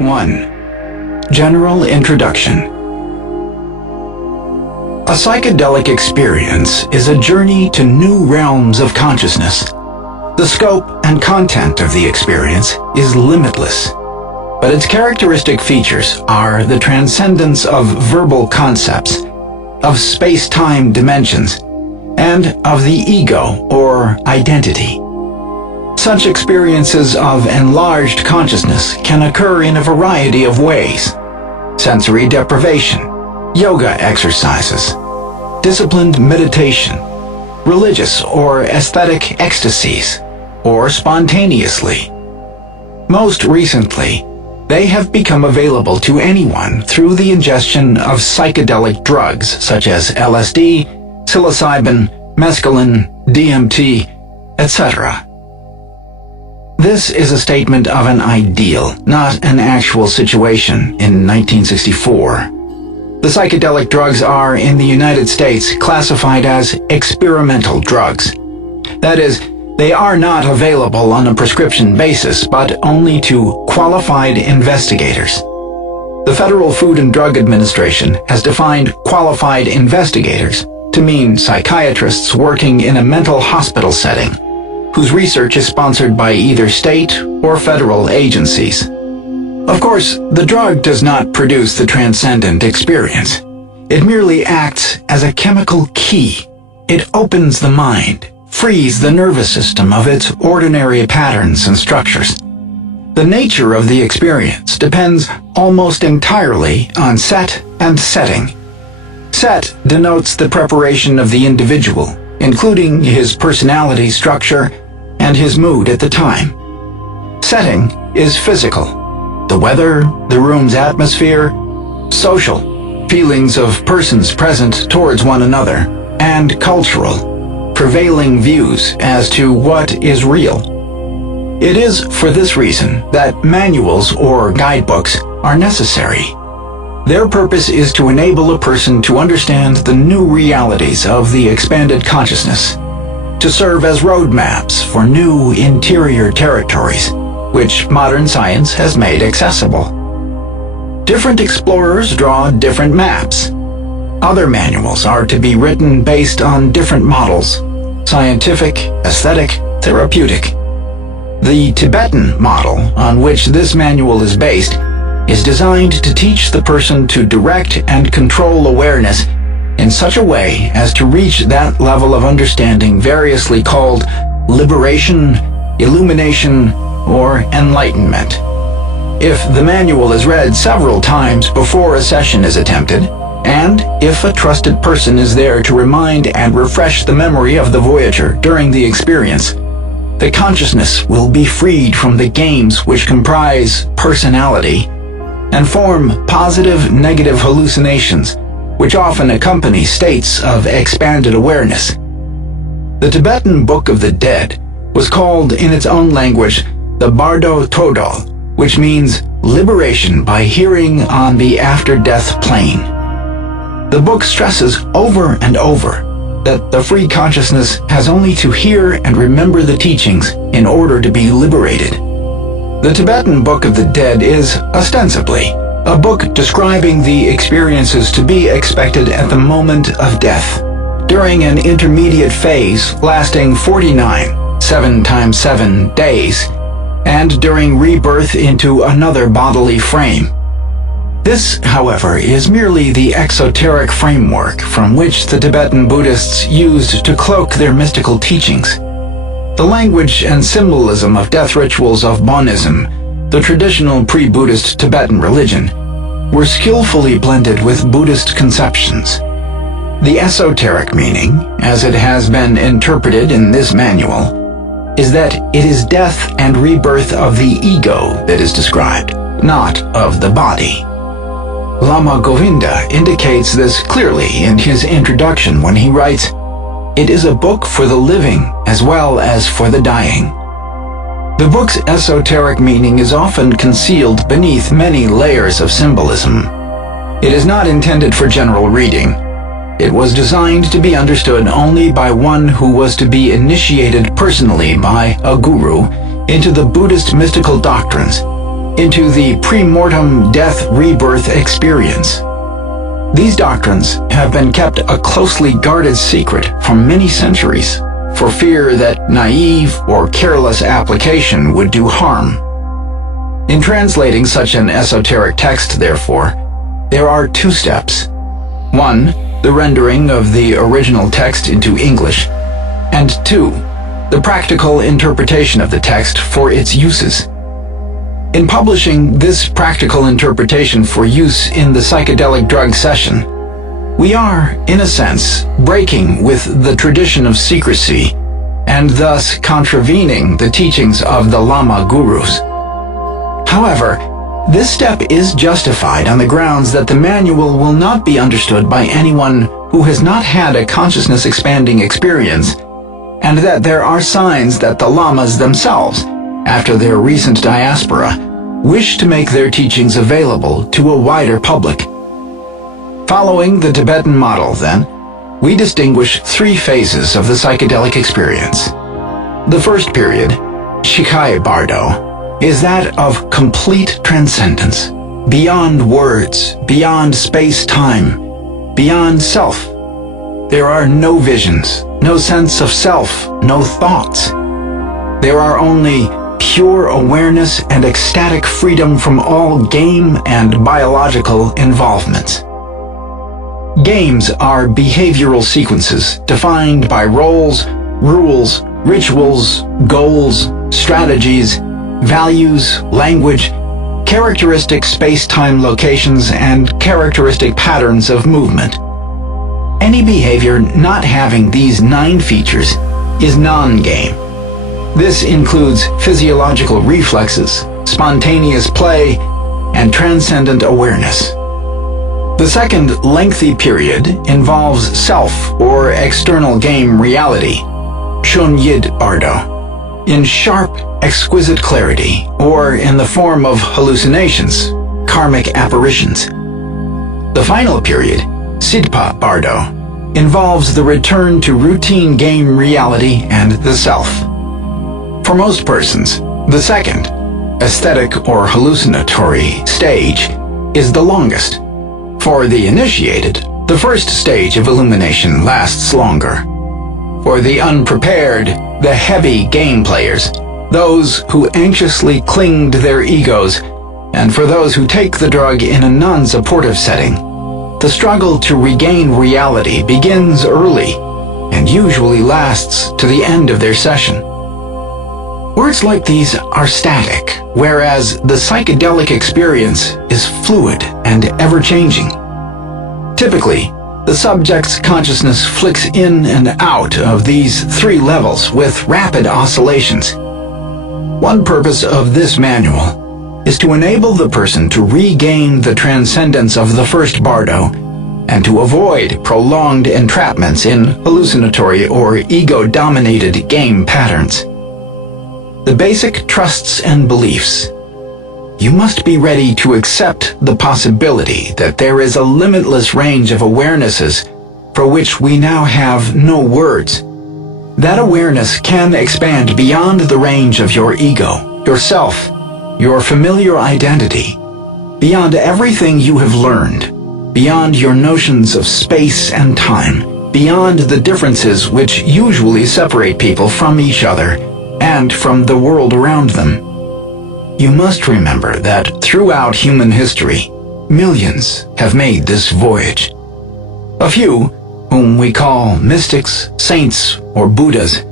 1. General Introduction. A psychedelic experience is a journey to new realms of consciousness. The scope and content of the experience is limitless, but its characteristic features are the transcendence of verbal concepts, of space-time dimensions, and of the ego or identity. Such experiences of enlarged consciousness can occur in a variety of ways: sensory deprivation, yoga exercises, disciplined meditation, religious or aesthetic ecstasies, or spontaneously. Most recently, they have become available to anyone through the ingestion of psychedelic drugs such as LSD, psilocybin, mescaline, DMT, etc. This is a statement of an ideal, not an actual situation in 1964. The psychedelic drugs are, in the United States, classified as experimental drugs. That is, they are not available on a prescription basis, but only to qualified investigators. The Federal Food and Drug Administration has defined qualified investigators to mean psychiatrists working in a mental hospital setting, whose research is sponsored by either state or federal agencies. Of course, the drug does not produce the transcendent experience. It merely acts as a chemical key. It opens the mind, frees the nervous system of its ordinary patterns and structures. The nature of the experience depends almost entirely on set and setting. Set denotes the preparation of the individual, including his personality structure and his mood at the time. Setting is physical: the weather, the room's atmosphere; social, feelings of persons present towards one another; and cultural, prevailing views as to what is real. It is for this reason that manuals or guidebooks are necessary. Their purpose is to enable a person to understand the new realities of the expanded consciousness, to serve as roadmaps for new interior territories, which modern science has made accessible. Different explorers draw different maps. Other manuals are to be written based on different models: scientific, aesthetic, therapeutic. The Tibetan model, on which this manual is based, is designed to teach the person to direct and control awareness in such a way as to reach that level of understanding variously called liberation, illumination, or enlightenment. If the manual is read several times before a session is attempted, and if a trusted person is there to remind and refresh the memory of the voyager during the experience, the consciousness will be freed from the games which comprise personality and form positive-negative hallucinations, which often accompany states of expanded awareness. The Tibetan Book of the Dead was called in its own language the Bardo Todol, which means liberation by hearing on the after-death plane. The book stresses over and over that the free consciousness has only to hear and remember the teachings in order to be liberated. The Tibetan Book of the Dead is, ostensibly, a book describing the experiences to be expected at the moment of death, during an intermediate phase lasting 49, 7 times 7 days, and during rebirth into another bodily frame. This, however, is merely the exoteric framework from which the Tibetan Buddhists used to cloak their mystical teachings. The language and symbolism of death rituals of Bonism, the traditional pre-Buddhist Tibetan religion, were skillfully blended with Buddhist conceptions. The esoteric meaning, as it has been interpreted in this manual, is that it is death and rebirth of the ego that is described, not of the body. Lama Govinda indicates this clearly in his introduction when he writes, "It is a book for the living as well as for the dying." The book's esoteric meaning is often concealed beneath many layers of symbolism. It is not intended for general reading. It was designed to be understood only by one who was to be initiated personally by a guru into the Buddhist mystical doctrines, into the pre-mortem death-rebirth experience. These doctrines have been kept a closely guarded secret for many centuries, for fear that naive or careless application would do harm. In translating such an esoteric text, therefore, there are two steps. One, the rendering of the original text into English, and two, the practical interpretation of the text for its uses. In publishing this practical interpretation for use in the psychedelic drug session, we are, in a sense, breaking with the tradition of secrecy and thus contravening the teachings of the Lama gurus. However, this step is justified on the grounds that the manual will not be understood by anyone who has not had a consciousness-expanding experience, and that there are signs that the Lamas themselves, after their recent diaspora, wish to make their teachings available to a wider public. Following the Tibetan model, then, we distinguish three phases of the psychedelic experience. The first period, Shikai Bardo, is that of complete transcendence, beyond words, beyond space-time, beyond self. There are no visions, no sense of self, no thoughts. There are only pure awareness and ecstatic freedom from all game and biological involvements. Games are behavioral sequences defined by roles, rules, rituals, goals, strategies, values, language, characteristic space-time locations, and characteristic patterns of movement. Any behavior not having these 9 features is non-game. This includes physiological reflexes, spontaneous play, and transcendent awareness. The second lengthy period involves self or external game reality, Shunyid Bardo, in sharp, exquisite clarity, or in the form of hallucinations, karmic apparitions. The final period, Sidpa Bardo, involves the return to routine game reality and the self. For most persons, the second, aesthetic or hallucinatory stage, is the longest. For the initiated, the first stage of illumination lasts longer. For the unprepared, the heavy game players, those who anxiously cling to their egos, and for those who take the drug in a non-supportive setting, the struggle to regain reality begins early and usually lasts to the end of their session. Words like these are static, whereas the psychedelic experience is fluid and ever-changing. Typically, the subject's consciousness flicks in and out of these 3 levels with rapid oscillations. One purpose of this manual is to enable the person to regain the transcendence of the first bardo and to avoid prolonged entrapments in hallucinatory or ego-dominated game patterns. The basic trusts and beliefs. You must be ready to accept the possibility that there is a limitless range of awarenesses for which we now have no words. That awareness can expand beyond the range of your ego, yourself, your familiar identity, beyond everything you have learned, beyond your notions of space and time, beyond the differences which usually separate people from each other and from the world around them. You must remember that throughout human history, millions have made this voyage. A few, whom we call mystics, saints, or Buddhas,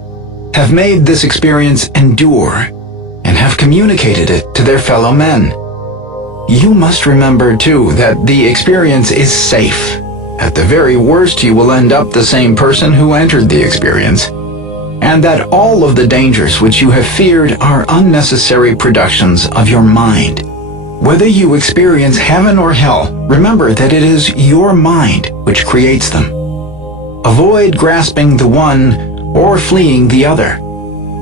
have made this experience endure and have communicated it to their fellow men. You must remember, too, that the experience is safe. At the very worst, you will end up the same person who entered the experience, and that all of the dangers which you have feared are unnecessary productions of your mind. Whether you experience heaven or hell, remember that it is your mind which creates them. Avoid grasping the one or fleeing the other.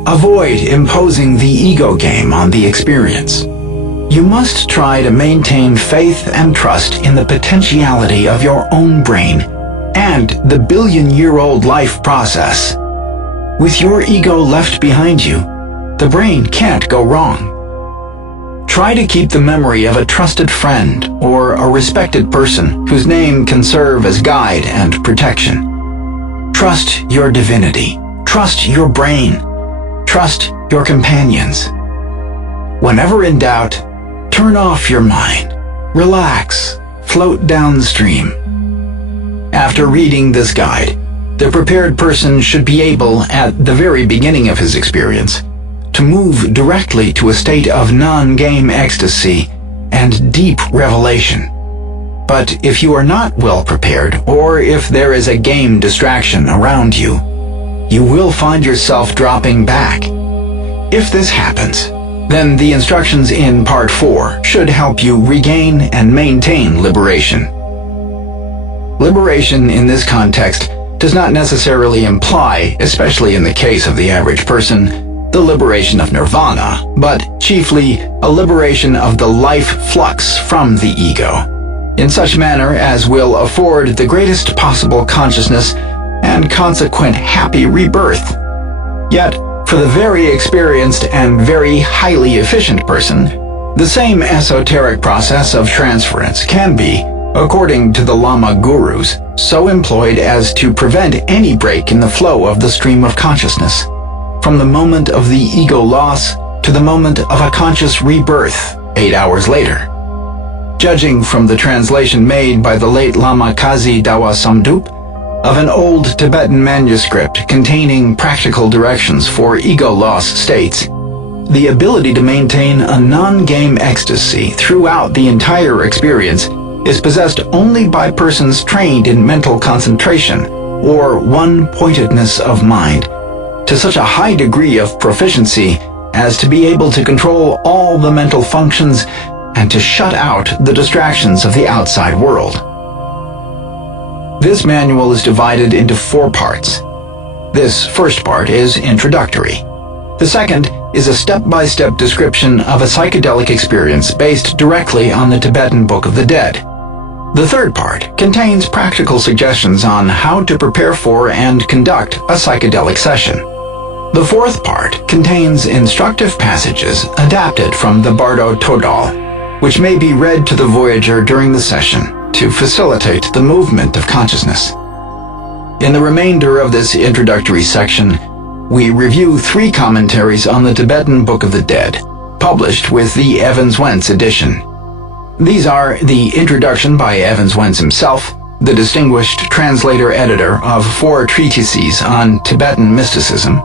Avoid imposing the ego game on the experience. You must try to maintain faith and trust in the potentiality of your own brain and the billion-year-old life process. With your ego left behind you, the brain can't go wrong. Try to keep the memory of a trusted friend or a respected person whose name can serve as guide and protection. Trust your divinity. Trust your brain. Trust your companions. Whenever in doubt, turn off your mind. Relax. Float downstream. After reading this guide, the prepared person should be able, at the very beginning of his experience, to move directly to a state of non-game ecstasy and deep revelation. But if you are not well prepared, or if there is a game distraction around you, you will find yourself dropping back. If this happens, then the instructions in Part 4 should help you regain and maintain liberation. Liberation in this context does not necessarily imply, especially in the case of the average person, the liberation of nirvana, but chiefly a liberation of the life flux from the ego, in such manner as will afford the greatest possible consciousness and consequent happy rebirth. Yet, for the very experienced and very highly efficient person, the same esoteric process of transference can be, according to the Lama gurus, so employed as to prevent any break in the flow of the stream of consciousness, from the moment of the ego loss to the moment of a conscious rebirth 8 hours later. Judging from the translation made by the late Lama Kazi Dawa Samdup of an old Tibetan manuscript containing practical directions for ego loss states, the ability to maintain a non-game ecstasy throughout the entire experience is possessed only by persons trained in mental concentration or one-pointedness of mind, to such a high degree of proficiency as to be able to control all the mental functions and to shut out the distractions of the outside world. This manual is divided into 4 parts. This first part is introductory. The second is a step-by-step description of a psychedelic experience based directly on the Tibetan Book of the Dead. The third part contains practical suggestions on how to prepare for and conduct a psychedelic session. The fourth part contains instructive passages adapted from the Bardo Todal, which may be read to the voyager during the session to facilitate the movement of consciousness. In the remainder of this introductory section, we review 3 commentaries on the Tibetan Book of the Dead, published with the Evans-Wentz edition. These are the introduction by Evans-Wentz himself, the distinguished translator-editor of 4 treatises on Tibetan mysticism,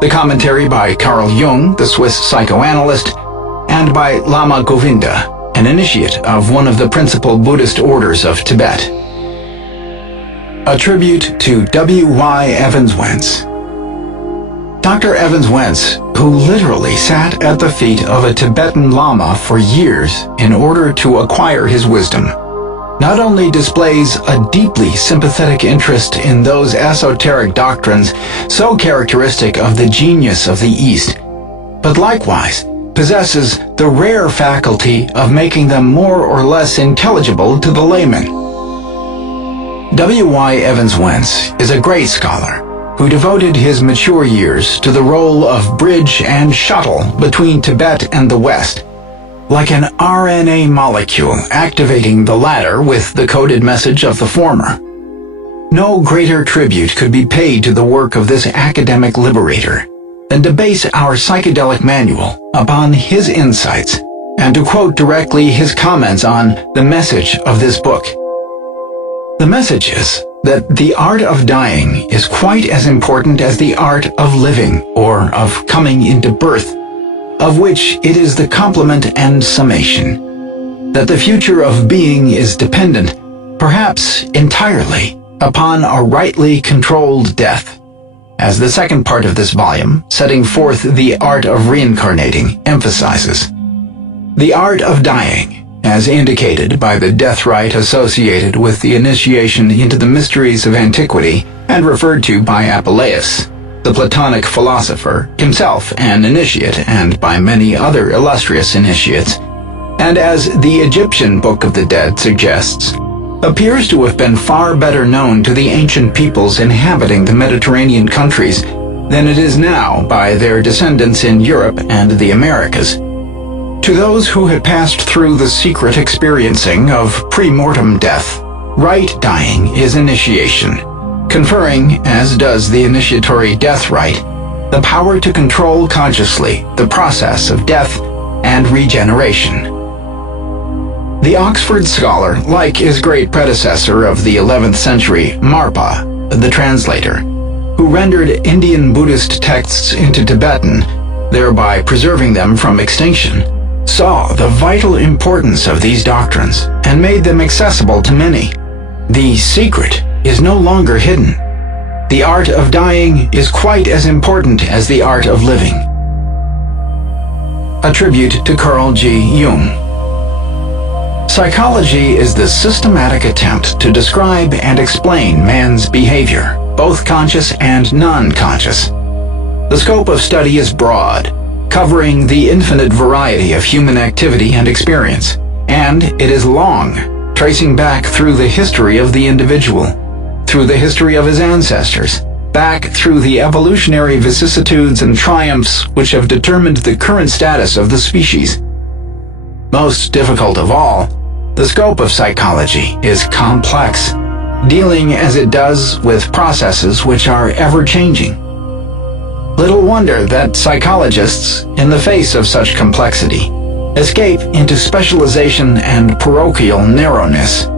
the commentary by Carl Jung, the Swiss psychoanalyst, and by Lama Govinda, an initiate of one of the principal Buddhist orders of Tibet. A tribute to W.Y. Evans-Wentz. Dr. Evans-Wentz, who literally sat at the feet of a Tibetan Lama for years in order to acquire his wisdom, not only displays a deeply sympathetic interest in those esoteric doctrines so characteristic of the genius of the East, but likewise possesses the rare faculty of making them more or less intelligible to the layman. W.Y. Evans-Wentz is a great scholar who devoted his mature years to the role of bridge and shuttle between Tibet and the West, like an RNA molecule activating the latter with the coded message of the former. No greater tribute could be paid to the work of this academic liberator than to base our psychedelic manual upon his insights and to quote directly his comments on the message of this book. The message is that the art of dying is quite as important as the art of living or of coming into birth, of which it is the complement and summation. That the future of being is dependent, perhaps entirely, upon a rightly controlled death. As the second part of this volume, setting forth the art of reincarnating, emphasizes. The art of dying, as indicated by the death rite associated with the initiation into the mysteries of antiquity and referred to by Apuleius, the Platonic philosopher, himself an initiate, and by many other illustrious initiates, and as the Egyptian Book of the Dead suggests, appears to have been far better known to the ancient peoples inhabiting the Mediterranean countries than it is now by their descendants in Europe and the Americas. To those who had passed through the secret experiencing of pre-mortem death, right dying is initiation, conferring, as does the initiatory death rite, the power to control consciously the process of death and regeneration. The Oxford scholar, like his great predecessor of the 11th century, Marpa, the translator, who rendered Indian Buddhist texts into Tibetan, thereby preserving them from extinction, saw the vital importance of these doctrines and made them accessible to many. The secret is no longer hidden. The art of dying is quite as important as the art of living. A tribute to Carl G. Jung. Psychology is the systematic attempt to describe and explain man's behavior, both conscious and non-conscious. The scope of study is broad, covering the infinite variety of human activity and experience, and it is long, tracing back through the history of the individual, through the history of his ancestors, back through the evolutionary vicissitudes and triumphs which have determined the current status of the species. Most difficult of all, the scope of psychology is complex, dealing as it does with processes which are ever-changing. Little wonder that psychologists, in the face of such complexity, escape into specialization and parochial narrowness.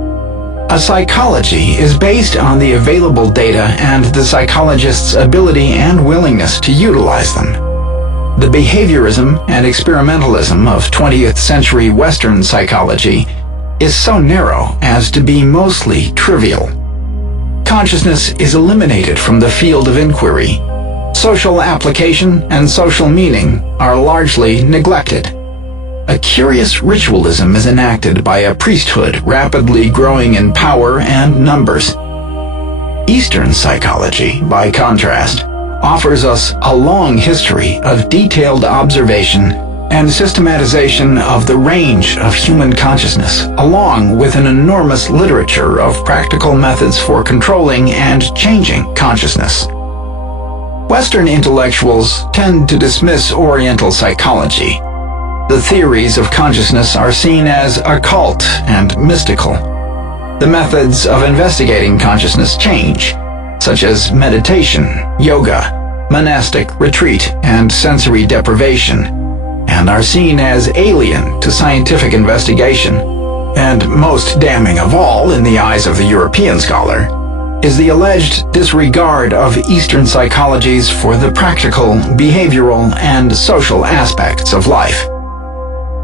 A psychology is based on the available data and the psychologist's ability and willingness to utilize them. The behaviorism and experimentalism of 20th century Western psychology is so narrow as to be mostly trivial. Consciousness is eliminated from the field of inquiry. Social application and social meaning are largely neglected. A curious ritualism is enacted by a priesthood rapidly growing in power and numbers. Eastern psychology, by contrast, offers us a long history of detailed observation and systematization of the range of human consciousness, along with an enormous literature of practical methods for controlling and changing consciousness. Western intellectuals tend to dismiss Oriental psychology. The theories of consciousness are seen as occult and mystical. The methods of investigating consciousness change, such as meditation, yoga, monastic retreat, and sensory deprivation, and are seen as alien to scientific investigation. And most damning of all in the eyes of the European scholar is the alleged disregard of Eastern psychologies for the practical, behavioral, and social aspects of life.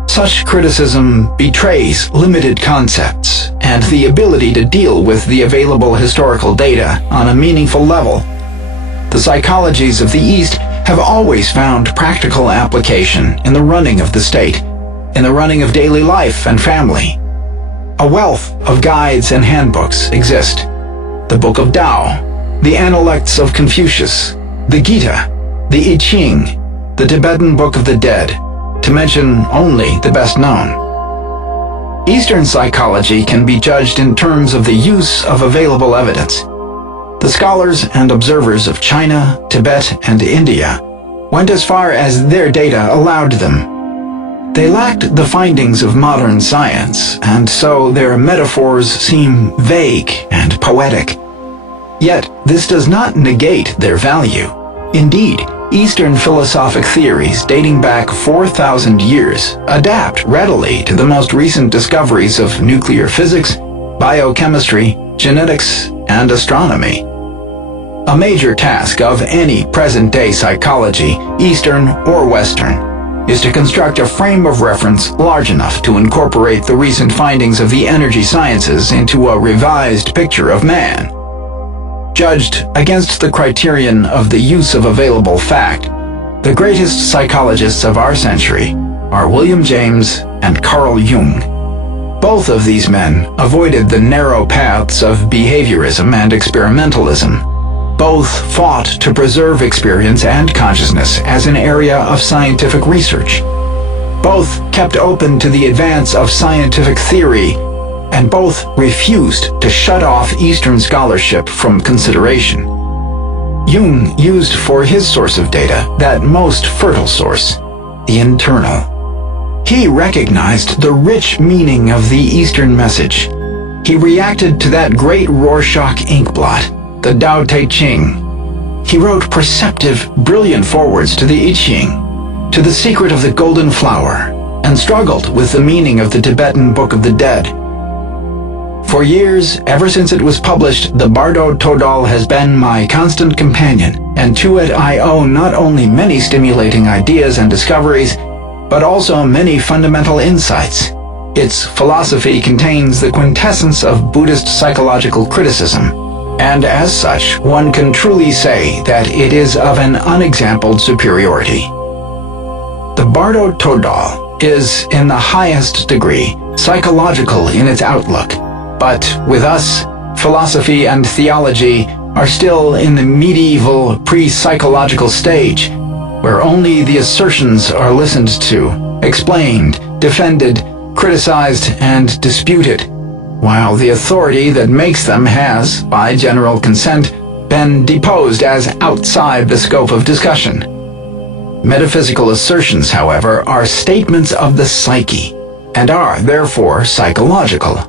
Such criticism betrays limited concepts and the ability to deal with the available historical data on a meaningful level. The psychologies of the East have always found practical application in the running of the state, in the running of daily life and family. A wealth of guides and handbooks exist. The Book of Tao, the Analects of Confucius, the Gita, the I Ching, the Tibetan Book of the Dead, to mention only the best known. Eastern psychology can be judged in terms of the use of available evidence. The scholars and observers of China, Tibet, and India went as far as their data allowed them. They lacked the findings of modern science, and so their metaphors seem vague and poetic. Yet, this does not negate their value. Indeed, Eastern philosophic theories dating back 4,000 years adapt readily to the most recent discoveries of nuclear physics, biochemistry, genetics, and astronomy. A major task of any present-day psychology, Eastern or Western, is to construct a frame of reference large enough to incorporate the recent findings of the energy sciences into a revised picture of man. Judged against the criterion of the use of available fact, the greatest psychologists of our century are William James and Carl Jung. Both of these men avoided the narrow paths of behaviorism and experimentalism. Both fought to preserve experience and consciousness as an area of scientific research. Both kept open to the advance of scientific theory, and both refused to shut off Eastern scholarship from consideration. Jung used for his source of data that most fertile source, the internal. He recognized the rich meaning of the Eastern message. He reacted to that great Rorschach inkblot, the Tao Te Ching. He wrote perceptive, brilliant forewords to the I Ching, to the secret of the golden flower, and struggled with the meaning of the Tibetan Book of the Dead. For years, ever since it was published, the Bardo Todal has been my constant companion, and to it I owe not only many stimulating ideas and discoveries, but also many fundamental insights. Its philosophy contains the quintessence of Buddhist psychological criticism, and as such, one can truly say that it is of an unexampled superiority. The Bardo Todal is, in the highest degree, psychological in its outlook, but with us, philosophy and theology are still in the medieval pre-psychological stage, where only the assertions are listened to, explained, defended, criticized, and disputed, while the authority that makes them has, by general consent, been deposed as outside the scope of discussion. Metaphysical assertions, however, are statements of the psyche, and are, therefore, psychological.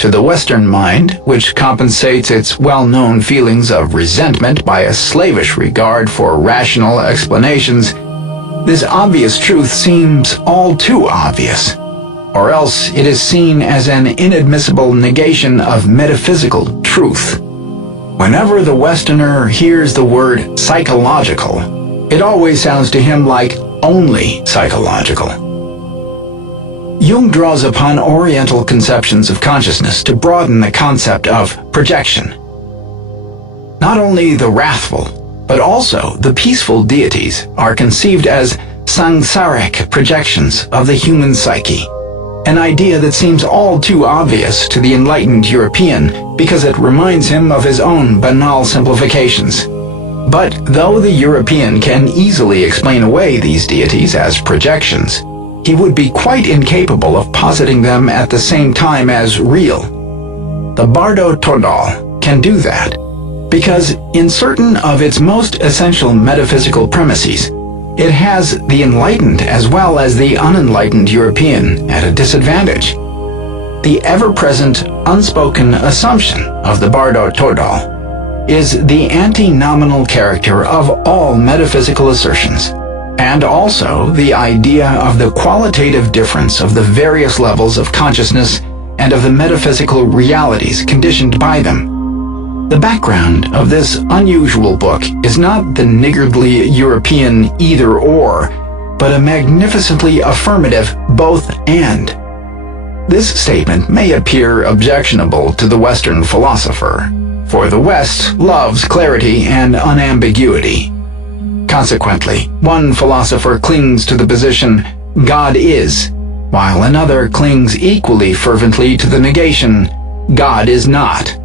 To the Western mind, which compensates its well-known feelings of resentment by a slavish regard for rational explanations, this obvious truth seems all too obvious, or else it is seen as an inadmissible negation of metaphysical truth. Whenever the Westerner hears the word psychological, it always sounds to him like only psychological. Jung draws upon Oriental conceptions of consciousness to broaden the concept of projection. Not only the wrathful, but also the peaceful deities are conceived as samsaric projections of the human psyche, an idea that seems all too obvious to the enlightened European because it reminds him of his own banal simplifications. But though the European can easily explain away these deities as projections, he would be quite incapable of positing them at the same time as real. The Bardo Todal can do that, because in certain of its most essential metaphysical premises, it has the enlightened as well as the unenlightened European at a disadvantage. The ever-present, unspoken assumption of the Bardo Todal is the anti-nominal character of all metaphysical assertions, and also the idea of the qualitative difference of the various levels of consciousness and of the metaphysical realities conditioned by them. The background of this unusual book is not the niggardly European either-or, but a magnificently affirmative both-and. This statement may appear objectionable to the Western philosopher, for the West loves clarity and unambiguity. Consequently, one philosopher clings to the position, God is, while another clings equally fervently to the negation, God is not.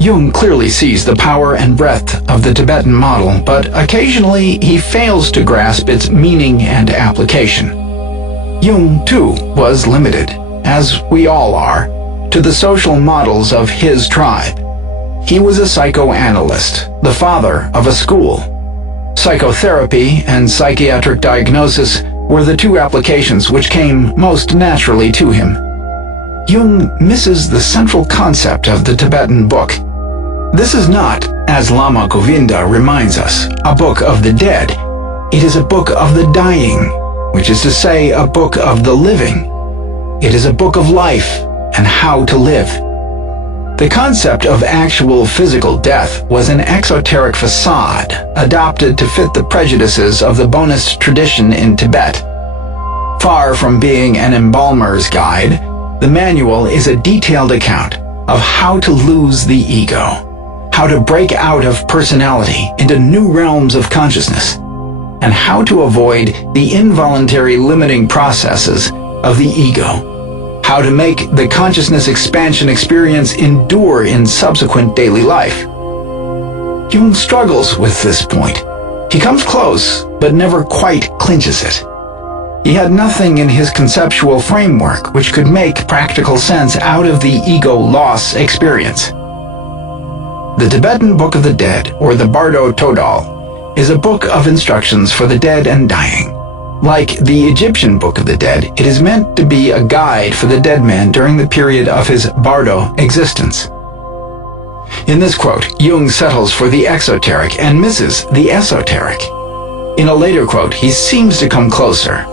Jung clearly sees the power and breadth of the Tibetan model, but occasionally he fails to grasp its meaning and application. Jung, too, was limited, as we all are, to the social models of his tribe. He was a psychoanalyst, the father of a school. Psychotherapy and psychiatric diagnosis were the two applications which came most naturally to him. Jung misses the central concept of the Tibetan book. This is not, as Lama Govinda reminds us, a book of the dead. It is a book of the dying, which is to say, a book of the living. It is a book of life and how to live. The concept of actual physical death was an exoteric facade adopted to fit the prejudices of the Buddhist tradition in Tibet. Far from being an embalmer's guide, the manual is a detailed account of how to lose the ego, how to break out of personality into new realms of consciousness, and how to avoid the involuntary limiting processes of the ego. How to make the consciousness expansion experience endure in subsequent daily life. Jung struggles with this point. He comes close, but never quite clinches it. He had nothing in his conceptual framework which could make practical sense out of the ego loss experience. The Tibetan Book of the Dead, or the Bardo Todal, is a book of instructions for the dead and dying. Like the Egyptian Book of the Dead, it is meant to be a guide for the dead man during the period of his bardo existence. In this quote, Jung settles for the exoteric and misses the esoteric. In a later quote, he seems to come closer.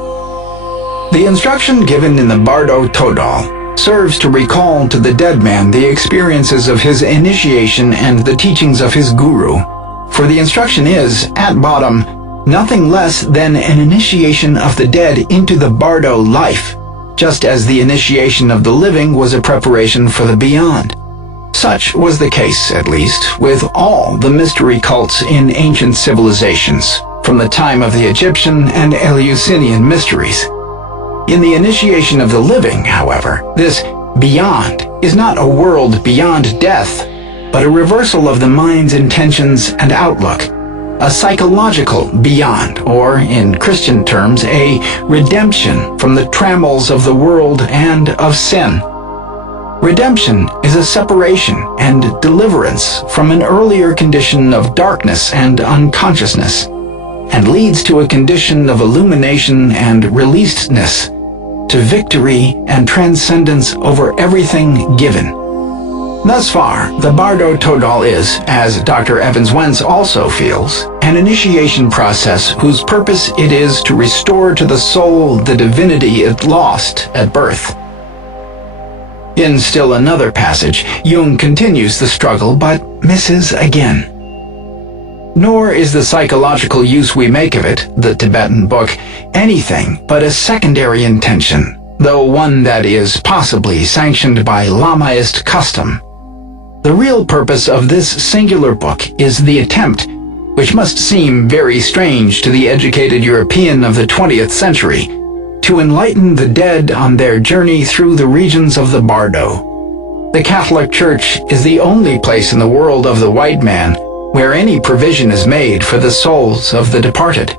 The instruction given in the Bardo Todal serves to recall to the dead man the experiences of his initiation and the teachings of his guru, for the instruction is, at bottom, nothing less than an initiation of the dead into the Bardo life, just as the initiation of the living was a preparation for the beyond. Such was the case, at least, with all the mystery cults in ancient civilizations, from the time of the Egyptian and Eleusinian mysteries. In the initiation of the living, however, this beyond is not a world beyond death, but a reversal of the mind's intentions and outlook, a psychological beyond, or, in Christian terms, a redemption from the trammels of the world and of sin. Redemption is a separation and deliverance from an earlier condition of darkness and unconsciousness, and leads to a condition of illumination and releasedness, to victory and transcendence over everything given. Thus far, the Bardo Todal is, as Dr. Evans Wentz also feels, an initiation process whose purpose it is to restore to the soul the divinity it lost at birth. In still another passage, Jung continues the struggle but misses again. Nor is the psychological use we make of it, the Tibetan book, anything but a secondary intention, though one that is possibly sanctioned by Lamaist custom. The real purpose of this singular book is the attempt, which must seem very strange to the educated European of the 20th century, to enlighten the dead on their journey through the regions of the Bardo. The Catholic Church is the only place in the world of the white man where any provision is made for the souls of the departed.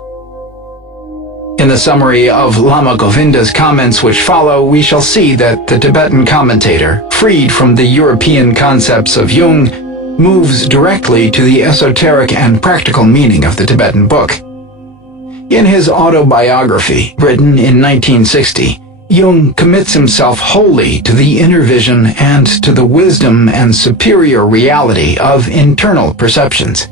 In the summary of Lama Govinda's comments which follow, we shall see that the Tibetan commentator, freed from the European concepts of Jung, moves directly to the esoteric and practical meaning of the Tibetan book. In his autobiography, written in 1960, Jung commits himself wholly to the inner vision and to the wisdom and superior reality of internal perceptions.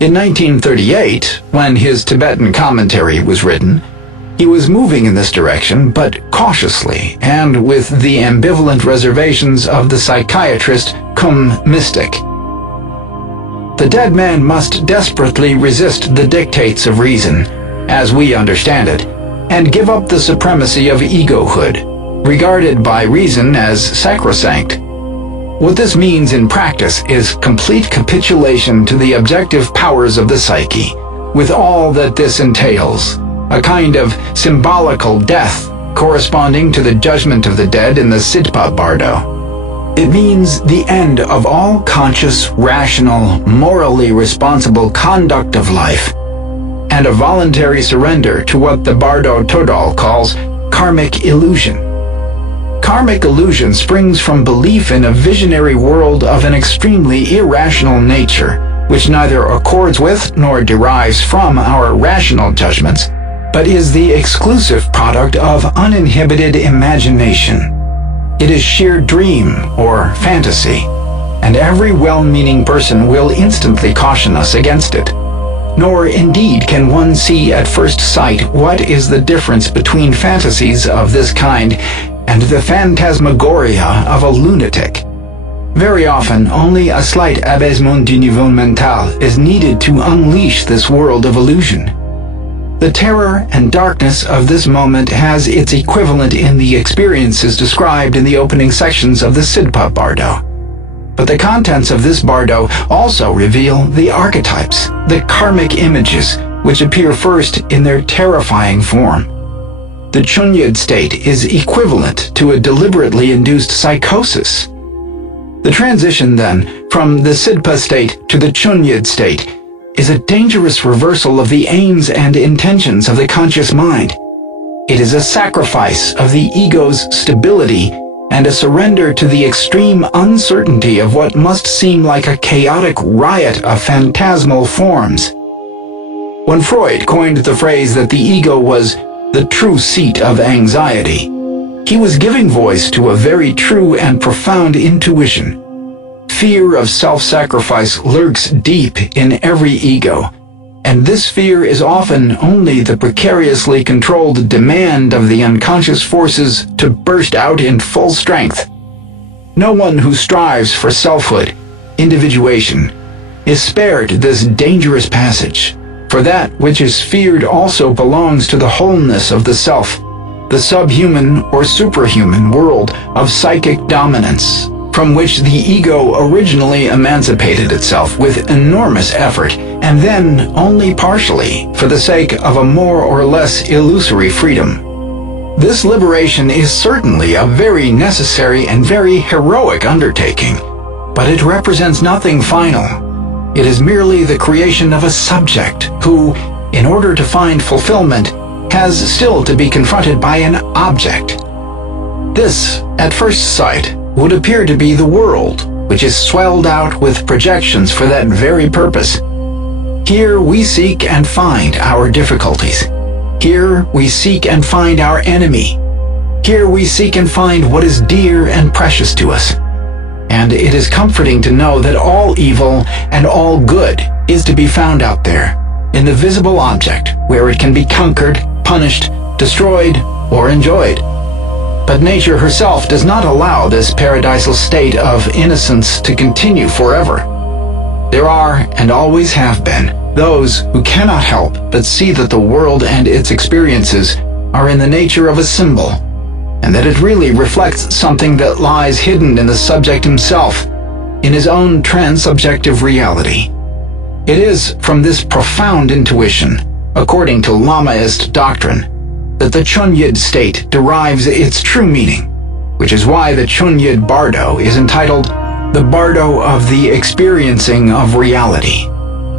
In 1938, when his Tibetan commentary was written, he was moving in this direction, but cautiously and with the ambivalent reservations of the psychiatrist cum mystic. The dead man must desperately resist the dictates of reason, as we understand it, and give up the supremacy of egohood, regarded by reason as sacrosanct. What this means in practice is complete capitulation to the objective powers of the psyche, with all that this entails, a kind of symbolical death corresponding to the judgment of the dead in the Sidpa Bardo. It means the end of all conscious, rational, morally responsible conduct of life, and a voluntary surrender to what the Bardo Todal calls karmic illusion. Karmic illusion springs from belief in a visionary world of an extremely irrational nature, which neither accords with nor derives from our rational judgments, but is the exclusive product of uninhibited imagination. It is sheer dream or fantasy, and every well-meaning person will instantly caution us against it. Nor indeed can one see at first sight what is the difference between fantasies of this kind and the phantasmagoria of a lunatic. Very often, only a slight abaissement du niveau mental is needed to unleash this world of illusion. The terror and darkness of this moment has its equivalent in the experiences described in the opening sections of the Sidpa Bardo. But the contents of this Bardo also reveal the archetypes, the karmic images, which appear first in their terrifying form. The Chunyid state is equivalent to a deliberately induced psychosis. The transition, then, from the Sidpa state to the Chunyid state is a dangerous reversal of the aims and intentions of the conscious mind. It is a sacrifice of the ego's stability and a surrender to the extreme uncertainty of what must seem like a chaotic riot of phantasmal forms. When Freud coined the phrase that the ego was the true seat of anxiety, he was giving voice to a very true and profound intuition. Fear of self-sacrifice lurks deep in every ego, and this fear is often only the precariously controlled demand of the unconscious forces to burst out in full strength. No one who strives for selfhood, individuation, is spared this dangerous passage, for that which is feared also belongs to the wholeness of the self, the subhuman or superhuman world of psychic dominance, from which the ego originally emancipated itself with enormous effort, and then only partially for the sake of a more or less illusory freedom. This liberation is certainly a very necessary and very heroic undertaking, but it represents nothing final. It is merely the creation of a subject who, in order to find fulfillment, has still to be confronted by an object. This, at first sight, would appear to be the world, which is swelled out with projections for that very purpose. Here we seek and find our difficulties. Here we seek and find our enemy. Here we seek and find what is dear and precious to us. And it is comforting to know that all evil and all good is to be found out there, in the visible object, where it can be conquered, punished, destroyed, or enjoyed. But nature herself does not allow this paradisal state of innocence to continue forever. There are, and always have been, those who cannot help but see that the world and its experiences are in the nature of a symbol, and that it really reflects something that lies hidden in the subject himself, in his own transsubjective reality. It is from this profound intuition, according to Lamaist doctrine, that the Chunyid state derives its true meaning, which is why the Chunyid Bardo is entitled the Bardo of the Experiencing of Reality.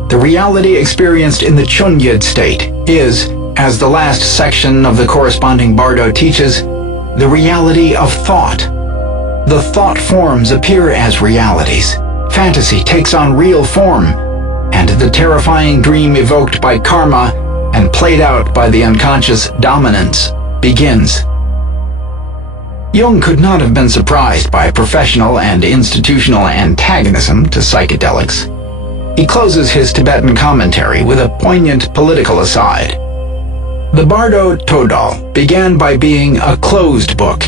The reality experienced in the Chunyid state is, as the last section of the corresponding Bardo teaches, the reality of thought. The thought forms appear as realities. Fantasy takes on real form, and the terrifying dream evoked by karma and played out by the unconscious dominance begins. Jung could not have been surprised by professional and institutional antagonism to psychedelics. He closes his Tibetan commentary with a poignant political aside. The Bardo Todal began by being a closed book,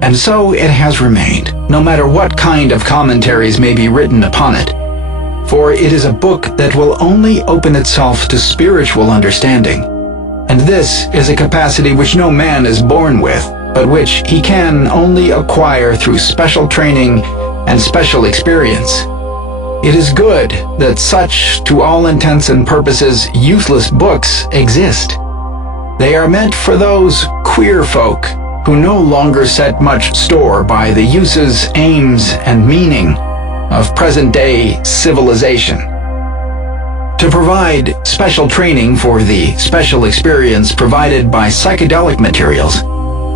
and so it has remained, no matter what kind of commentaries may be written upon it. For it is a book that will only open itself to spiritual understanding, and this is a capacity which no man is born with, but which he can only acquire through special training and special experience. It is good that such, to all intents and purposes, useless books exist. They are meant for those queer folk who no longer set much store by the uses, aims, and meaning of present-day civilization. To provide special training for the special experience provided by psychedelic materials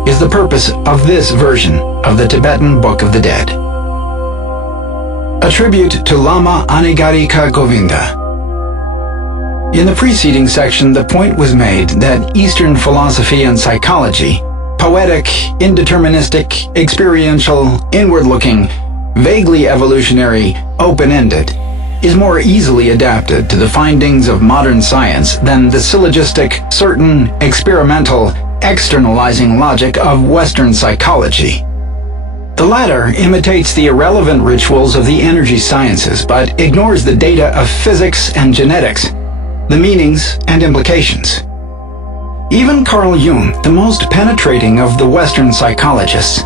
is the purpose of this version of the Tibetan Book of the Dead. A tribute to Lama Anigarika Govinda. In the preceding section, the point was made that Eastern philosophy and psychology, poetic, indeterministic, experiential, inward-looking, vaguely evolutionary, open-ended, is more easily adapted to the findings of modern science than the syllogistic, certain, experimental, externalizing logic of Western psychology. The latter imitates the irrelevant rituals of the energy sciences, but ignores the data of physics and genetics, the meanings and implications. Even Carl Jung, the most penetrating of the Western psychologists,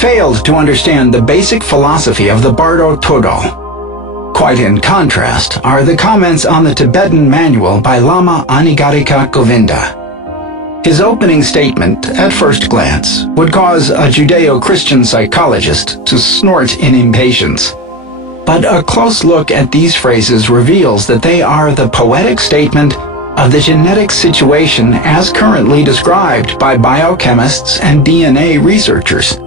failed to understand the basic philosophy of the Bardo Todal. Quite in contrast are the comments on the Tibetan manual by Lama Anigarika Govinda. His opening statement, at first glance, would cause a Judeo-Christian psychologist to snort in impatience. But a close look at these phrases reveals that they are the poetic statement of the genetic situation as currently described by biochemists and DNA researchers.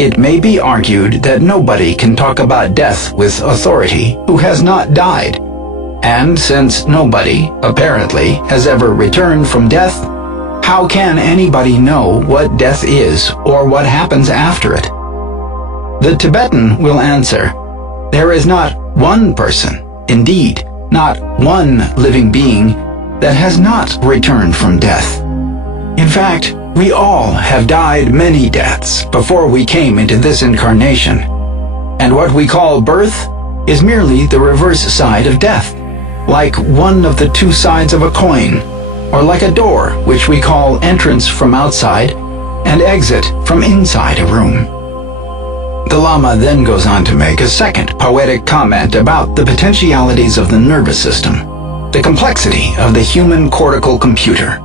It may be argued that nobody can talk about death with authority who has not died, And since nobody, apparently, has ever returned from death, how can anybody know what death is or what happens after it? The Tibetan will answer, there is not one person, indeed, not one living being, that has not returned from death. In fact, we all have died many deaths before we came into this incarnation. And what we call birth is merely the reverse side of death, like one of the two sides of a coin, or like a door which we call entrance from outside and exit from inside a room. The Lama then goes on to make a second poetic comment about the potentialities of the nervous system, the complexity of the human cortical computer.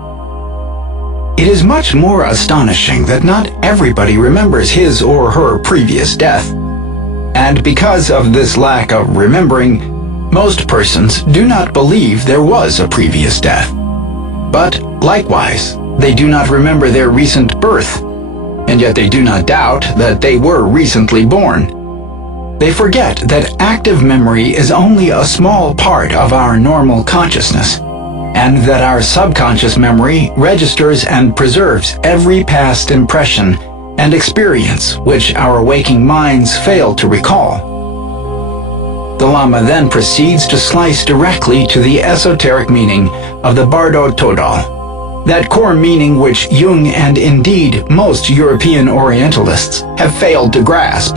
It is much more astonishing that not everybody remembers his or her previous death. And because of this lack of remembering, most persons do not believe there was a previous death. But likewise, they do not remember their recent birth, and yet they do not doubt that they were recently born. They forget that active memory is only a small part of our normal consciousness, and that our subconscious memory registers and preserves every past impression and experience which our waking minds fail to recall. The Lama then proceeds to slice directly to the esoteric meaning of the Bardo Todal, that core meaning which Jung and indeed most European Orientalists have failed to grasp.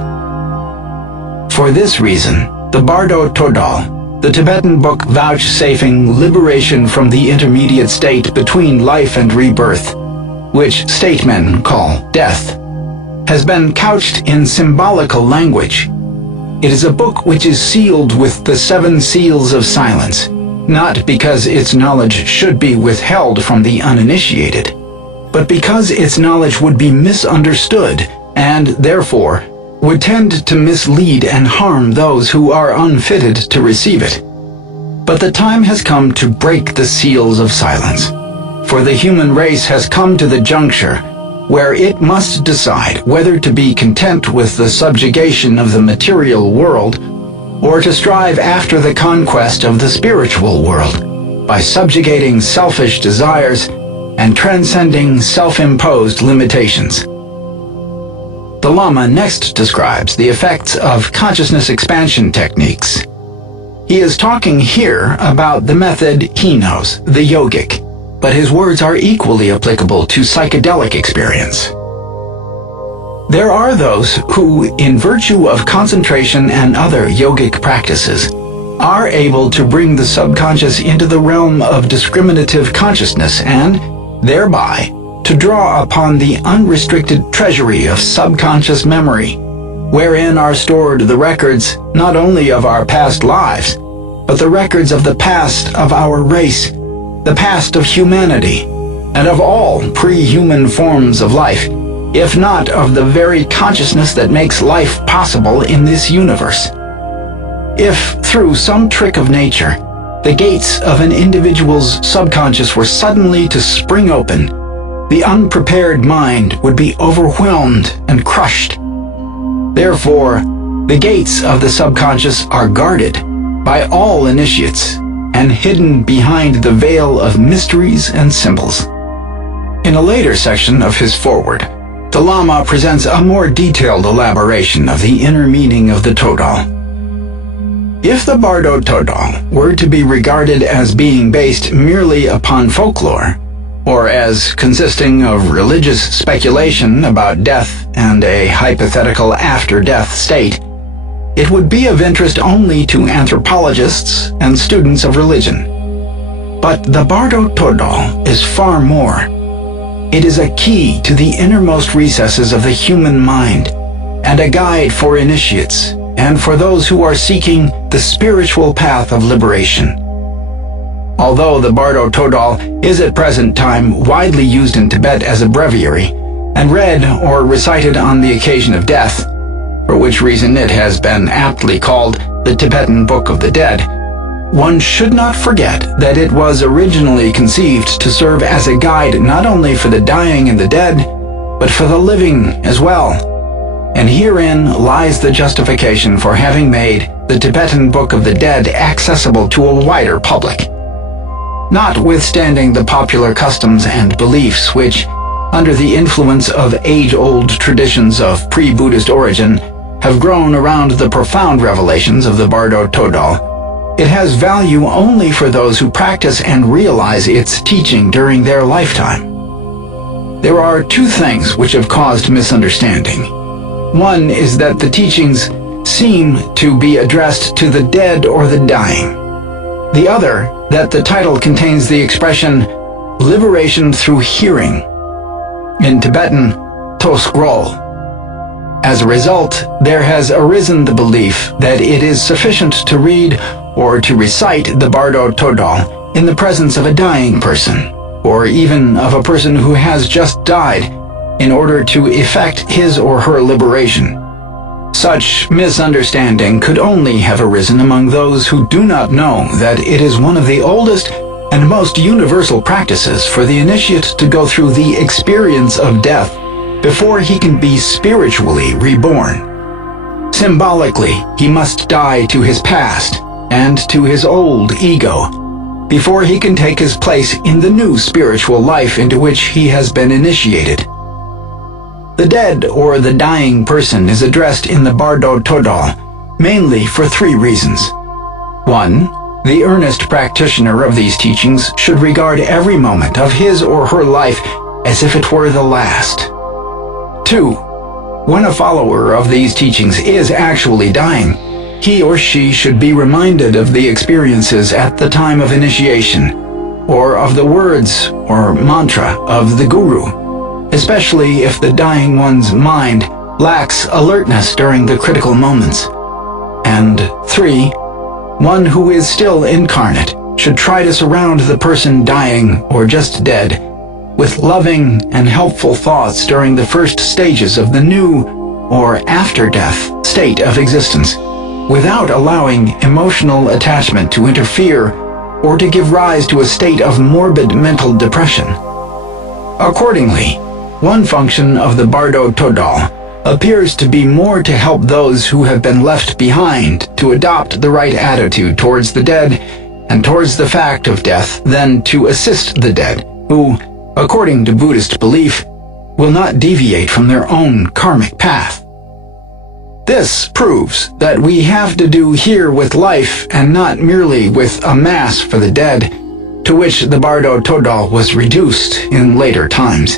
For this reason, the Bardo Todal, the Tibetan book vouchsafing liberation from the intermediate state between life and rebirth, which statesmen call death, has been couched in symbolical language. It is a book which is sealed with the 7 seals of silence, not because its knowledge should be withheld from the uninitiated, but because its knowledge would be misunderstood and, therefore, would tend to mislead and harm those who are unfitted to receive it. But the time has come to break the seals of silence, for the human race has come to the juncture where it must decide whether to be content with the subjugation of the material world or to strive after the conquest of the spiritual world by subjugating selfish desires and transcending self-imposed limitations. The Lama next describes the effects of consciousness expansion techniques. He is talking here about the method he knows, the yogic, but his words are equally applicable to psychedelic experience. There are those who, in virtue of concentration and other yogic practices, are able to bring the subconscious into the realm of discriminative consciousness and, thereby, to draw upon the unrestricted treasury of subconscious memory, wherein are stored the records not only of our past lives, but the records of the past of our race, the past of humanity, and of all pre-human forms of life, if not of the very consciousness that makes life possible in this universe. If, through some trick of nature, the gates of an individual's subconscious were suddenly to spring open, the unprepared mind would be overwhelmed and crushed. Therefore, the gates of the subconscious are guarded by all initiates and hidden behind the veil of mysteries and symbols. In a later section of his foreword, the Lama presents a more detailed elaboration of the inner meaning of the Todal. If the Bardo Todal were to be regarded as being based merely upon folklore, or as consisting of religious speculation about death and a hypothetical after-death state, it would be of interest only to anthropologists and students of religion. But the Bardo Todal is far more. It is a key to the innermost recesses of the human mind, and a guide for initiates, and for those who are seeking the spiritual path of liberation. Although the Bardo Todal is at present time widely used in Tibet as a breviary, and read or recited on the occasion of death, for which reason it has been aptly called the Tibetan Book of the Dead, one should not forget that it was originally conceived to serve as a guide not only for the dying and the dead, but for the living as well. And herein lies the justification for having made the Tibetan Book of the Dead accessible to a wider public. Notwithstanding the popular customs and beliefs which, under the influence of age-old traditions of pre-Buddhist origin, have grown around the profound revelations of the Bardo Todal, it has value only for those who practice and realize its teaching during their lifetime. There are two things which have caused misunderstanding. One is that the teachings seem to be addressed to the dead or the dying. The other, that the title contains the expression, liberation through hearing, in Tibetan, tosgrol. As a result, there has arisen the belief that it is sufficient to read or to recite the Bardo Todal in the presence of a dying person, or even of a person who has just died, in order to effect his or her liberation. Such misunderstanding could only have arisen among those who do not know that it is one of the oldest and most universal practices for the initiate to go through the experience of death before he can be spiritually reborn. Symbolically, he must die to his past and to his old ego before he can take his place in the new spiritual life into which he has been initiated. The dead or the dying person is addressed in the Bardo Todal mainly for three reasons. 1. The earnest practitioner of these teachings should regard every moment of his or her life as if it were the last. 2. When a follower of these teachings is actually dying, he or she should be reminded of the experiences at the time of initiation, or of the words or mantra of the guru, especially if the dying one's mind lacks alertness during the critical moments. And 3. One who is still incarnate should try to surround the person dying or just dead with loving and helpful thoughts during the first stages of the new or after-death state of existence, without allowing emotional attachment to interfere or to give rise to a state of morbid mental depression. Accordingly, one function of the Bardo Todal appears to be more to help those who have been left behind to adopt the right attitude towards the dead and towards the fact of death than to assist the dead, who, according to Buddhist belief, will not deviate from their own karmic path. This proves that we have to do here with life and not merely with a mass for the dead, to which the Bardo Todal was reduced in later times.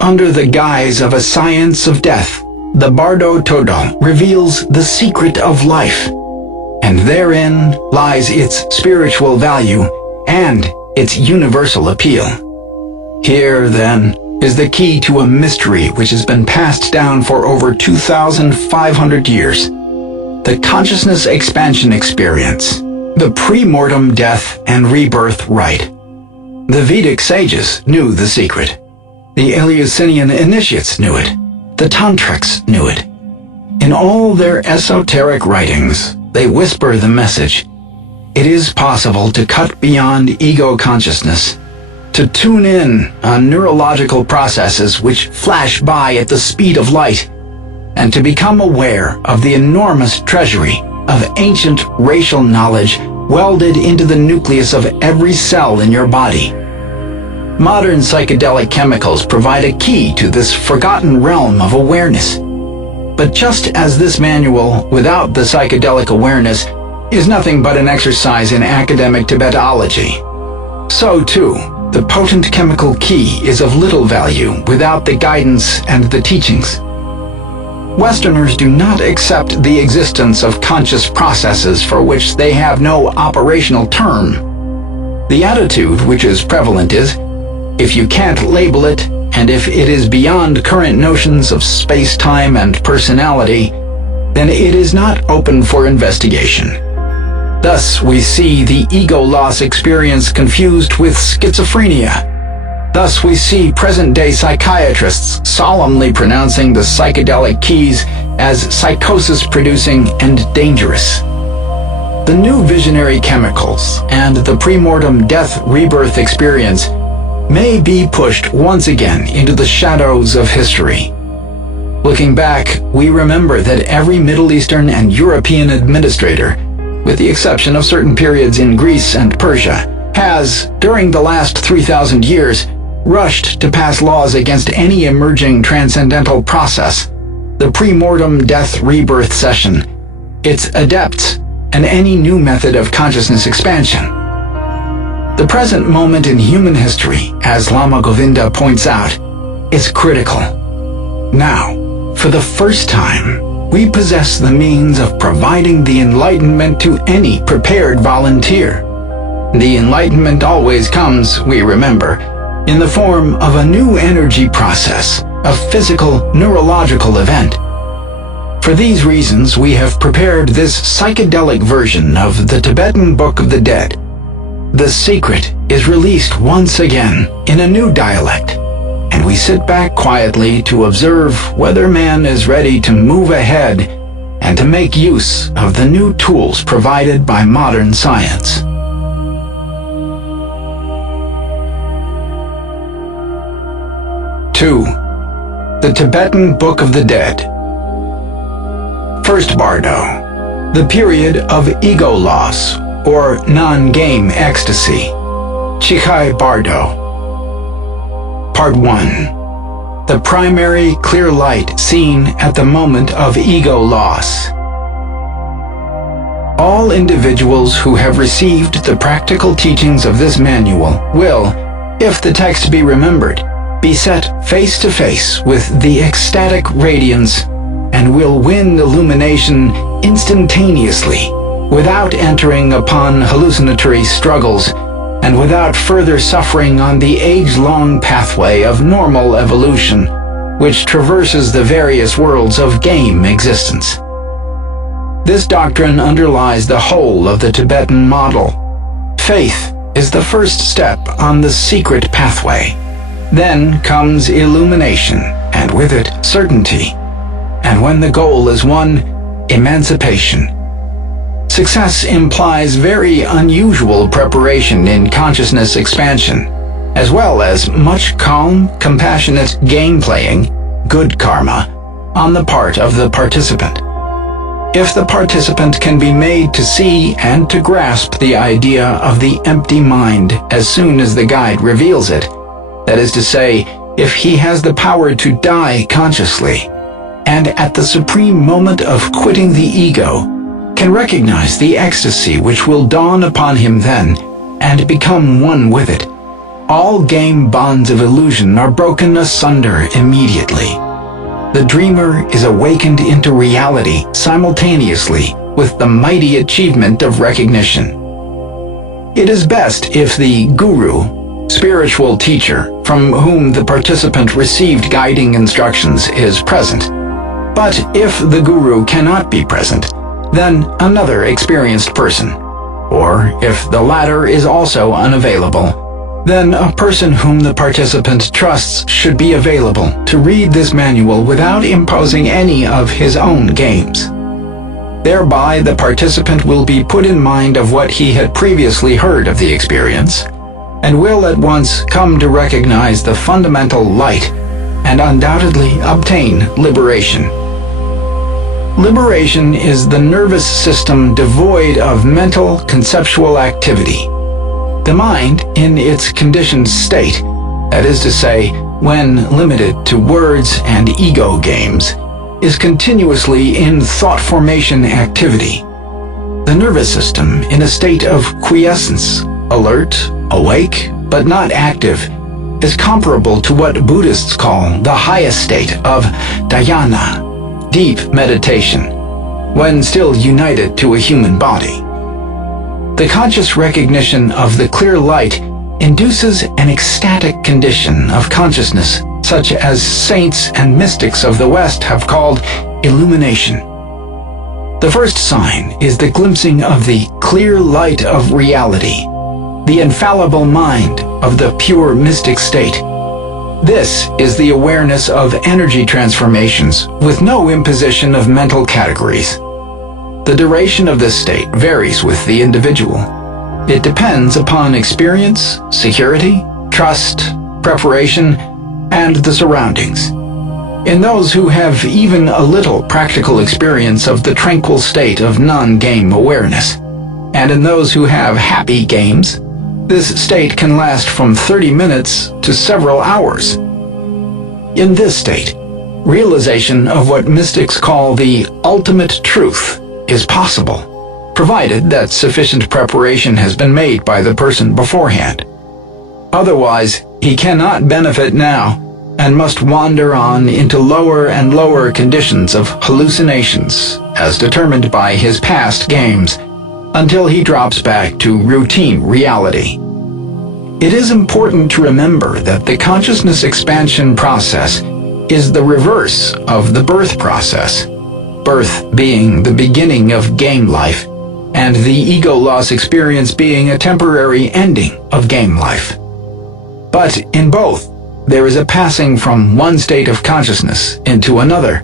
Under the guise of a science of death, the Bardo Todal reveals the secret of life, and therein lies its spiritual value and its universal appeal. Here, then, is the key to a mystery which has been passed down for over 2,500 years. The consciousness expansion experience, the pre-mortem death and rebirth rite. The Vedic sages knew the secret. The Eleusinian initiates knew it. The Tantrics knew it. In all their esoteric writings, they whisper the message. It is possible to cut beyond ego consciousness, to tune in on neurological processes which flash by at the speed of light, and to become aware of the enormous treasury of ancient racial knowledge welded into the nucleus of every cell in your body. Modern psychedelic chemicals provide a key to this forgotten realm of awareness. But just as this manual, without the psychedelic awareness, is nothing but an exercise in academic Tibetology, so too, the potent chemical key is of little value without the guidance and the teachings. Westerners do not accept the existence of conscious processes for which they have no operational term. The attitude which is prevalent is, if you can't label it, and if it is beyond current notions of space-time and personality, then it is not open for investigation. Thus, we see the ego loss experience confused with schizophrenia. Thus, we see present-day psychiatrists solemnly pronouncing the psychedelic keys as psychosis-producing and dangerous. The new visionary chemicals and the premortem death-rebirth experience may be pushed once again into the shadows of history. Will Looking back, we remember that every Middle Eastern and European administrator, with the exception of certain periods in Greece and Persia, has, during the last 3,000 years, rushed to pass laws against any emerging transcendental process, the pre-mortem death-rebirth session, its adepts, and any new method of consciousness expansion. The present moment in human history, as Lama Govinda points out, is critical. Now, for the first time, we possess the means of providing the enlightenment to any prepared volunteer. The enlightenment always comes, we remember, in the form of a new energy process, a physical, neurological event. For these reasons, we have prepared this psychedelic version of the Tibetan Book of the Dead. The secret is released once again in a new dialect, and we sit back quietly to observe whether man is ready to move ahead and to make use of the new tools provided by modern science. Two, the Tibetan Book of the Dead. First Bardo, the period of ego loss, or non-game ecstasy. Chikhai Bardo. Part 1. The primary clear light seen at the moment of ego loss. All individuals who have received the practical teachings of this manual will, if the text be remembered, be set face to face with the ecstatic radiance and will win illumination instantaneously, without entering upon hallucinatory struggles and without further suffering on the age-long pathway of normal evolution, which traverses the various worlds of game existence. This doctrine underlies the whole of the Tibetan model. Faith is the first step on the secret pathway. Then comes illumination, and with it, certainty. And when the goal is won, emancipation. Success implies very unusual preparation in consciousness expansion, as well as much calm, compassionate game-playing, good karma, on the part of the participant. If the participant can be made to see and to grasp the idea of the empty mind as soon as the guide reveals it, that is to say, if he has the power to die consciously, and at the supreme moment of quitting the ego, can recognize the ecstasy which will dawn upon him then, and become one with it, all game bonds of illusion are broken asunder immediately. The dreamer is awakened into reality simultaneously with the mighty achievement of recognition. It is best if the guru, spiritual teacher, from whom the participant received guiding instructions, is present. But if the guru cannot be present, then another experienced person. Or if the latter is also unavailable, then a person whom the participant trusts should be available to read this manual without imposing any of his own games. Thereby, the participant will be put in mind of what he had previously heard of the experience, and will at once come to recognize the fundamental light and undoubtedly obtain liberation. Liberation is the nervous system devoid of mental, conceptual activity. The mind, in its conditioned state, that is to say, when limited to words and ego games, is continuously in thought formation activity. The nervous system, in a state of quiescence, alert, awake, but not active, is comparable to what Buddhists call the highest state of dhyana, deep meditation, when still united to a human body. The conscious recognition of the clear light induces an ecstatic condition of consciousness, such as saints and mystics of the West have called illumination. The first sign is the glimpsing of the clear light of reality, the infallible mind of the pure mystic state. This is the awareness of energy transformations with no imposition of mental categories. The duration of this state varies with the individual. It depends upon experience, security, trust, preparation, and the surroundings. In those who have even a little practical experience of the tranquil state of non-game awareness, and in those who have happy games, this state can last from 30 minutes to several hours. In this state, realization of what mystics call the ultimate truth is possible, provided that sufficient preparation has been made by the person beforehand. Otherwise, he cannot benefit now and must wander on into lower and lower conditions of hallucinations as determined by his past games until he drops back to routine reality. It is important to remember that the consciousness expansion process is the reverse of the birth process, birth being the beginning of game life, and the ego loss experience being a temporary ending of game life. But in both, there is a passing from one state of consciousness into another,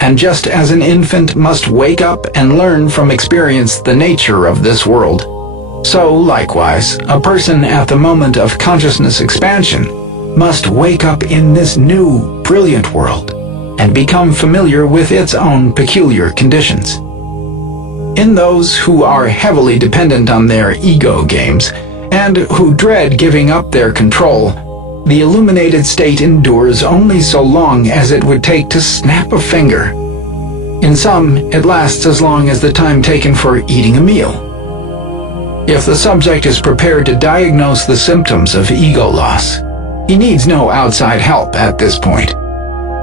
and just as an infant must wake up and learn from experience the nature of this world, so likewise a person at the moment of consciousness expansion must wake up in this new, brilliant world and become familiar with its own peculiar conditions. In those who are heavily dependent on their ego games and who dread giving up their control, the illuminated state endures only so long as it would take to snap a finger. In some, it lasts as long as the time taken for eating a meal. If the subject is prepared to diagnose the symptoms of ego loss, he needs no outside help at this point.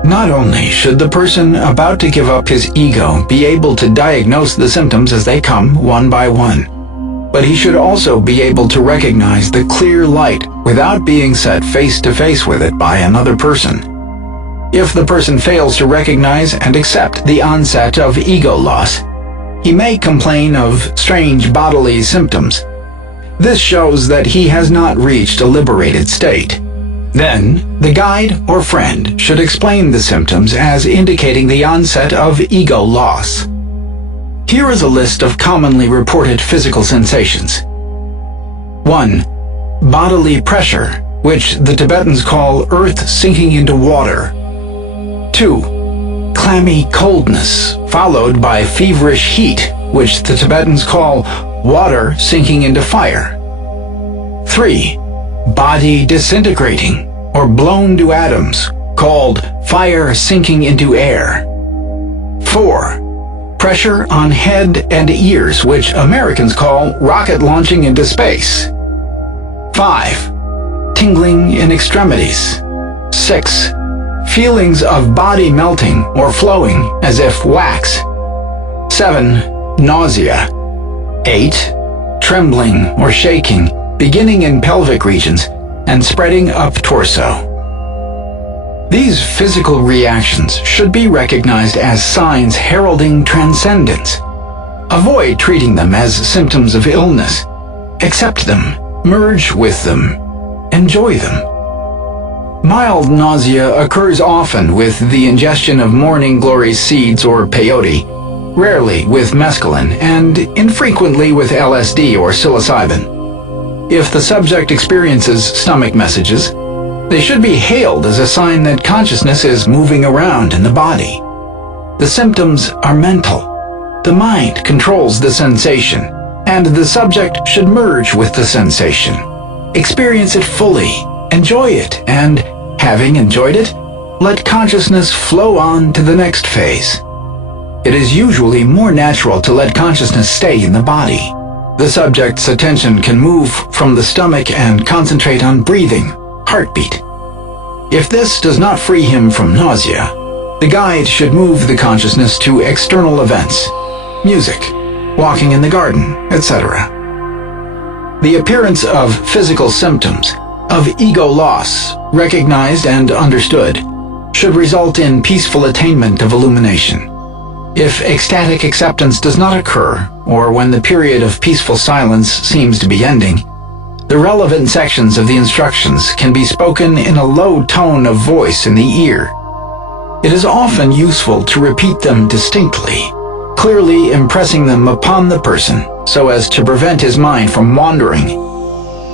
Not only should the person about to give up his ego be able to diagnose the symptoms as they come one by one, but he should also be able to recognize the clear light without being set face to face with it by another person. If the person fails to recognize and accept the onset of ego loss, he may complain of strange bodily symptoms. This shows that he has not reached a liberated state. Then, the guide or friend should explain the symptoms as indicating the onset of ego loss. Here is a list of commonly reported physical sensations. 1. Bodily pressure, which the Tibetans call earth sinking into water. 2. Clammy coldness, followed by feverish heat, which the Tibetans call water sinking into fire. 3. Body disintegrating, or blown to atoms, called fire sinking into air. 4. Pressure on head and ears, which Americans call rocket launching into space. 5. Tingling in extremities. 6. Feelings of body melting or flowing as if wax. 7. Nausea. 8. Trembling or shaking, beginning in pelvic regions and spreading up torso. These physical reactions should be recognized as signs heralding transcendence. Avoid treating them as symptoms of illness. Accept them, merge with them, enjoy them. Mild nausea occurs often with the ingestion of morning glory seeds or peyote, rarely with mescaline, and infrequently with LSD or psilocybin. If the subject experiences stomach messages, they should be hailed as a sign that consciousness is moving around in the body. The symptoms are mental. The mind controls the sensation, and the subject should merge with the sensation. Experience it fully, enjoy it, and, having enjoyed it, let consciousness flow on to the next phase. It is usually more natural to let consciousness stay in the body. The subject's attention can move from the stomach and concentrate on breathing, heartbeat. If this does not free him from nausea, the guide should move the consciousness to external events, music, walking in the garden, etc. The appearance of physical symptoms of ego loss, recognized and understood, should result in peaceful attainment of illumination. If ecstatic acceptance does not occur, or when the period of peaceful silence seems to be ending, the relevant sections of the instructions can be spoken in a low tone of voice in the ear. It is often useful to repeat them distinctly, clearly impressing them upon the person so as to prevent his mind from wandering.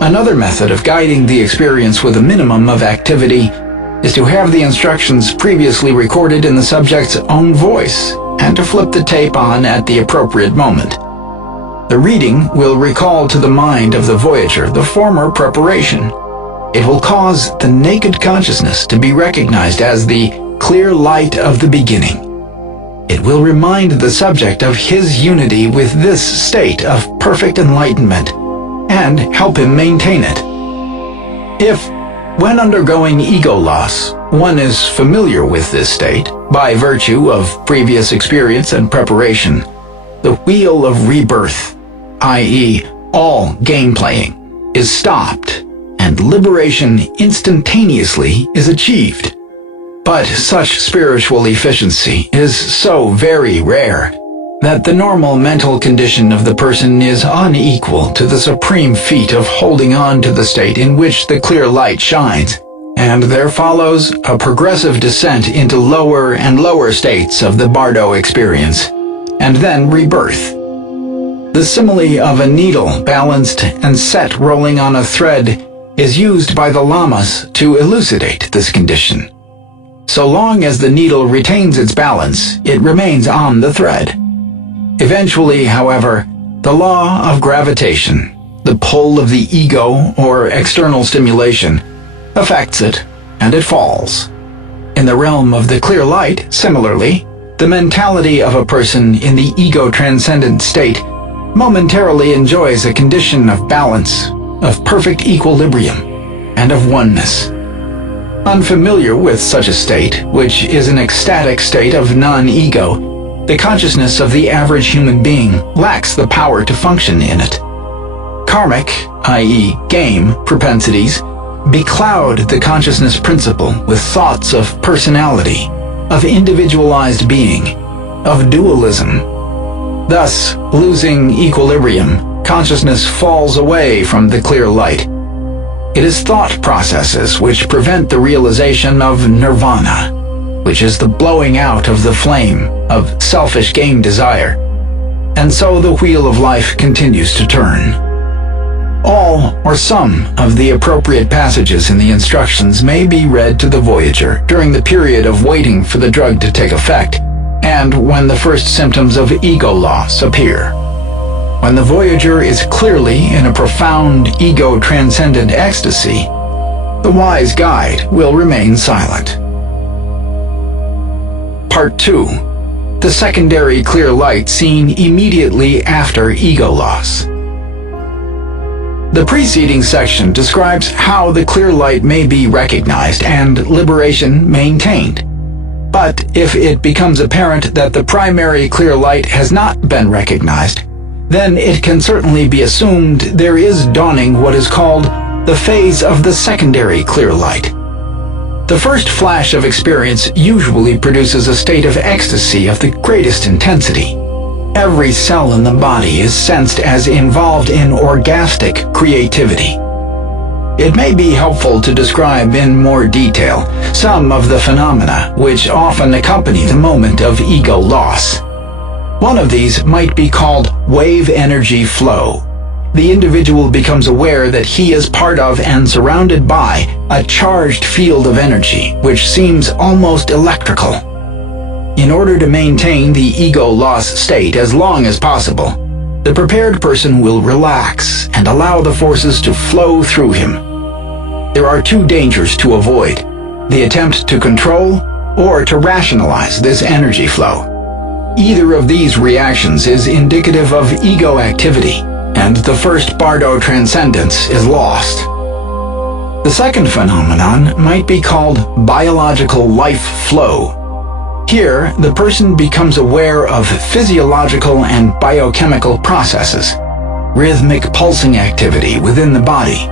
Another method of guiding the experience with a minimum of activity is to have the instructions previously recorded in the subject's own voice and to flip the tape on at the appropriate moment. The reading will recall to the mind of the voyager the former preparation. It will cause the naked consciousness to be recognized as the clear light of the beginning. It will remind the subject of his unity with this state of perfect enlightenment and help him maintain it. If, when undergoing ego loss, one is familiar with this state by virtue of previous experience and preparation, the wheel of rebirth, i.e., all game playing, is stopped and liberation instantaneously is achieved. But such spiritual efficiency is so very rare that the normal mental condition of the person is unequal to the supreme feat of holding on to the state in which the clear light shines, and there follows a progressive descent into lower and lower states of the Bardo experience, and then rebirth. The simile of a needle balanced and set rolling on a thread is used by the lamas to elucidate this condition. So long as the needle retains its balance, it remains on the thread. Eventually, however, the law of gravitation, the pull of the ego or external stimulation, affects it, and it falls. In the realm of the clear light, similarly, the mentality of a person in the ego-transcendent state momentarily enjoys a condition of balance, of perfect equilibrium, and of oneness. Unfamiliar with such a state, which is an ecstatic state of non-ego, the consciousness of the average human being lacks the power to function in it. Karmic, i.e. game, propensities becloud the consciousness principle with thoughts of personality, of individualized being, of dualism. Thus, losing equilibrium, consciousness falls away from the clear light. It is thought processes which prevent the realization of nirvana, which is the blowing out of the flame of selfish game desire. And so the wheel of life continues to turn. All or some of the appropriate passages in the instructions may be read to the voyager during the period of waiting for the drug to take effect, and when the first symptoms of ego loss appear. When the voyager is clearly in a profound ego-transcendent ecstasy, the wise guide will remain silent. Part 2. The secondary clear light seen immediately after ego loss. The preceding section describes how the clear light may be recognized and liberation maintained. But if it becomes apparent that the primary clear light has not been recognized, then it can certainly be assumed there is dawning what is called the phase of the secondary clear light. The first flash of experience usually produces a state of ecstasy of the greatest intensity. Every cell in the body is sensed as involved in orgastic creativity. It may be helpful to describe in more detail some of the phenomena which often accompany the moment of ego loss. One of these might be called wave energy flow. The individual becomes aware that he is part of and surrounded by a charged field of energy which seems almost electrical. In order to maintain the ego loss state as long as possible, the prepared person will relax and allow the forces to flow through him. There are two dangers to avoid: the attempt to control or to rationalize this energy flow. Either of these reactions is indicative of ego activity, and the first Bardo transcendence is lost. The second phenomenon might be called biological life flow. Here, the person becomes aware of physiological and biochemical processes, rhythmic pulsing activity within the body.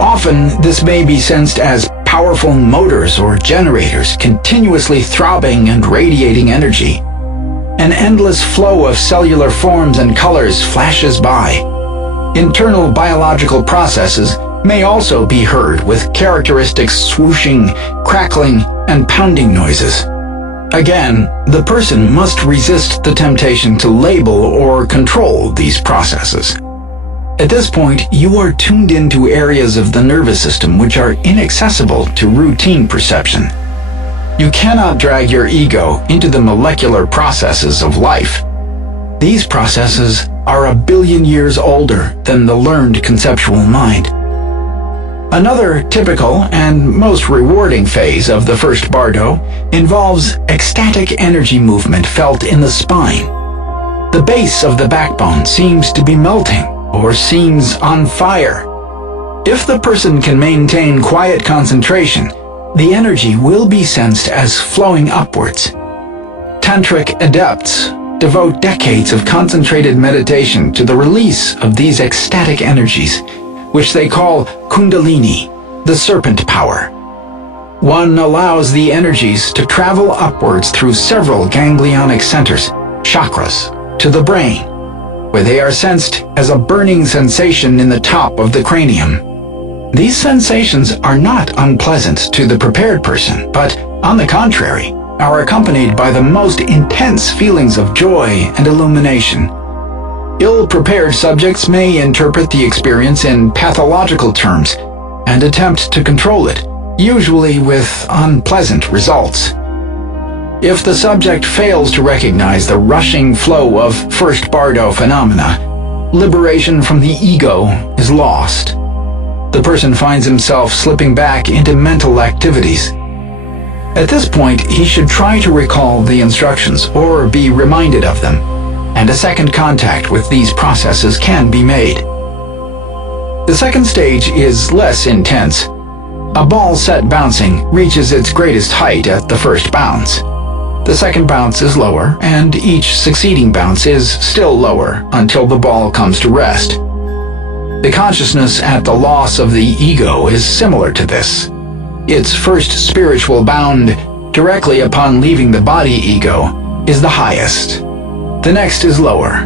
Often, this may be sensed as powerful motors or generators continuously throbbing and radiating energy. An endless flow of cellular forms and colors flashes by. Internal biological processes may also be heard with characteristic swooshing, crackling, and pounding noises. Again, the person must resist the temptation to label or control these processes. At this point, you are tuned into areas of the nervous system which are inaccessible to routine perception. You cannot drag your ego into the molecular processes of life. These processes are 1 billion years older than the learned conceptual mind. Another typical and most rewarding phase of the first bardo involves ecstatic energy movement felt in the spine. The base of the backbone seems to be melting or seems on fire. If the person can maintain quiet concentration, the energy will be sensed as flowing upwards. Tantric adepts devote decades of concentrated meditation to the release of these ecstatic energies, which they call Kundalini, the serpent power. One allows the energies to travel upwards through several ganglionic centers, chakras, to the brain, where they are sensed as a burning sensation in the top of the cranium. These sensations are not unpleasant to the prepared person, but, on the contrary, are accompanied by the most intense feelings of joy and illumination. Ill-prepared subjects may interpret the experience in pathological terms and attempt to control it, usually with unpleasant results. If the subject fails to recognize the rushing flow of first bardo phenomena, liberation from the ego is lost. The person finds himself slipping back into mental activities. At this point, he should try to recall the instructions or be reminded of them, and a second contact with these processes can be made. The second stage is less intense. A ball set bouncing reaches its greatest height at the first bounce. The second bounce is lower, and each succeeding bounce is still lower until the ball comes to rest. The consciousness at the loss of the ego is similar to this. Its first spiritual bound, directly upon leaving the body ego, is the highest. The next is lower.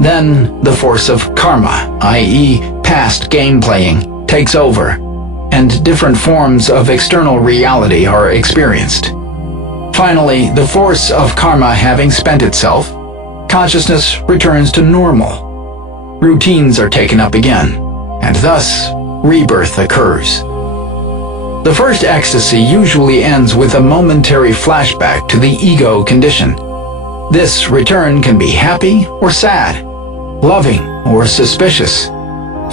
Then the force of karma, i.e. past game playing, takes over, and different forms of external reality are experienced. Finally, the force of karma having spent itself, consciousness returns to normal. Routines are taken up again, and thus rebirth occurs. The first ecstasy usually ends with a momentary flashback to the ego condition. This return can be happy or sad, loving or suspicious,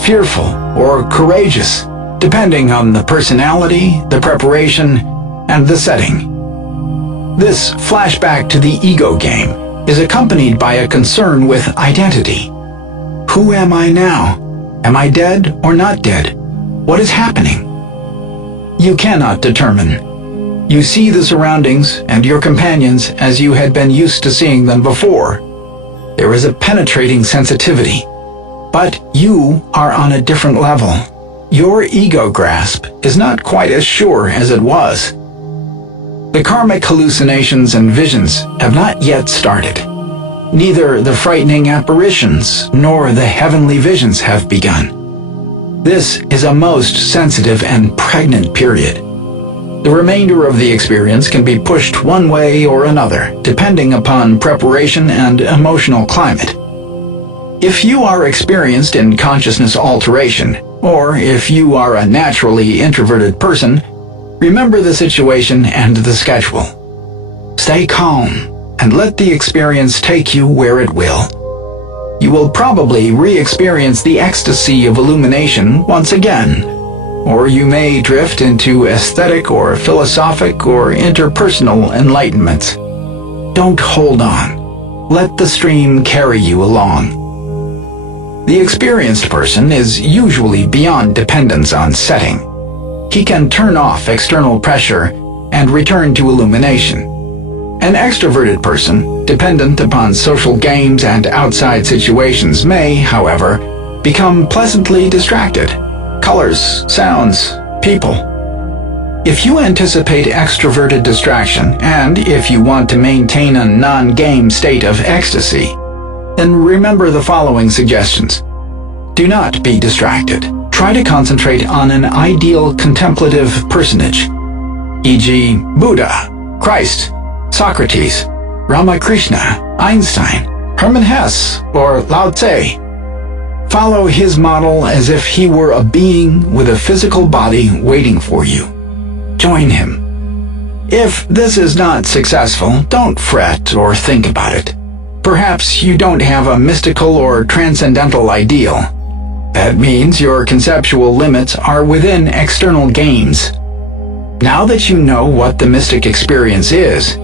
fearful or courageous, depending on the personality, the preparation, and the setting. This flashback to the ego game is accompanied by a concern with identity. Who am I now? Am I dead or not dead? What is happening? You cannot determine. You see the surroundings and your companions as you had been used to seeing them before. There is a penetrating sensitivity. But you are on a different level. Your ego grasp is not quite as sure as it was. The karmic hallucinations and visions have not yet started. Neither the frightening apparitions nor the heavenly visions have begun. This is a most sensitive and pregnant period. The remainder of the experience can be pushed one way or another, depending upon preparation and emotional climate. If you are experienced in consciousness alteration, or if you are a naturally introverted person, remember the situation and the schedule. Stay calm and let the experience take you where it will. You will probably re-experience the ecstasy of illumination once again, or you may drift into aesthetic or philosophic or interpersonal enlightenments. Don't hold on. Let the stream carry you along. The experienced person is usually beyond dependence on setting. He can turn off external pressure and return to illumination. An extroverted person, dependent upon social games and outside situations, may, however, become pleasantly distracted. Colors, sounds, people. If you anticipate extroverted distraction, and if you want to maintain a non-game state of ecstasy, then remember the following suggestions. Do not be distracted. Try to concentrate on an ideal contemplative personage, e.g. Buddha, Christ, Socrates, Ramakrishna, Einstein, Hermann Hesse, or Lao Tse. Follow his model as if he were a being with a physical body waiting for you. Join him. If this is not successful, don't fret or think about it. Perhaps you don't have a mystical or transcendental ideal. That means your conceptual limits are within external games. Now that you know what the mystic experience is,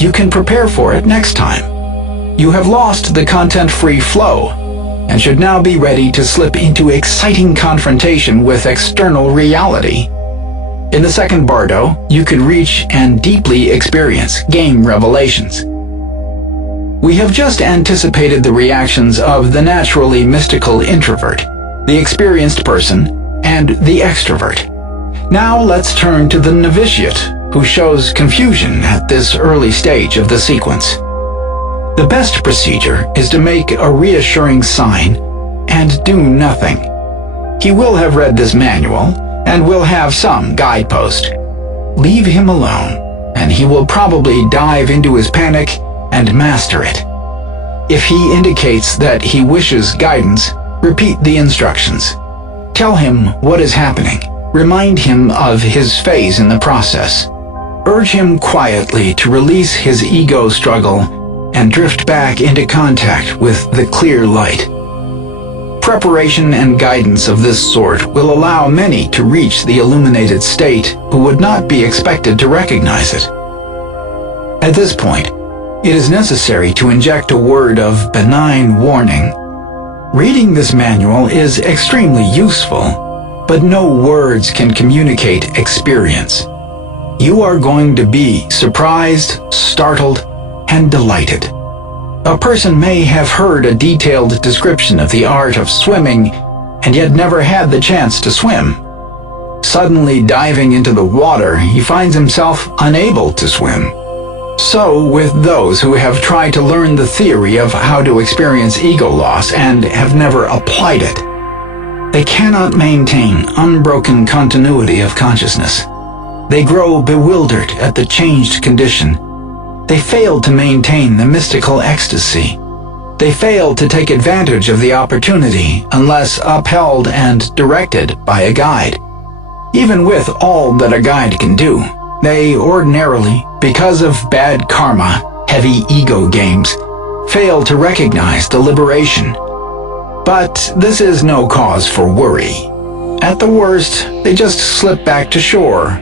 you can prepare for it next time. You have lost the content-free flow and should now be ready to slip into exciting confrontation with external reality. In the second bardo, you can reach and deeply experience game revelations. We have just anticipated the reactions of the naturally mystical introvert, the experienced person, and the extrovert. Now let's turn to the novitiate, who shows confusion at this early stage of the sequence. The best procedure is to make a reassuring sign and do nothing. He will have read this manual and will have some guidepost. Leave him alone, and he will probably dive into his panic and master it. If he indicates that he wishes guidance, repeat the instructions. Tell him what is happening. Remind him of his phase in the process. Urge him quietly to release his ego struggle and drift back into contact with the clear light. Preparation and guidance of this sort will allow many to reach the illuminated state who would not be expected to recognize it. At this point, it is necessary to inject a word of benign warning. Reading this manual is extremely useful, but no words can communicate experience. You are going to be surprised, startled, and delighted. A person may have heard a detailed description of the art of swimming and yet never had the chance to swim. Suddenly diving into the water, he finds himself unable to swim. So with those who have tried to learn the theory of how to experience ego loss and have never applied it. They cannot maintain unbroken continuity of consciousness. They grow bewildered at the changed condition. They fail to maintain the mystical ecstasy. They fail to take advantage of the opportunity unless upheld and directed by a guide. Even with all that a guide can do, they ordinarily, because of bad karma, heavy ego games, fail to recognize the liberation. But this is no cause for worry. At the worst, they just slip back to shore.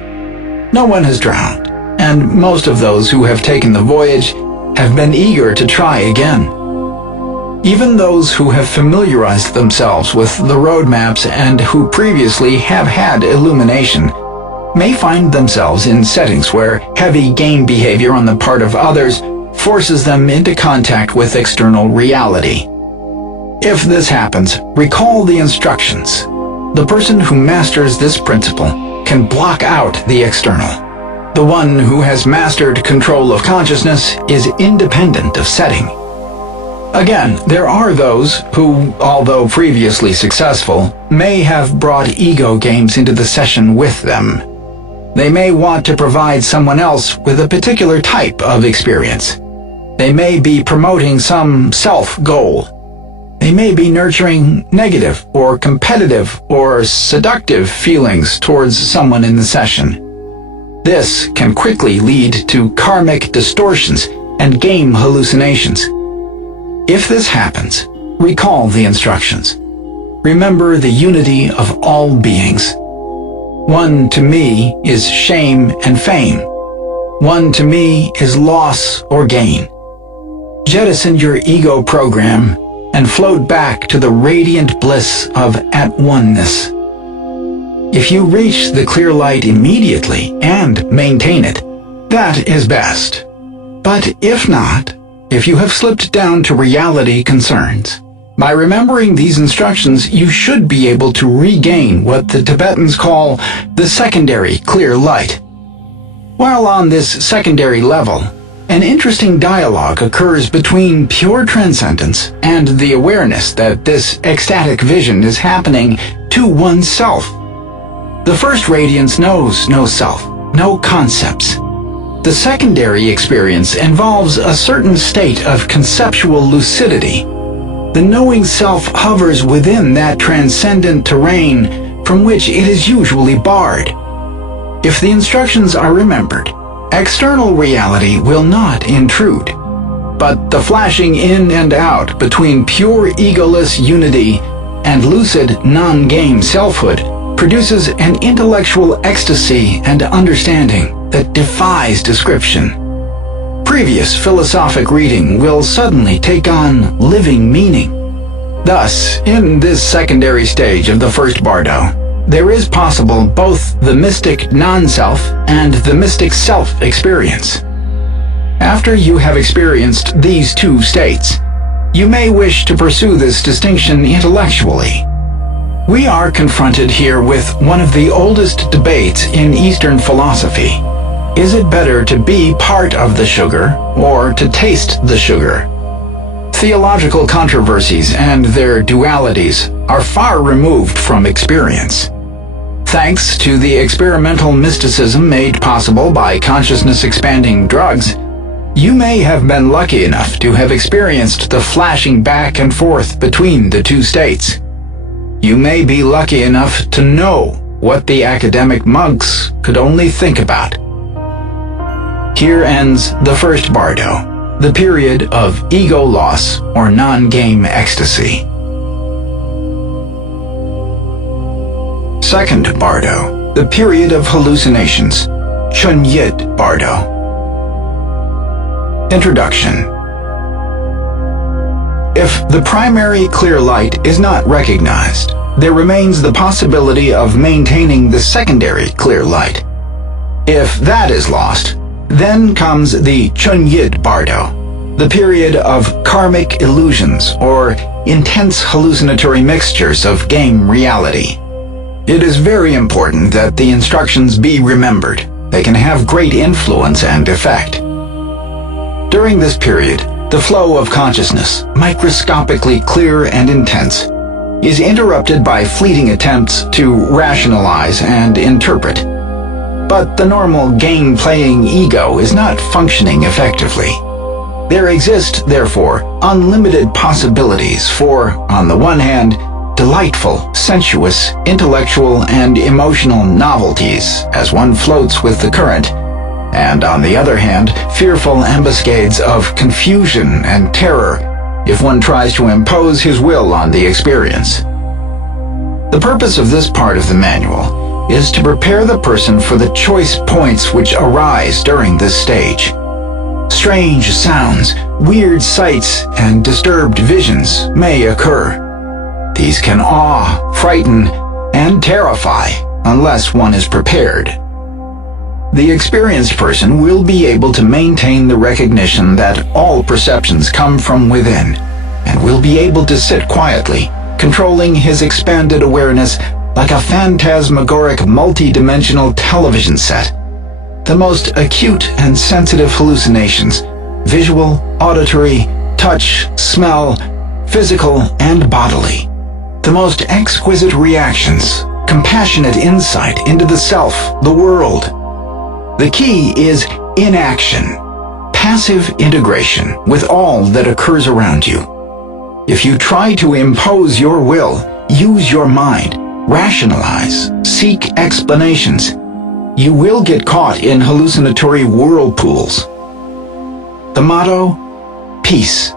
No one has drowned, and most of those who have taken the voyage have been eager to try again. Even those who have familiarized themselves with the roadmaps and who previously have had illumination may find themselves in settings where heavy game behavior on the part of others forces them into contact with external reality. If this happens, recall the instructions. The person who masters this principle can block out the external. The one who has mastered control of consciousness is independent of setting. Again, there are those who, although previously successful, may have brought ego games into the session with them. They may want to provide someone else with a particular type of experience. They may be promoting some self-goal. They may be nurturing negative or competitive or seductive feelings towards someone in the session. This can quickly lead to karmic distortions and game hallucinations. If this happens, recall the instructions. Remember the unity of all beings. One to me is shame and fame. One to me is loss or gain. Jettison your ego program and float back to the radiant bliss of at-oneness. If you reach the clear light immediately and maintain it, that is best. But if not, if you have slipped down to reality concerns, by remembering these instructions, you should be able to regain what the Tibetans call the secondary clear light. While on this secondary level, an interesting dialogue occurs between pure transcendence and the awareness that this ecstatic vision is happening to oneself. The first radiance knows no self, no concepts. The secondary experience involves a certain state of conceptual lucidity. The knowing self hovers within that transcendent terrain from which it is usually barred. If the instructions are remembered, external reality will not intrude. But the flashing in and out between pure egoless unity and lucid non-game selfhood produces an intellectual ecstasy and understanding that defies description. Previous philosophic reading will suddenly take on living meaning. Thus, in this secondary stage of the first bardo, there is possible both the mystic non-self and the mystic self experience. After you have experienced these two states, you may wish to pursue this distinction intellectually. We are confronted here with one of the oldest debates in Eastern philosophy. Is it better to be part of the sugar or to taste the sugar? Theological controversies and their dualities are far removed from experience. Thanks to the experimental mysticism made possible by consciousness-expanding drugs, you may have been lucky enough to have experienced the flashing back and forth between the two states. You may be lucky enough to know what the academic monks could only think about. Here ends the first bardo, the period of ego loss or non-game ecstasy. Second bardo, the period of hallucinations, Chunyid bardo. Introduction. If the primary clear light is not recognized, there remains the possibility of maintaining the secondary clear light. If that is lost, then comes the Chunyid bardo, the period of karmic illusions or intense hallucinatory mixtures of game reality. It is very important that the instructions be remembered. They can have great influence and effect. During this period, the flow of consciousness, microscopically clear and intense, is interrupted by fleeting attempts to rationalize and interpret. But the normal game-playing ego is not functioning effectively. There exist, therefore, unlimited possibilities for, on the one hand, delightful, sensuous, intellectual, and emotional novelties as one floats with the current, and on the other hand, fearful ambuscades of confusion and terror if one tries to impose his will on the experience. The purpose of this part of the manual is to prepare the person for the choice points which arise during this stage. Strange sounds, weird sights, and disturbed visions may occur. These can awe, frighten, and terrify unless one is prepared. The experienced person will be able to maintain the recognition that all perceptions come from within, and will be able to sit quietly, controlling his expanded awareness like a phantasmagoric multi-dimensional television set. The most acute and sensitive hallucinations, visual, auditory, touch, smell, physical, and bodily. The most exquisite reactions, compassionate insight into the self, the world. The key is inaction, passive integration with all that occurs around you. If you try to impose your will, use your mind, rationalize, seek explanations, you will get caught in hallucinatory whirlpools. The motto? Peace,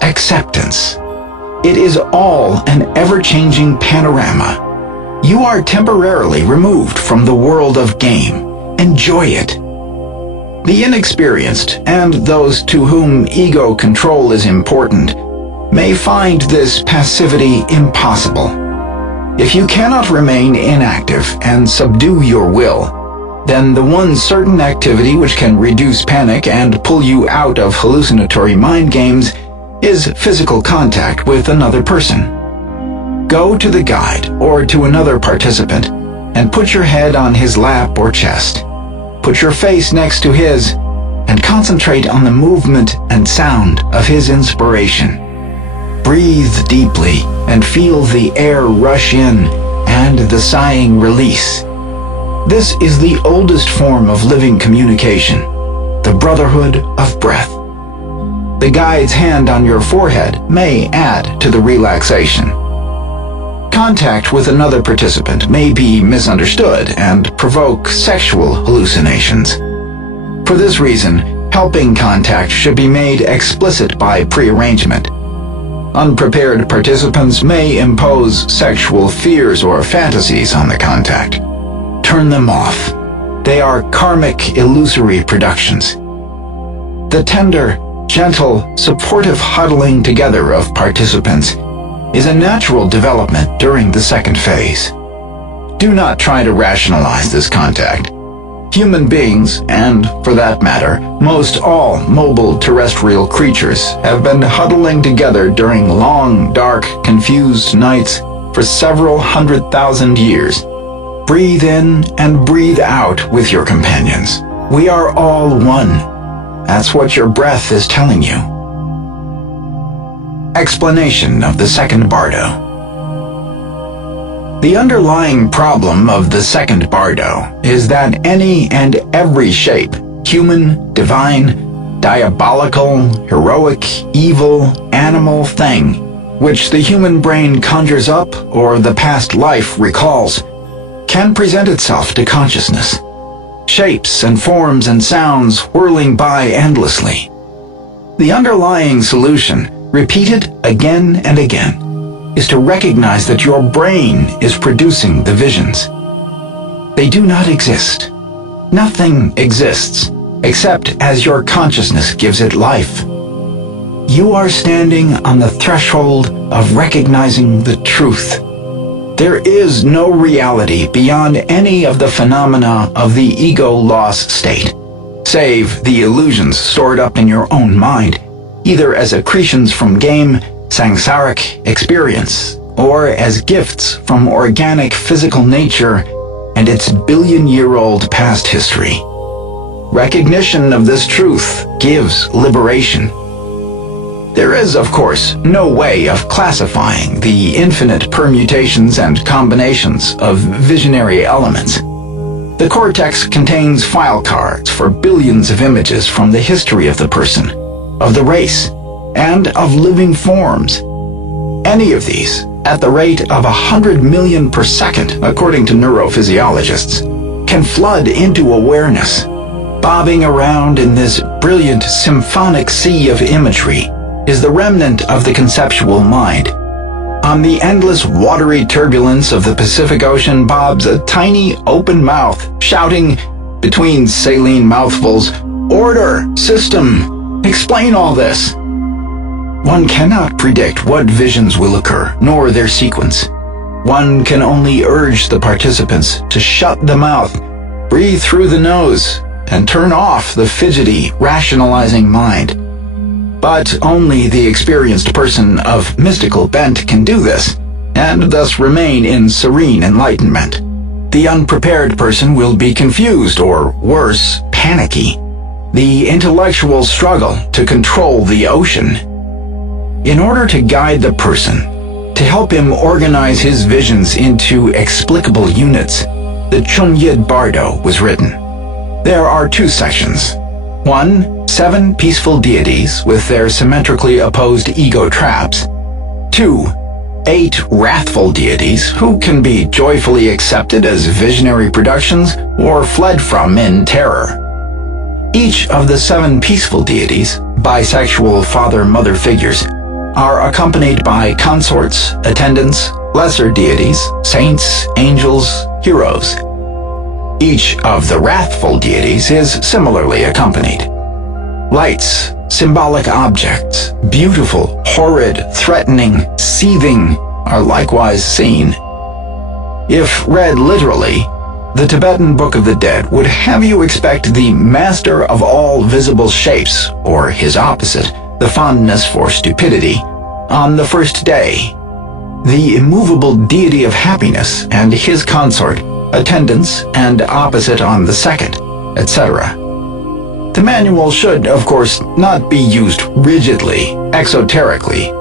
acceptance. It is all an ever-changing panorama. You are temporarily removed from the world of game. Enjoy it. The inexperienced, and those to whom ego control is important, may find this passivity impossible. If you cannot remain inactive and subdue your will, then the one certain activity which can reduce panic and pull you out of hallucinatory mind games is physical contact with another person. Go to the guide or to another participant and put your head on his lap or chest. Put your face next to his and concentrate on the movement and sound of his inspiration. Breathe deeply and feel the air rush in and the sighing release. This is the oldest form of living communication, the brotherhood of breath. The guide's hand on your forehead may add to the relaxation. Contact with another participant may be misunderstood and provoke sexual hallucinations. For this reason, helping contact should be made explicit by prearrangement. Unprepared participants may impose sexual fears or fantasies on the contact. Turn them off. They are karmic, illusory productions. The tender, gentle, supportive huddling together of participants is a natural development during the second phase. Do not try to rationalize this contact. Human beings, and for that matter, most all mobile terrestrial creatures, have been huddling together during long, dark, confused nights for several 100,000 years. Breathe in and breathe out with your companions. We are all one. That's what your breath is telling you. Explanation of the second bardo. The underlying problem of the second bardo is that any and every shape, human, divine, diabolical, heroic, evil, animal thing, which the human brain conjures up or the past life recalls, can present itself to consciousness. Shapes and forms and sounds whirling by endlessly. The underlying solution, repeated again and again, is to recognize that your brain is producing the visions. They do not exist. Nothing exists except as your consciousness gives it life. You are standing on the threshold of recognizing the truth. There is no reality beyond any of the phenomena of the ego-loss state, save the illusions stored up in your own mind, either as accretions from game, samsaric experience, or as gifts from organic physical nature and its billion-year-old past history. Recognition of this truth gives liberation. There is, of course, no way of classifying the infinite permutations and combinations of visionary elements. The cortex contains file cards for billions of images from the history of the person, of the race, and of living forms. Any of these, at the rate of 100 million per second, according to neurophysiologists, can flood into awareness. Bobbing around in this brilliant symphonic sea of imagery is the remnant of the conceptual mind. On the endless watery turbulence of the Pacific Ocean bobs a tiny open mouth, shouting, between saline mouthfuls, "Order! System! Explain all this!" One cannot predict what visions will occur, nor their sequence. One can only urge the participants to shut the mouth, breathe through the nose, and turn off the fidgety, rationalizing mind. But only the experienced person of mystical bent can do this, and thus remain in serene enlightenment. The unprepared person will be confused, or worse, panicky. The intellectual struggle to control the ocean. In order to guide the person, to help him organize his visions into explicable units, the Chunyid Bardo was written. There are two sections. 1. 7 peaceful deities with their symmetrically opposed ego traps. 2. 8 wrathful deities who can be joyfully accepted as visionary productions or fled from in terror. Each of the 7 peaceful deities, bisexual father-mother figures, are accompanied by consorts, attendants, lesser deities, saints, angels, heroes. Each of the wrathful deities is similarly accompanied. Lights, symbolic objects, beautiful, horrid, threatening, seething, are likewise seen. If read literally, the Tibetan Book of the Dead would have you expect the master of all visible shapes, or his opposite, the fondness for stupidity, on the first day, the immovable deity of happiness and his consort, attendants and opposite on the second, etc. The manual should, of course, not be used rigidly, exoterically,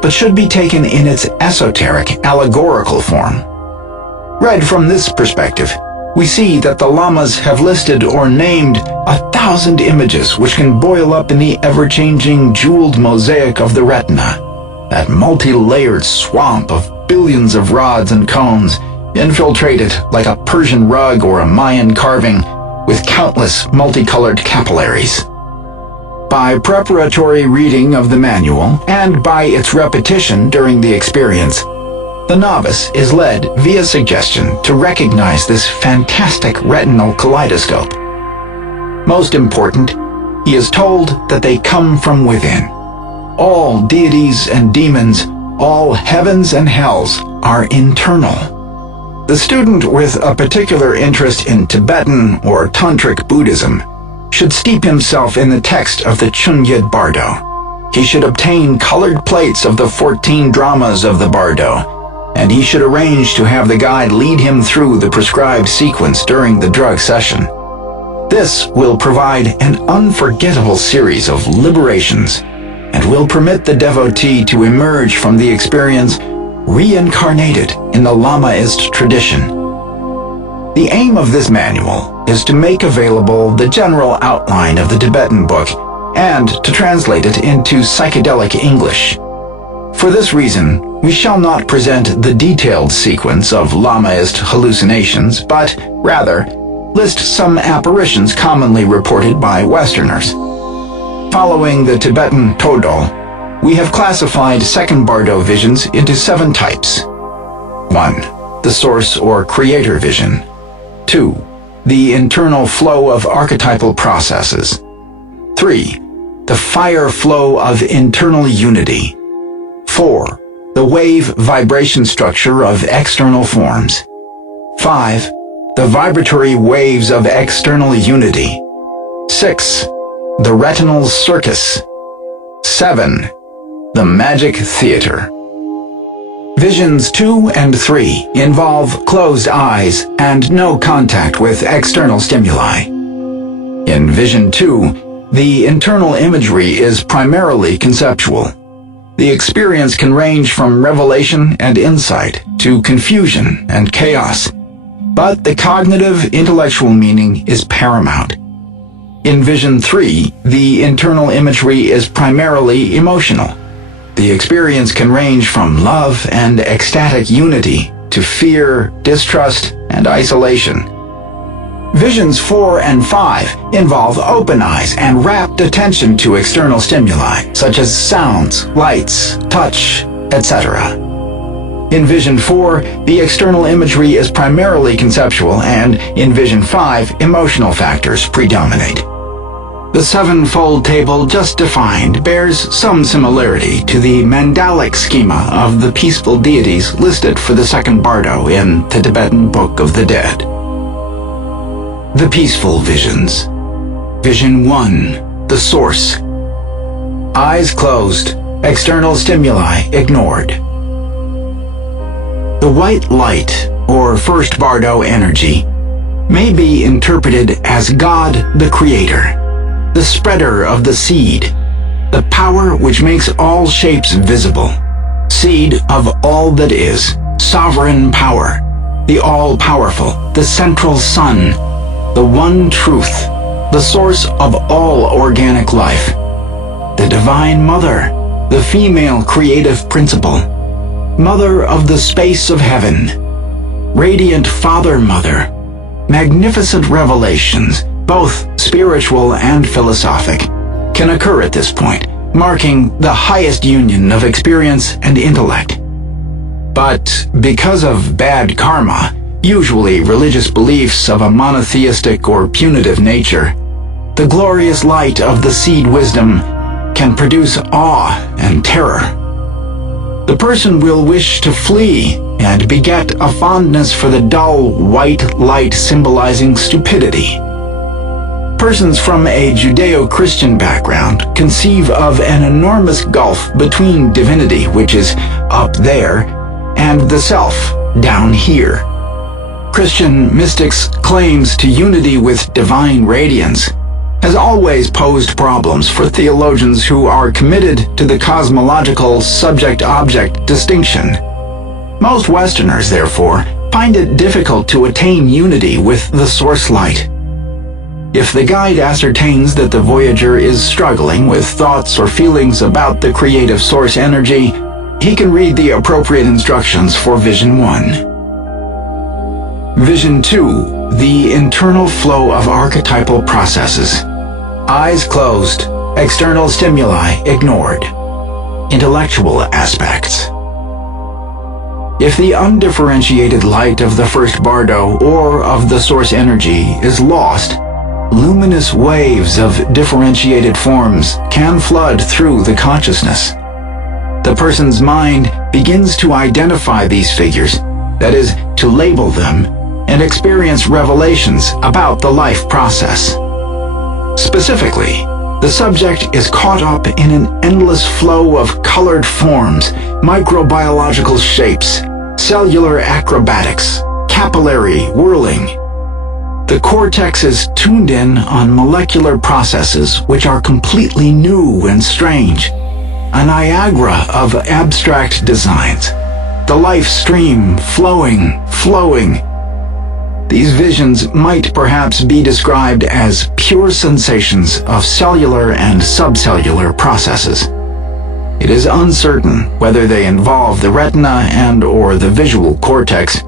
but should be taken in its esoteric, allegorical form. Read from this perspective, we see that the lamas have listed or named 1,000 images which can boil up in the ever-changing jeweled mosaic of the retina, that multi-layered swamp of billions of rods and cones, infiltrated like a Persian rug or a Mayan carving with countless multicolored capillaries. By preparatory reading of the manual and by its repetition during the experience, the novice is led via suggestion to recognize this fantastic retinal kaleidoscope. Most important, he is told that they come from within. All deities and demons, all heavens and hells are internal. The student with a particular interest in Tibetan or Tantric Buddhism should steep himself in the text of the Chunyid Bardo. He should obtain colored plates of the 14 dramas of the Bardo, and he should arrange to have the guide lead him through the prescribed sequence during the drug session. This will provide an unforgettable series of liberations and will permit the devotee to emerge from the experience reincarnated in the Lamaist tradition. The aim of this manual is to make available the general outline of the Tibetan book and to translate it into psychedelic English. For this reason, we shall not present the detailed sequence of Lamaist hallucinations, but rather list some apparitions commonly reported by Westerners. Following the Tibetan Todol, we have classified second Bardo visions into 7 types. 1. The source or creator vision. 2. The internal flow of archetypal processes. 3. The fire flow of internal unity. 4. The wave vibration structure of external forms. 5. The vibratory waves of external unity. 6. The retinal circus. 7. The magic theater. Visions 2 and 3 involve closed eyes and no contact with external stimuli. In Vision 2, the internal imagery is primarily conceptual. The experience can range from revelation and insight to confusion and chaos, but the cognitive intellectual meaning is paramount. In Vision 3, the internal imagery is primarily emotional. The experience can range from love and ecstatic unity to fear, distrust, and isolation. Visions 4 and 5 involve open eyes and rapt attention to external stimuli, such as sounds, lights, touch, etc. In Vision 4, the external imagery is primarily conceptual, and in Vision 5, emotional factors predominate. The sevenfold table just defined bears some similarity to the mandalic schema of the peaceful deities listed for the second Bardo in the Tibetan Book of the Dead. The peaceful visions. Vision 1. The source. Eyes closed, external stimuli ignored. The white light, or first Bardo energy, may be interpreted as God the Creator, the spreader of the seed, the power which makes all shapes visible, seed of all that is, sovereign power, the all-powerful, the central sun, the one truth, the source of all organic life, the Divine Mother, the female creative principle, Mother of the space of heaven, radiant Father Mother, magnificent revelations, both spiritual and philosophic, can occur at this point, marking the highest union of experience and intellect. But because of bad karma, usually religious beliefs of a monotheistic or punitive nature, the glorious light of the seed wisdom can produce awe and terror. The person will wish to flee and beget a fondness for the dull white light symbolizing stupidity. Persons from a Judeo-Christian background conceive of an enormous gulf between divinity, which is up there, and the self, down here. Christian mystics' claims to unity with divine radiance has always posed problems for theologians who are committed to the cosmological subject-object distinction. Most Westerners, therefore, find it difficult to attain unity with the source light. If the guide ascertains that the voyager is struggling with thoughts or feelings about the creative source energy, he can read the appropriate instructions for Vision 1. Vision 2, the internal flow of archetypal processes. Eyes closed, external stimuli ignored. Intellectual aspects. If the undifferentiated light of the first bardo or of the source energy is lost, luminous waves of differentiated forms can flood through the consciousness. The person's mind begins to identify these figures, that is, to label them, and experience revelations about the life process. Specifically, the subject is caught up in an endless flow of colored forms, microbiological shapes, cellular acrobatics, capillary whirling. The cortex is tuned in on molecular processes which are completely new and strange, a Niagara of abstract designs, the life stream flowing. These visions might perhaps be described as pure sensations of cellular and subcellular processes. It is uncertain whether they involve the retina and/or the visual cortex,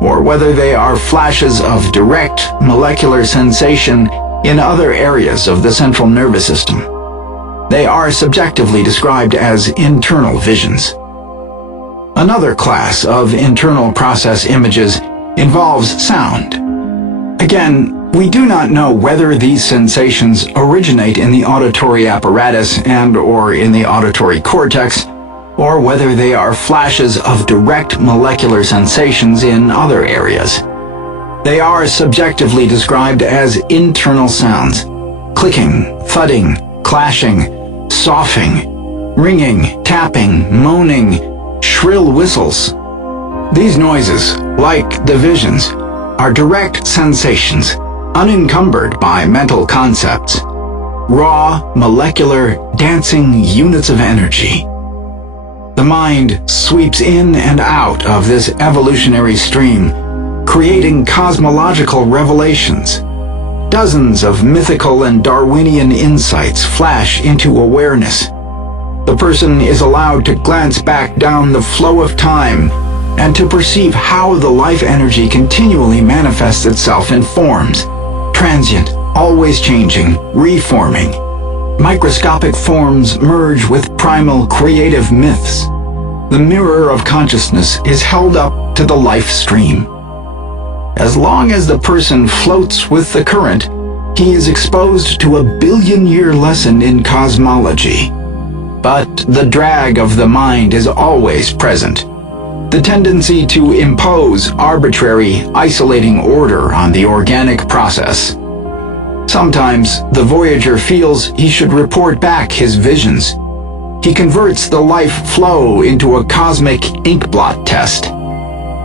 or whether they are flashes of direct molecular sensation in other areas of the central nervous system. They are subjectively described as internal visions. Another class of internal process images involves sound. Again, we do not know whether these sensations originate in the auditory apparatus and/or in the auditory cortex, or whether they are flashes of direct molecular sensations in other areas. They are subjectively described as internal sounds: clicking, thudding, clashing, soughing, ringing, tapping, moaning, shrill whistles. These noises, like the visions, are direct sensations, unencumbered by mental concepts, raw, molecular, dancing units of energy. The mind sweeps in and out of this evolutionary stream, creating cosmological revelations. Dozens of mythical and Darwinian insights flash into awareness. The person is allowed to glance back down the flow of time and to perceive how the life energy continually manifests itself in forms, transient, always changing, reforming. Microscopic forms merge with primal creative myths. The mirror of consciousness is held up to the life stream. As long as the person floats with the current, he is exposed to a billion-year lesson in cosmology. But the drag of the mind is always present. The tendency to impose arbitrary, isolating order on the organic process. Sometimes the voyager feels he should report back his visions. He converts the life flow into a cosmic inkblot test.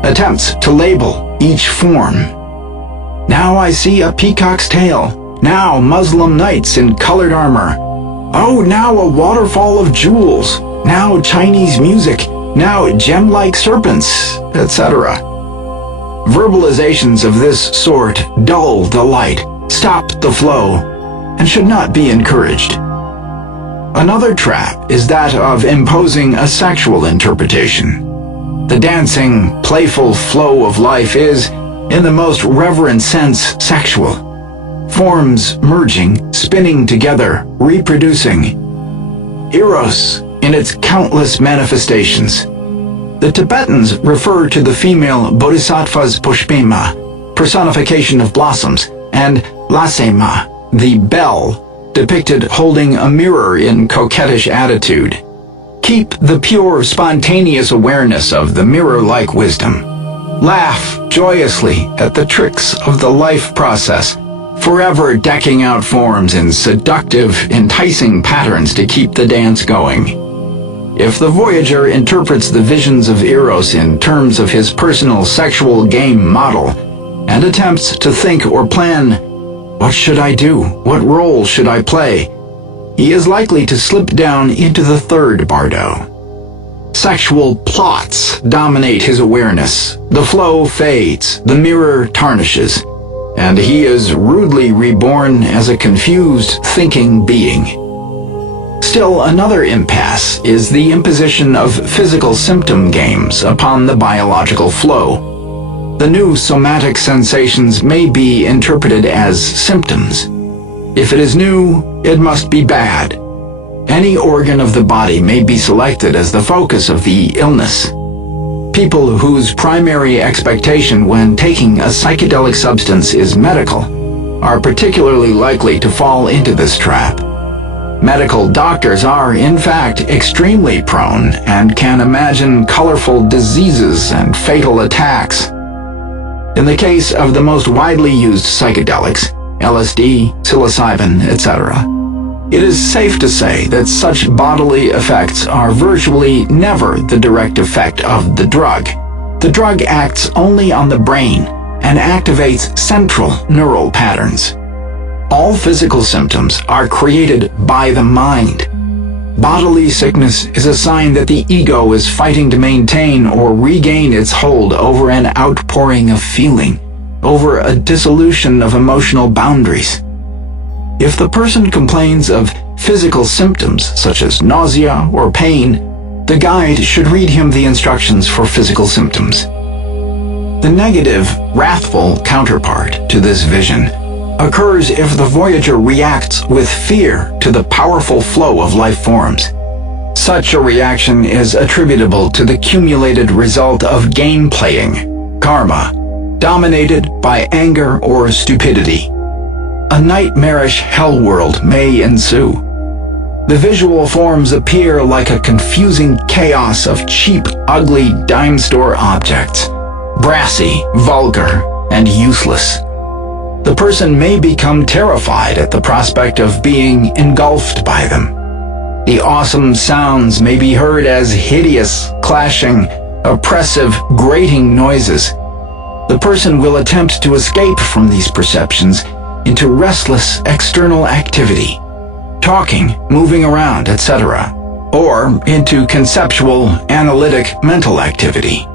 Attempts to label each form. Now I see a peacock's tail. Now Muslim knights in colored armor. Oh, now a waterfall of jewels. Now Chinese music. Now gem-like serpents, etc. Verbalizations of this sort dull the light, stop the flow, and should not be encouraged. Another trap is that of imposing a sexual interpretation. The dancing, playful flow of life is, in the most reverent sense, sexual. Forms merging, spinning together, reproducing. Eros in its countless manifestations. The Tibetans refer to the female bodhisattva's pushpima, personification of blossoms, and lasema, the bell, depicted holding a mirror in coquettish attitude. Keep the pure, spontaneous awareness of the mirror-like wisdom. Laugh joyously at the tricks of the life process, forever decking out forms in seductive, enticing patterns to keep the dance going. If the voyager interprets the visions of Eros in terms of his personal sexual game model, and attempts to think or plan, what should I do? What role should I play? He is likely to slip down into the third bardo. Sexual plots dominate his awareness. The flow fades, the mirror tarnishes, and he is rudely reborn as a confused, thinking being. Still, another impasse is the imposition of physical symptom games upon the biological flow. The new somatic sensations may be interpreted as symptoms. If it is new, it must be bad. Any organ of the body may be selected as the focus of the illness. People whose primary expectation when taking a psychedelic substance is medical are particularly likely to fall into this trap. Medical doctors are, in fact, extremely prone and can imagine colorful diseases and fatal attacks. In the case of the most widely used psychedelics, LSD, psilocybin, etc., it is safe to say that such bodily effects are virtually never the direct effect of the drug. The drug acts only on the brain and activates central neural patterns. All physical symptoms are created by the mind. Bodily sickness is a sign that the ego is fighting to maintain or regain its hold over an outpouring of feeling, over a dissolution of emotional boundaries. If the person complains of physical symptoms such as nausea or pain, the guide should read him the instructions for physical symptoms. The negative, wrathful counterpart to this vision occurs if the voyager reacts with fear to the powerful flow of life forms. Such a reaction is attributable to the cumulated result of game playing, karma, dominated by anger or stupidity. A nightmarish hell world may ensue. The visual forms appear like a confusing chaos of cheap, ugly dime store objects, brassy, vulgar, and useless. The person may become terrified at the prospect of being engulfed by them. The awesome sounds may be heard as hideous, clashing, oppressive, grating noises. The person will attempt to escape from these perceptions into restless external activity, talking, moving around, etc., or into conceptual, analytic mental activity.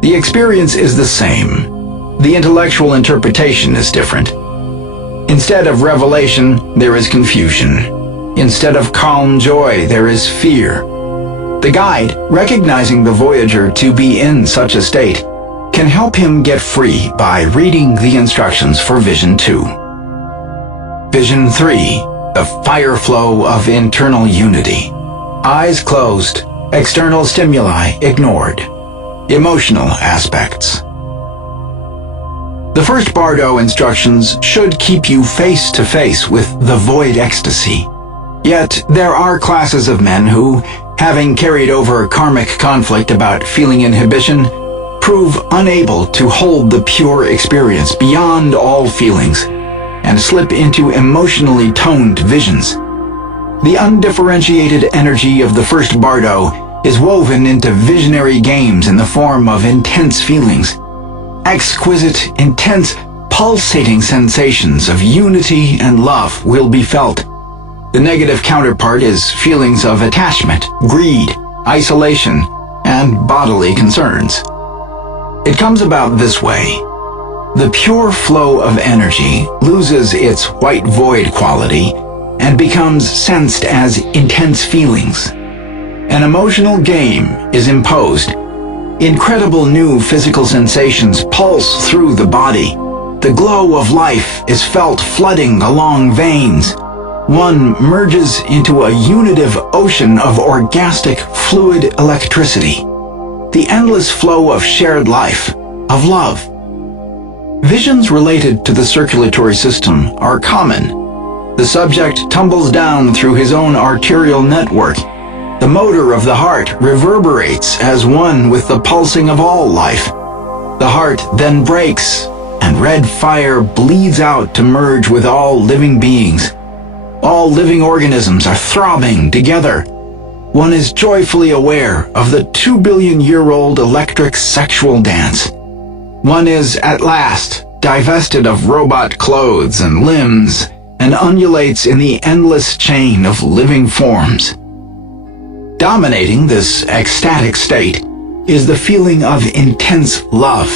The experience is the same. The intellectual interpretation is different. Instead of revelation, there is confusion. Instead of calm joy, there is fear. The guide, recognizing the voyager to be in such a state, can help him get free by reading the instructions for Vision 2. Vision 3, the fire flow of internal unity. Eyes closed, external stimuli ignored. Emotional aspects. The first Bardo instructions should keep you face to face with the void ecstasy. Yet there are classes of men who, having carried over karmic conflict about feeling inhibition, prove unable to hold the pure experience beyond all feelings and slip into emotionally toned visions. The undifferentiated energy of the first Bardo is woven into visionary games in the form of intense feelings. Exquisite, intense, pulsating sensations of unity and love will be felt. The negative counterpart is feelings of attachment, greed, isolation, and bodily concerns. It comes about this way. The pure flow of energy loses its white void quality and becomes sensed as intense feelings. An emotional game is imposed. Incredible new physical sensations pulse through the body. The glow of life is felt flooding along veins. One merges into a unitive ocean of orgastic fluid electricity. The endless flow of shared life, of love. Visions related to the circulatory system are common. The subject tumbles down through his own arterial network. The motor of the heart reverberates as one with the pulsing of all life. The heart then breaks, and red fire bleeds out to merge with all living beings. All living organisms are throbbing together. One is joyfully aware of the 2-billion-year-old electric sexual dance. One is, at last, divested of robot clothes and limbs, and undulates in the endless chain of living forms. Dominating this ecstatic state is the feeling of intense love.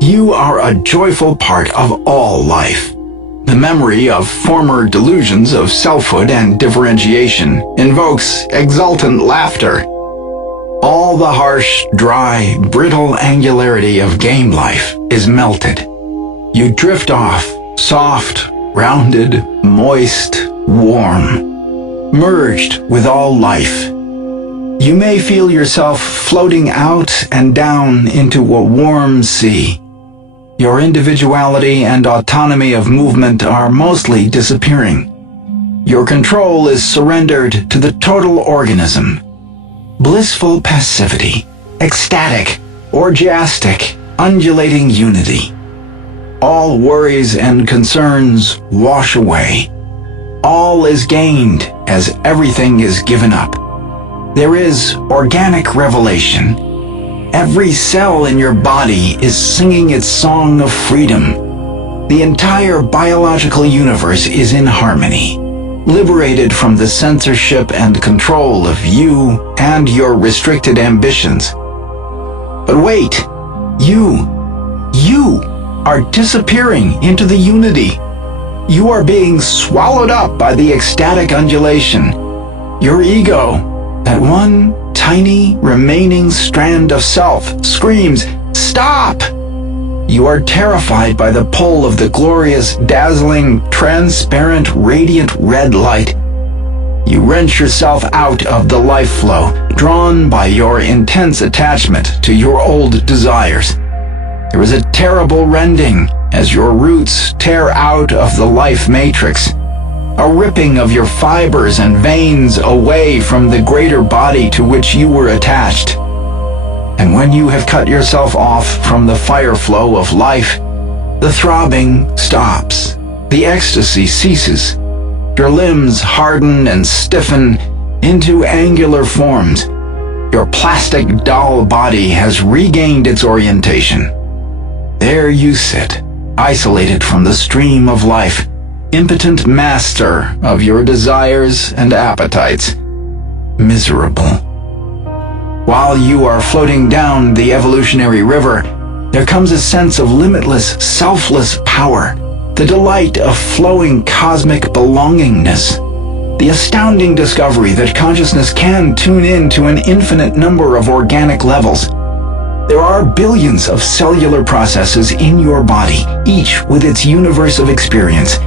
You are a joyful part of all life. The memory of former delusions of selfhood and differentiation invokes exultant laughter. All the harsh, dry, brittle angularity of game life is melted. You drift off, soft, rounded, moist, warm, merged with all life. You may feel yourself floating out and down into a warm sea. Your individuality and autonomy of movement are mostly disappearing. Your control is surrendered to the total organism. Blissful passivity, ecstatic, orgiastic, undulating unity. All worries and concerns wash away. All is gained as everything is given up. There is organic revelation. Every cell in your body is singing its song of freedom. The entire biological universe is in harmony, liberated from the censorship and control of you and your restricted ambitions. But wait, you are disappearing into the unity. You are being swallowed up by the ecstatic undulation. Your ego, that one tiny remaining strand of self, screams, "Stop!" You are terrified by the pull of the glorious, dazzling, transparent, radiant red light. You wrench yourself out of the life flow, drawn by your intense attachment to your old desires. There is a terrible rending as your roots tear out of the life matrix, a ripping of your fibers and veins away from the greater body to which you were attached. And when you have cut yourself off from the fire flow of life, the throbbing stops, the ecstasy ceases. Your limbs harden and stiffen into angular forms. Your plastic doll body has regained its orientation. There you sit, isolated from the stream of life, impotent master of your desires and appetites, miserable. While you are floating down the evolutionary river, there comes a sense of limitless, selfless power, the delight of flowing cosmic belongingness, the astounding discovery that consciousness can tune in to an infinite number of organic levels. There are billions of cellular processes in your body, each with its universe of experience,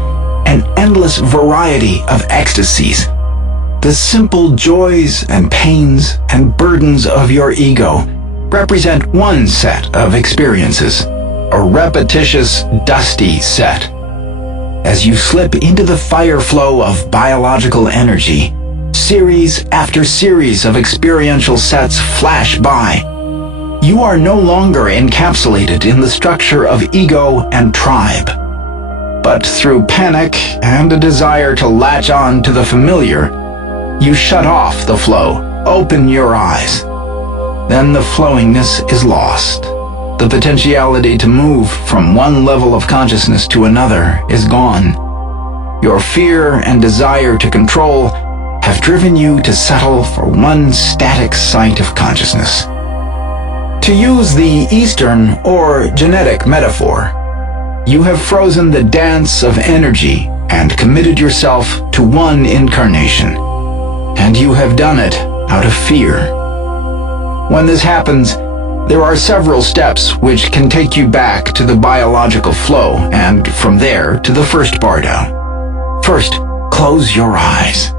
an endless variety of ecstasies. The simple joys and pains and burdens of your ego represent one set of experiences, a repetitious, dusty set. As you slip into the fire flow of biological energy, series after series of experiential sets flash by. You are no longer encapsulated in the structure of ego and tribe. But through panic and a desire to latch on to the familiar, you shut off the flow, open your eyes. Then the flowingness is lost. The potentiality to move from one level of consciousness to another is gone. Your fear and desire to control have driven you to settle for one static site of consciousness. To use the Eastern or genetic metaphor, you have frozen the dance of energy and committed yourself to one incarnation. And you have done it out of fear. When this happens, there are several steps which can take you back to the biological flow and from there to the first bardo. First, close your eyes.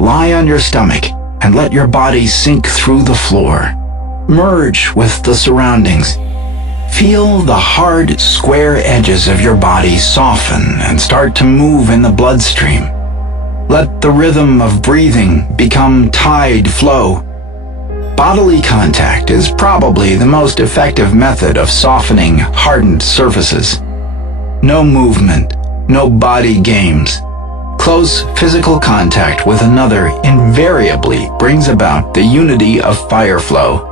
Lie on your stomach and let your body sink through the floor. Merge with the surroundings. Feel the hard, square edges of your body soften and start to move in the bloodstream. Let the rhythm of breathing become tide flow. Bodily contact is probably the most effective method of softening hardened surfaces. No movement, no body games. Close physical contact with another invariably brings about the unity of fire flow.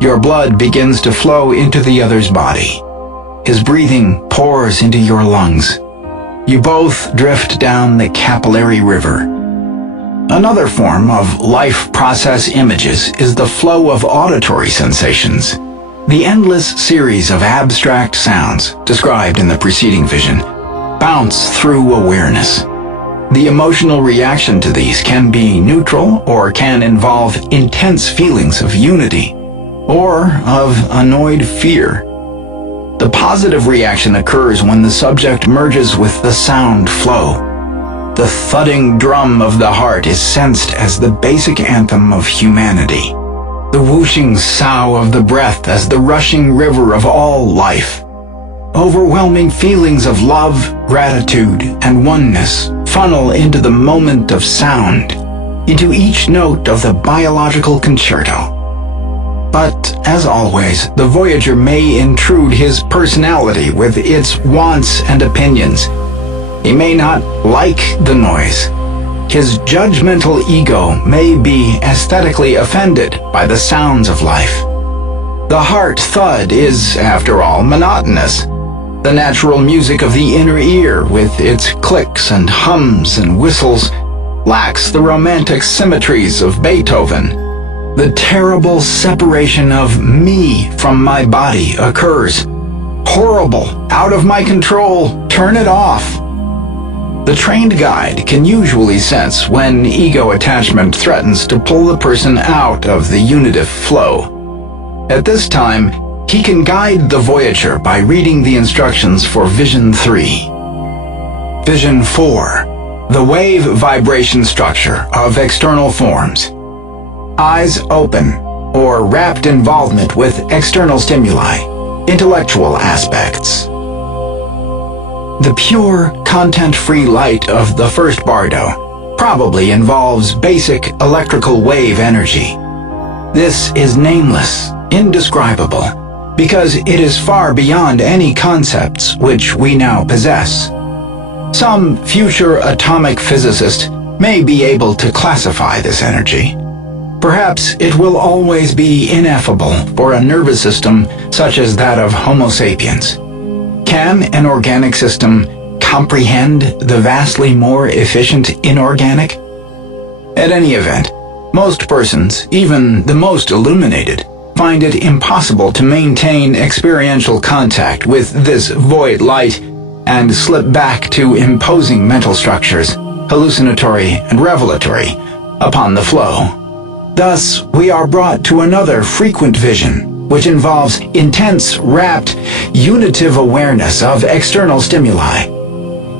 Your blood begins to flow into the other's body. His breathing pours into your lungs. You both drift down the capillary river. Another form of life process images is the flow of auditory sensations. The endless series of abstract sounds described in the preceding vision bounce through awareness. The emotional reaction to these can be neutral or can involve intense feelings of unity or of annoyed fear. The positive reaction occurs when the subject merges with the sound flow. The thudding drum of the heart is sensed as the basic anthem of humanity. The whooshing sough of the breath as the rushing river of all life. Overwhelming feelings of love, gratitude, and oneness funnel into the moment of sound, into each note of the biological concerto. But, as always, the Voyager may intrude his personality with its wants and opinions. He may not like the noise. His judgmental ego may be aesthetically offended by the sounds of life. The heart thud is, after all, monotonous. The natural music of the inner ear, with its clicks and hums and whistles, lacks the romantic symmetries of Beethoven. The terrible separation of me from my body occurs. Horrible, out of my control, turn it off. The trained guide can usually sense when ego attachment threatens to pull the person out of the unitive flow. At this time, he can guide the Voyager by reading the instructions for Vision 3. Vision 4. The wave vibration structure of external forms. Eyes open, or rapt involvement with external stimuli, intellectual aspects. The pure, content-free light of the first bardo probably involves basic electrical wave energy. This is nameless, indescribable, because it is far beyond any concepts which we now possess. Some future atomic physicist may be able to classify this energy. Perhaps it will always be ineffable for a nervous system such as that of Homo sapiens. Can an organic system comprehend the vastly more efficient inorganic? At any event, most persons, even the most illuminated, find it impossible to maintain experiential contact with this void light and slip back to imposing mental structures, hallucinatory and revelatory, upon the flow. Thus, we are brought to another frequent vision, which involves intense, rapt, unitive awareness of external stimuli.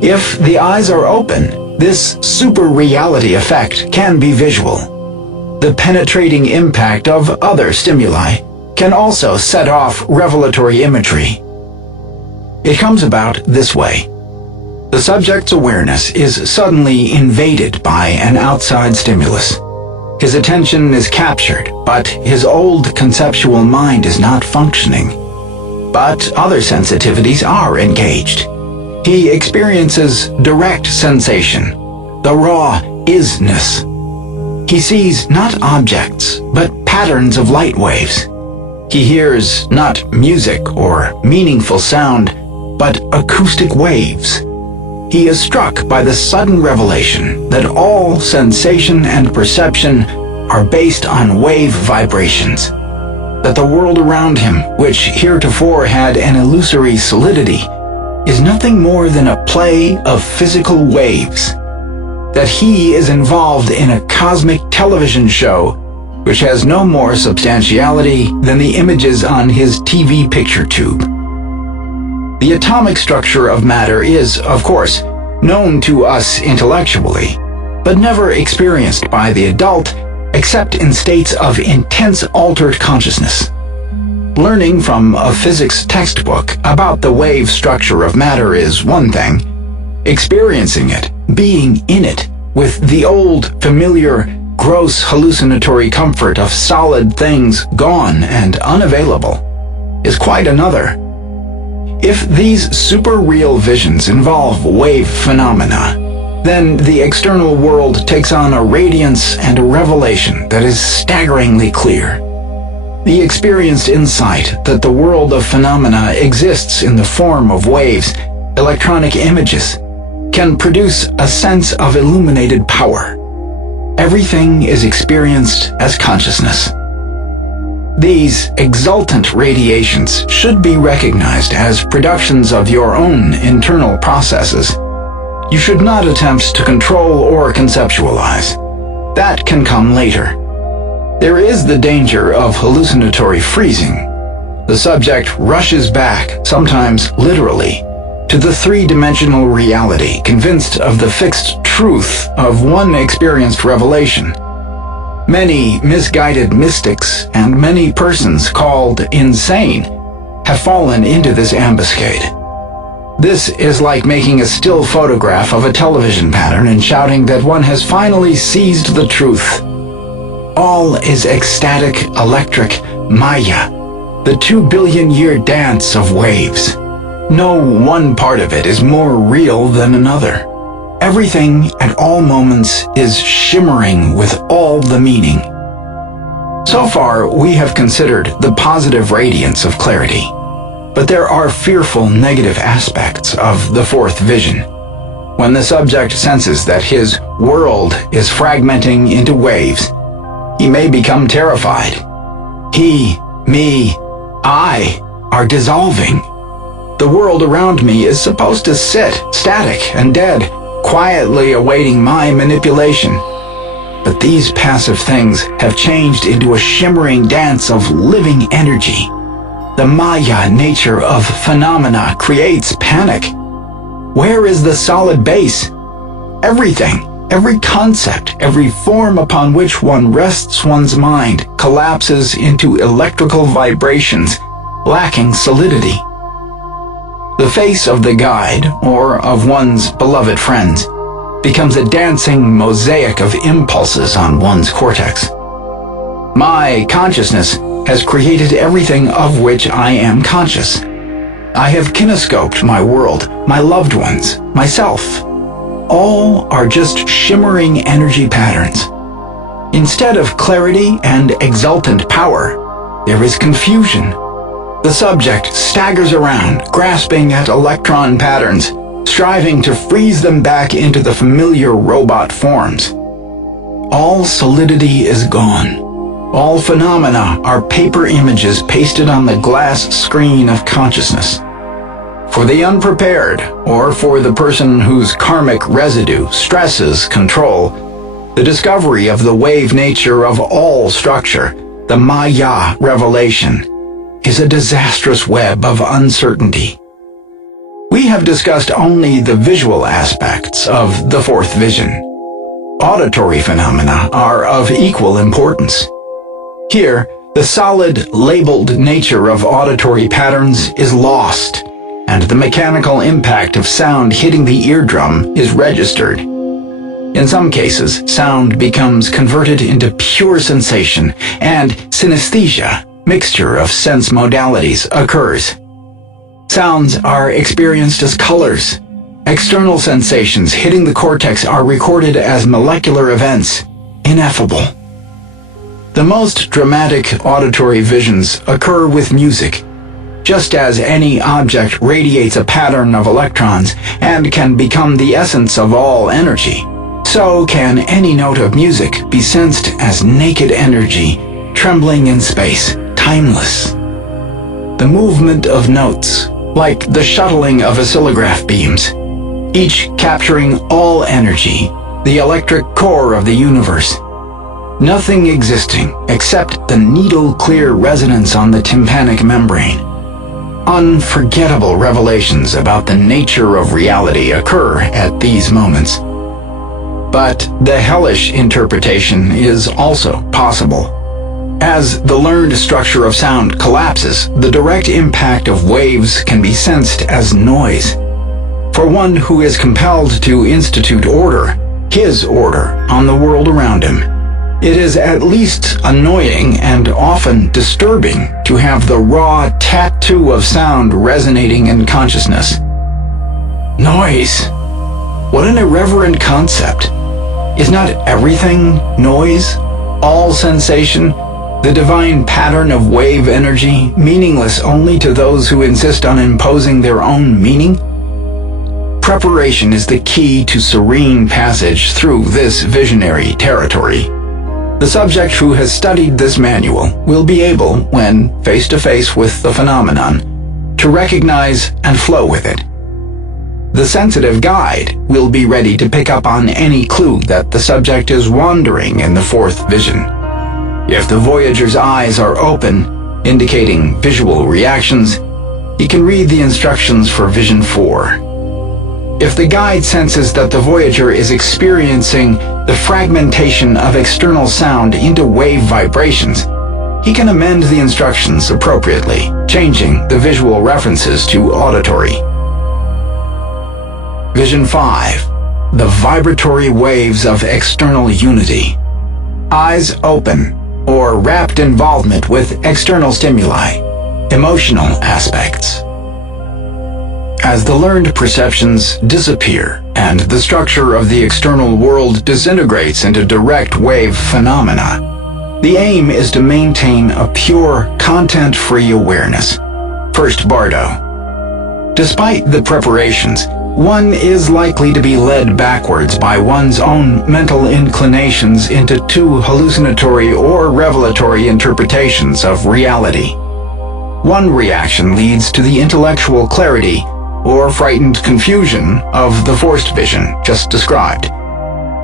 If the eyes are open, this super-reality effect can be visual. The penetrating impact of other stimuli can also set off revelatory imagery. It comes about this way. The subject's awareness is suddenly invaded by an outside stimulus. His attention is captured, but his old conceptual mind is not functioning. But other sensitivities are engaged. He experiences direct sensation, the raw isness. He sees not objects, but patterns of light waves. He hears not music or meaningful sound, but acoustic waves. He is struck by the sudden revelation that all sensation and perception are based on wave vibrations, that the world around him, which heretofore had an illusory solidity, is nothing more than a play of physical waves, that he is involved in a cosmic television show which has no more substantiality than the images on his TV picture tube. The atomic structure of matter is, of course, known to us intellectually, but never experienced by the adult except in states of intense altered consciousness. Learning from a physics textbook about the wave structure of matter is one thing. Experiencing it, being in it, with the old, familiar, gross hallucinatory comfort of solid things gone and unavailable, is quite another. If these super-real visions involve wave phenomena, then the external world takes on a radiance and a revelation that is staggeringly clear. The experienced insight that the world of phenomena exists in the form of waves, electronic images, can produce a sense of illuminated power. everything is experienced as consciousness. These exultant radiations should be recognized as productions of your own internal processes. You should not attempt to control or conceptualize. That can come later. There is the danger of hallucinatory freezing. The subject rushes back, sometimes literally, to the three-dimensional reality, convinced of the fixed truth of one experienced revelation. Many misguided mystics and many persons called insane have fallen into this ambuscade. This is like making a still photograph of a television pattern and shouting that one has finally seized the truth. All is ecstatic, electric Maya, the 2 billion-year dance of waves. No one part of it is more real than another. Everything at all moments is shimmering with all the meaning. So far, we have considered the positive radiance of clarity, but there are fearful negative aspects of the fourth vision. When the subject senses that his world is fragmenting into waves, he may become terrified. He, me, I are dissolving. The world around me is supposed to sit static and dead, quietly awaiting my manipulation. But these passive things have changed into a shimmering dance of living energy. The Maya nature of phenomena creates panic. Where is the solid base? Everything, every concept, every form upon which one rests one's mind collapses into electrical vibrations, lacking solidity. The face of the guide, or of one's beloved friends, becomes a dancing mosaic of impulses on one's cortex. My consciousness has created everything of which I am conscious. I have kinescoped my world, my loved ones, myself. All are just shimmering energy patterns. Instead of clarity and exultant power, there is confusion. The subject staggers around, grasping at electron patterns, striving to freeze them back into the familiar robot forms. All solidity is gone. All phenomena are paper images pasted on the glass screen of consciousness. For the unprepared, or for the person whose karmic residue stresses control, the discovery of the wave nature of all structure, the Maya revelation, is a disastrous web of uncertainty. We have discussed only the visual aspects of the fourth vision. Auditory phenomena are of equal importance. Here, the solid, labeled nature of auditory patterns is lost, and the mechanical impact of sound hitting the eardrum is registered. In some cases, sound becomes converted into pure sensation, and synesthesia, mixture of sense modalities, occurs. Sounds are experienced as colors. External sensations hitting the cortex are recorded as molecular events, ineffable. The most dramatic auditory visions occur with music. Just as any object radiates a pattern of electrons and can become the essence of all energy, so can any note of music be sensed as naked energy, trembling in space, timeless. The movement of notes, like the shuttling of oscillograph beams, each capturing all energy, the electric core of the universe. Nothing existing except the needle-clear resonance on the tympanic membrane. Unforgettable revelations about the nature of reality occur at these moments. But the hellish interpretation is also possible. As the learned structure of sound collapses, the direct impact of waves can be sensed as noise. For one who is compelled to institute order, his order, on the world around him, it is at least annoying and often disturbing to have the raw tattoo of sound resonating in consciousness. Noise. What an irreverent concept. Is not everything noise? All sensation? The divine pattern of wave energy, meaningless only to those who insist on imposing their own meaning? preparation is the key to serene passage through this visionary territory. The subject who has studied this manual will be able, when face to face with the phenomenon, to recognize and flow with it. The sensitive guide will be ready to pick up on any clue that the subject is wandering in the fourth vision. If the voyager's eyes are open, indicating visual reactions, he can read the instructions for Vision 4. If the guide senses that the voyager is experiencing the fragmentation of external sound into wave vibrations, he can amend the instructions appropriately, changing the visual references to auditory. Vision 5. The vibratory waves of external unity. Eyes open, or rapt involvement with external stimuli, emotional aspects. As the learned perceptions disappear and the structure of the external world disintegrates into direct wave phenomena, the aim is to maintain a pure, content-free awareness. First Bardo. Despite the preparations, one is likely to be led backwards by one's own mental inclinations into too hallucinatory or revelatory interpretations of reality. One reaction leads to the intellectual clarity or frightened confusion of the forced vision just described.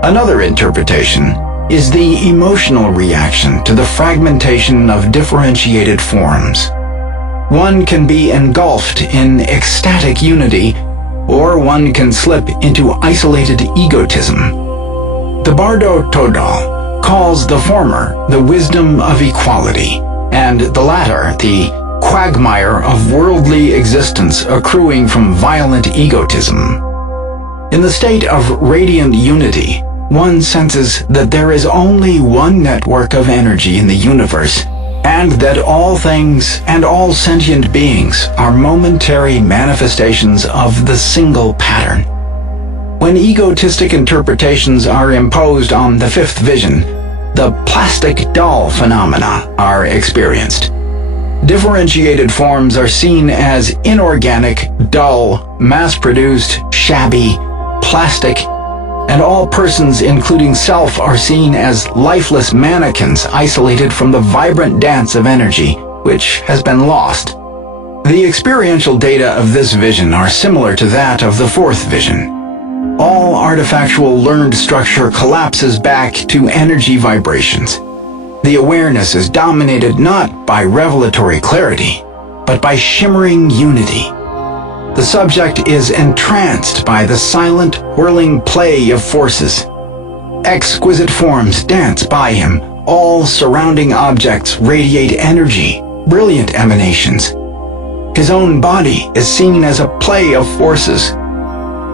Another interpretation is the emotional reaction to the fragmentation of differentiated forms. One can be engulfed in ecstatic unity, or one can slip into isolated egotism. The Bardo Todal calls the former the wisdom of equality, and the latter the quagmire of worldly existence accruing from violent egotism. In the state of radiant unity, one senses that there is only one network of energy in the universe, and that all things and all sentient beings are momentary manifestations of the single pattern. When egotistic interpretations are imposed on the fifth vision, the plastic doll phenomena are experienced. Differentiated forms are seen as inorganic, dull, mass-produced, shabby, plastic, and all persons, including self, are seen as lifeless mannequins isolated from the vibrant dance of energy, which has been lost. The experiential data of this vision are similar to that of the fourth vision. All artifactual learned structure collapses back to energy vibrations. The awareness is dominated not by revelatory clarity, but by shimmering unity. The subject is entranced by the silent, whirling play of forces. Exquisite forms dance by him. All surrounding objects radiate energy, brilliant emanations. His own body is seen as a play of forces.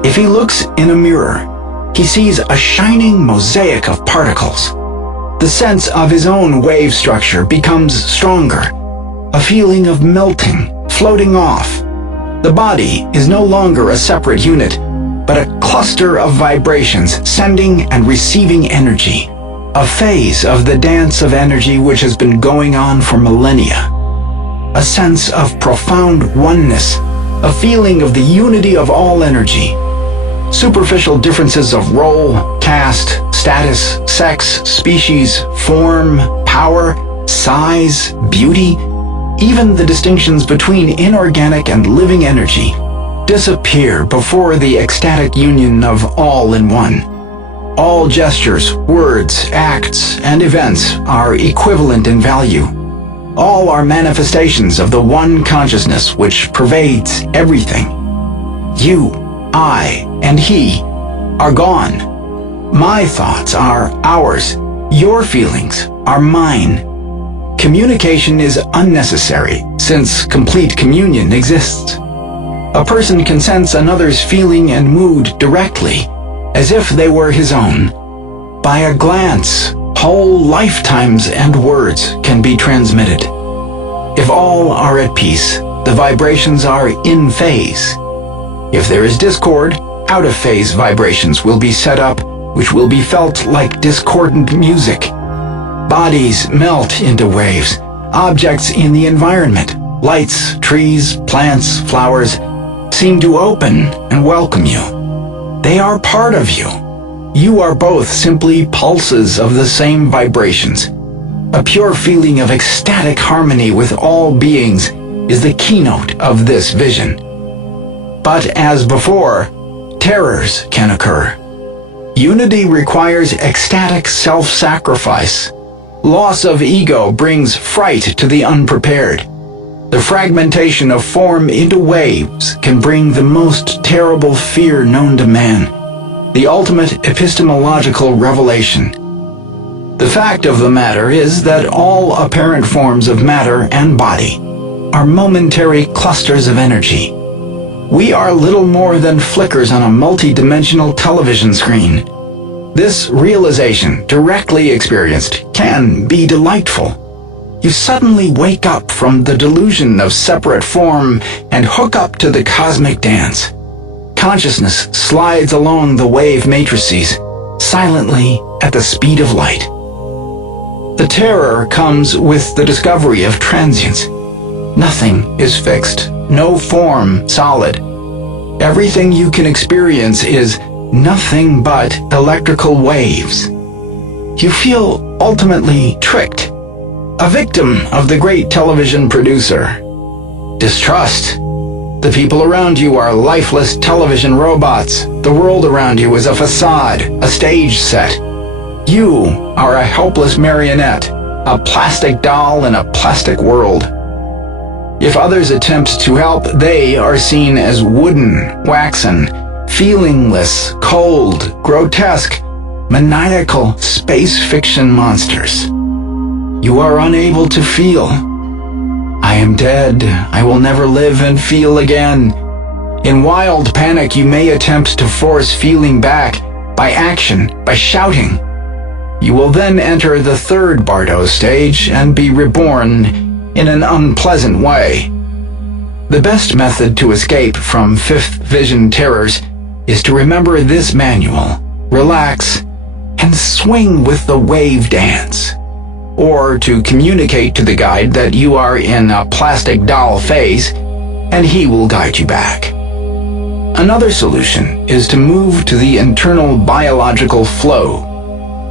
If he looks in a mirror, he sees a shining mosaic of particles. The sense of his own wave structure becomes stronger, a feeling of melting, floating off. The body is no longer a separate unit, but a cluster of vibrations sending and receiving energy, a phase of the dance of energy which has been going on for millennia. A sense of profound oneness, a feeling of the unity of all energy. Superficial differences of role, caste, status, sex, species, form, power, size, beauty, even the distinctions between inorganic and living energy, disappear before the ecstatic union of all in one. All gestures, words, acts, and events are equivalent in value. All are manifestations of the one consciousness which pervades everything. You, I, and he are gone. My thoughts are ours. Your feelings are mine. Communication is unnecessary, since complete communion exists. A person can sense another's feeling and mood directly, as if they were his own. By a glance, whole lifetimes and words can be transmitted. If all are at peace, the vibrations are in phase. If there is discord, out-of-phase vibrations will be set up, which will be felt like discordant music. Bodies melt into waves. Objects in the environment, lights, trees, plants, flowers, seem to open and welcome you. They are part of you. You are both simply pulses of the same vibrations. A pure feeling of ecstatic harmony with all beings is the keynote of this vision. But as before, terrors can occur. Unity requires ecstatic self-sacrifice. Loss of ego brings fright to the unprepared. The fragmentation of form into waves can bring the most terrible fear known to man, the ultimate epistemological revelation. The fact of the matter is that all apparent forms of matter and body are momentary clusters of energy. We are little more than flickers on a multi-dimensional television screen. This realization, directly experienced, can be delightful. You suddenly wake up from the delusion of separate form and hook up to the cosmic dance. Consciousness slides along the wave matrices, silently at the speed of light. The terror comes with the discovery of transience. Nothing is fixed, no form solid. Everything you can experience is nothing but electrical waves. You feel ultimately tricked, a victim of the great television producer. Distrust. The people around you are lifeless television robots. The world around you is a facade, a stage set. You are a helpless marionette, a plastic doll in a plastic world. If others attempt to help, they are seen as wooden, waxen, feelingless, cold, grotesque, maniacal space fiction monsters. You are unable to feel. I am dead. I will never live and feel again. In wild panic, you may attempt to force feeling back by action, by shouting. You will then enter the third Bardo stage and be reborn in an unpleasant way. The best method to escape from fifth vision terrors is to remember this manual, relax, and swing with the wave dance. Or to communicate to the guide that you are in a plastic doll phase, and he will guide you back. Another solution is to move to the internal biological flow.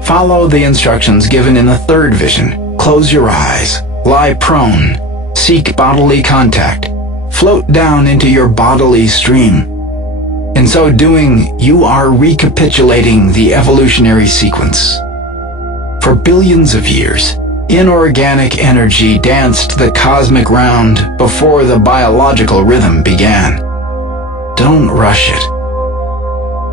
Follow the instructions given in the third vision. Close your eyes. Lie prone, seek bodily contact, float down into your bodily stream. In so doing, you are recapitulating the evolutionary sequence. For billions of years, inorganic energy danced the cosmic round before the biological rhythm began. Don't rush it.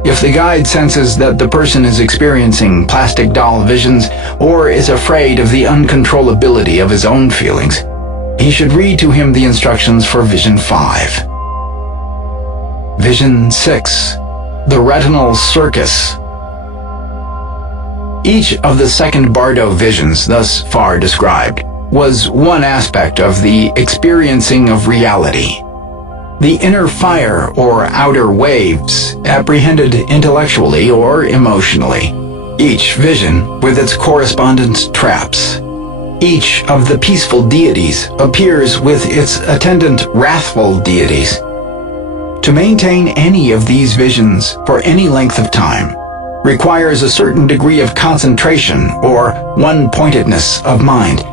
If the guide senses that the person is experiencing plastic doll visions or is afraid of the uncontrollability of his own feelings, he should read to him the instructions for Vision 5. Vision 6. The Retinal Circus. Each of the second Bardo visions thus far described was one aspect of the experiencing of reality. The inner fire or outer waves, apprehended intellectually or emotionally. Each vision with its correspondent traps. Each of the peaceful deities appears with its attendant wrathful deities. To maintain any of these visions for any length of time requires a certain degree of concentration or one-pointedness of mind,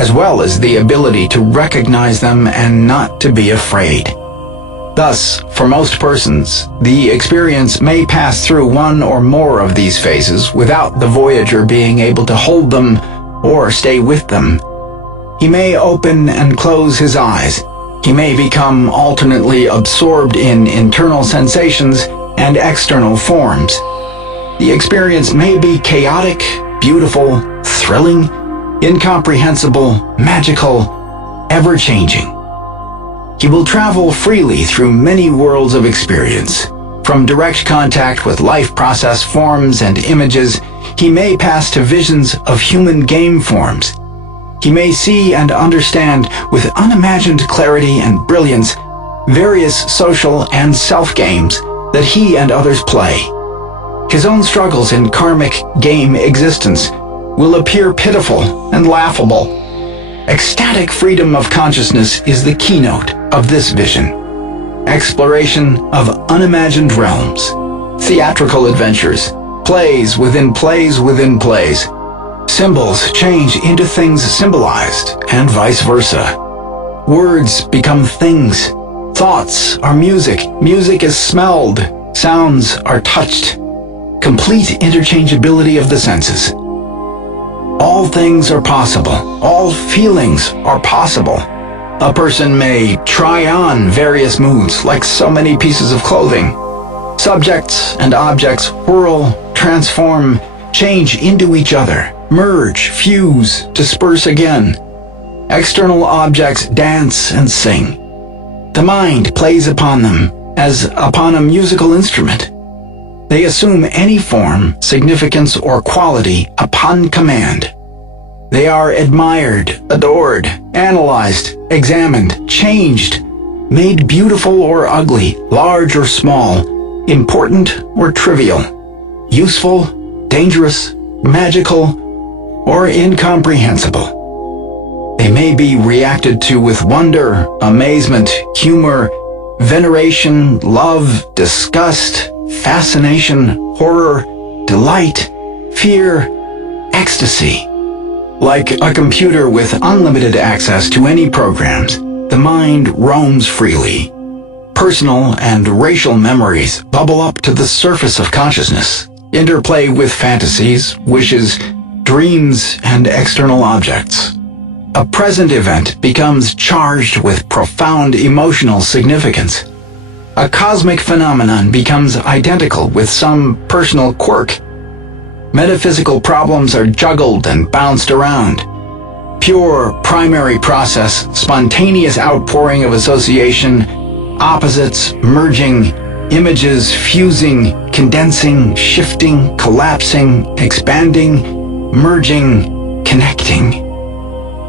as well as the ability to recognize them and not to be afraid. Thus, for most persons, the experience may pass through one or more of these phases without the voyager being able to hold them or stay with them. He may open and close his eyes. He may become alternately absorbed in internal sensations and external forms. The experience may be chaotic, beautiful, thrilling, incomprehensible, magical, ever-changing. He will travel freely through many worlds of experience. From direct contact with life process forms and images, he may pass to visions of human game forms. He may see and understand with unimagined clarity and brilliance various social and self-games that he and others play. His own struggles in karmic game existence will appear pitiful and laughable. Ecstatic freedom of consciousness is the keynote of this vision. Exploration of unimagined realms. theatrical adventures, plays within plays within plays. Symbols change into things symbolized, and vice versa. Words become things. Thoughts are music. Music is smelled. Sounds are touched. Complete interchangeability of the senses. All things are possible. All feelings are possible. A person may try on various moods like so many pieces of clothing. Subjects and objects whirl, transform, change into each other, merge, fuse, disperse again. External objects dance and sing. The mind plays upon them as upon a musical instrument. They assume any form, significance, or quality upon command. They are admired, adored, analyzed, examined, changed, made beautiful or ugly, large or small, important or trivial, useful, dangerous, magical, or incomprehensible. They may be reacted to with wonder, amazement, humor, veneration, love, disgust, fascination, horror, delight, fear, ecstasy. Like a computer with unlimited access to any programs, the mind roams freely. Personal and racial memories bubble up to the surface of consciousness, interplay with fantasies, wishes, dreams, and external objects. A present event becomes charged with profound emotional significance. A cosmic phenomenon becomes identical with some personal quirk. Metaphysical problems are juggled and bounced around. Pure primary process, spontaneous outpouring of association, opposites merging, images fusing, condensing, shifting, collapsing, expanding, merging, connecting.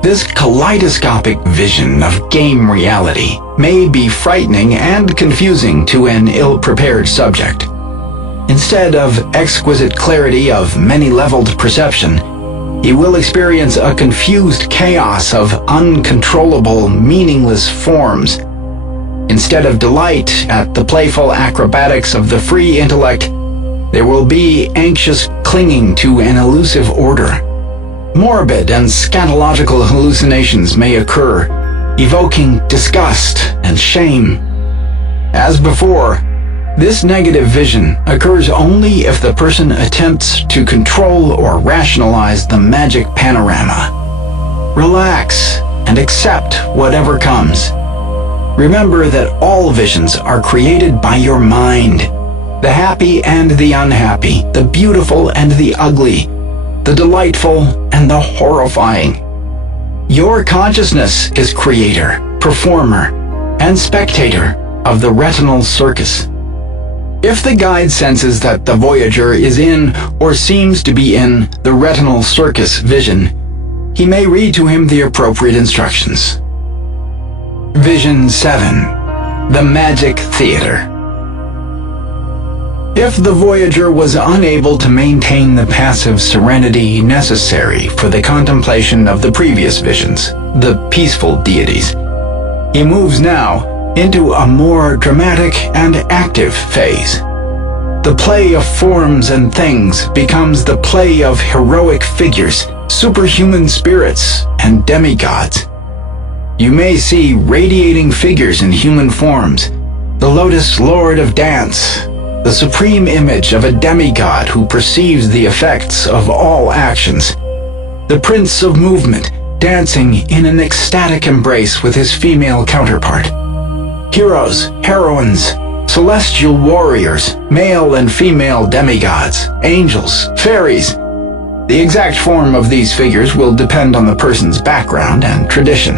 This kaleidoscopic vision of game reality may be frightening and confusing to an ill-prepared subject. Instead of exquisite clarity of many-leveled perception, he will experience a confused chaos of uncontrollable, meaningless forms. Instead of delight at the playful acrobatics of the free intellect, there will be anxious clinging to an elusive order. Morbid and scatological hallucinations may occur, evoking disgust and shame. As before, this negative vision occurs only if the person attempts to control or rationalize the magic panorama. Relax and accept whatever comes. Remember that all visions are created by your mind. The happy and the unhappy, the beautiful and the ugly, the delightful and the horrifying. Your consciousness is creator, performer, and spectator of the retinal circus. If the guide senses that the voyager is in or seems to be in the retinal circus vision, he may read to him the appropriate instructions. Vision 7. The Magic Theater. If the voyager was unable to maintain the passive serenity necessary for the contemplation of the previous visions, the peaceful deities, he moves now into a more dramatic and active phase. The play of forms and things becomes the play of heroic figures, superhuman spirits, and demigods. You may see radiating figures in human forms, the Lotus Lord of Dance, the supreme image of a demigod who perceives the effects of all actions, the Prince of Movement dancing in an ecstatic embrace with his female counterpart. Heroes, heroines, celestial warriors, male and female demigods, angels, fairies. The exact form of these figures will depend on the person's background and tradition.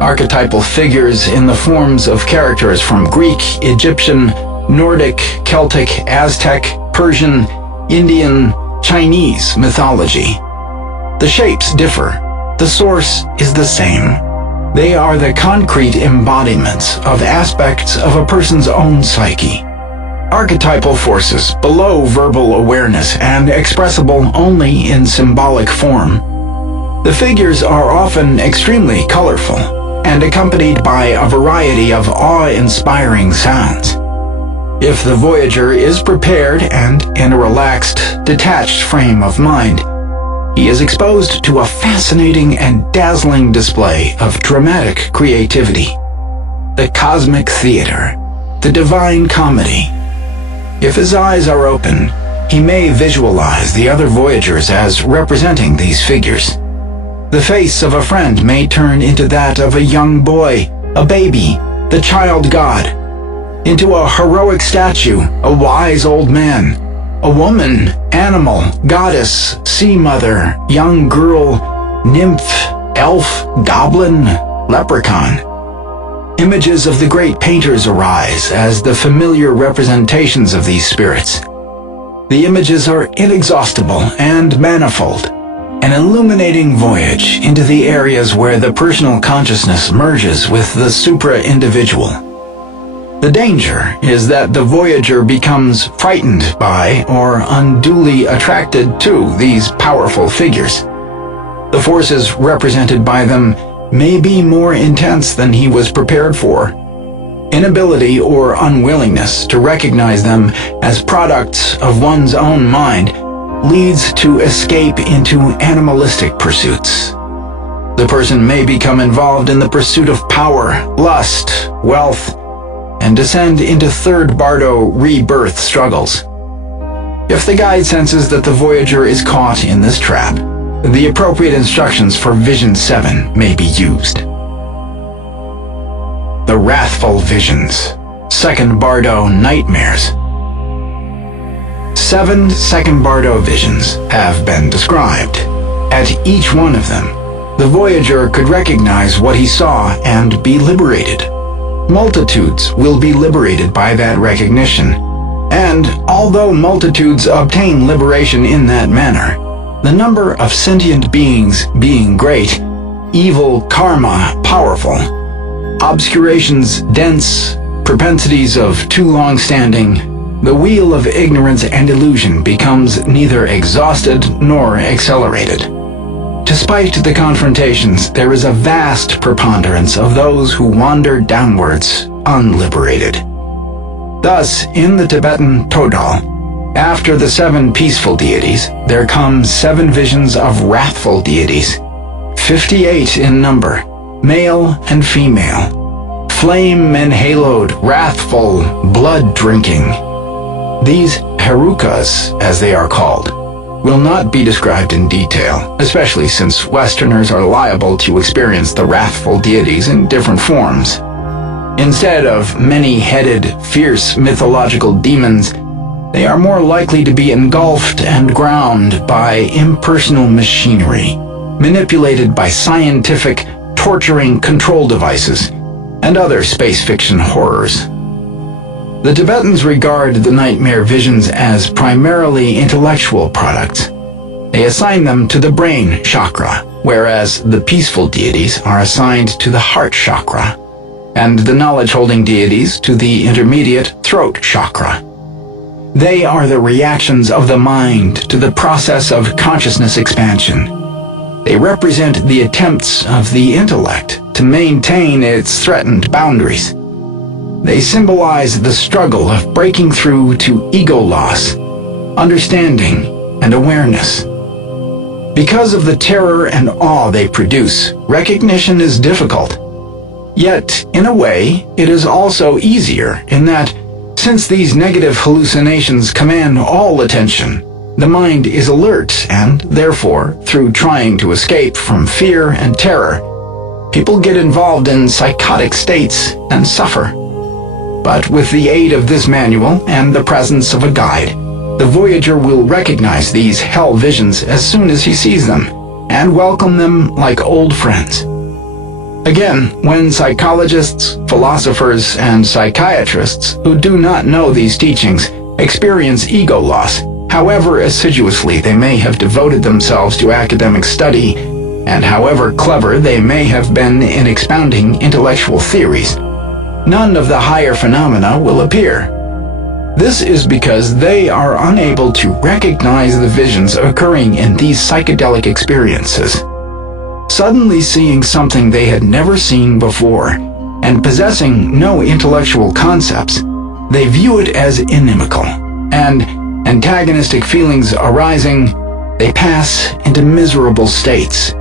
Archetypal figures in the forms of characters from Greek, Egyptian, Nordic, Celtic, Aztec, Persian, Indian, Chinese mythology. The shapes differ. The source is the same. They are the concrete embodiments of aspects of a person's own psyche. Archetypal forces below verbal awareness and expressible only in symbolic form. The figures are often extremely colorful and accompanied by a variety of awe-inspiring sounds. If the voyager is prepared and in a relaxed, detached frame of mind, he is exposed to a fascinating and dazzling display of dramatic creativity. The cosmic theater, the divine comedy. If his eyes are open, he may visualize the other voyagers as representing these figures. The face of a friend may turn into that of a young boy, a baby, the child god, into a heroic statue, a wise old man, a woman, animal, goddess, sea mother, young girl, nymph, elf, goblin, leprechaun. Images of the great painters arise as the familiar representations of these spirits. The images are inexhaustible and manifold, an illuminating voyage into the areas where the personal consciousness merges with the supra-individual. The danger is that the voyager becomes frightened by or unduly attracted to these powerful figures. The forces represented by them may be more intense than he was prepared for. Inability or unwillingness to recognize them as products of one's own mind leads to escape into animalistic pursuits. The person may become involved in the pursuit of power, lust, wealth, and descend into third bardo rebirth struggles. If the guide senses that the voyager is caught in this trap, the appropriate instructions for Vision 7 may be used. The Wrathful Visions, Second Bardo Nightmares. 7 Second Bardo visions have been described. At each one of them, the voyager could recognize what he saw and be liberated. Multitudes will be liberated by that recognition, and although multitudes obtain liberation in that manner, the number of sentient beings being great, evil karma powerful, obscurations dense, propensities of too long standing, the wheel of ignorance and illusion becomes neither exhausted nor accelerated. Despite the confrontations, there is a vast preponderance of those who wander downwards unliberated. Thus, in the Tibetan Todal, after the 7 peaceful deities, there come 7 visions of wrathful deities, 58 in number, male and female, flame-enhaloed, wrathful, blood-drinking. These herukas, as they are called, will not be described in detail, especially since Westerners are liable to experience the wrathful deities in different forms. Instead of many-headed, fierce mythological demons, they are more likely to be engulfed and ground by impersonal machinery, manipulated by scientific, torturing control devices, and other space fiction horrors. The Tibetans regard the nightmare visions as primarily intellectual products. They assign them to the brain chakra, whereas the peaceful deities are assigned to the heart chakra, and the knowledge-holding deities to the intermediate throat chakra. They are the reactions of the mind to the process of consciousness expansion. They represent the attempts of the intellect to maintain its threatened boundaries. They symbolize the struggle of breaking through to ego loss, understanding, and awareness. Because of the terror and awe they produce, recognition is difficult. Yet, in a way, it is also easier in that, since these negative hallucinations command all attention, the mind is alert and, therefore, through trying to escape from fear and terror, people get involved in psychotic states and suffer. But with the aid of this manual and the presence of a guide, the voyager will recognize these hell visions as soon as he sees them, and welcome them like old friends. Again, when psychologists, philosophers, and psychiatrists who do not know these teachings experience ego loss, however assiduously they may have devoted themselves to academic study, and however clever they may have been in expounding intellectual theories, none of the higher phenomena will appear. This is because they are unable to recognize the visions occurring in these psychedelic experiences. Suddenly seeing something they had never seen before, and possessing no intellectual concepts, they view it as inimical, and antagonistic feelings arising, they pass into miserable states.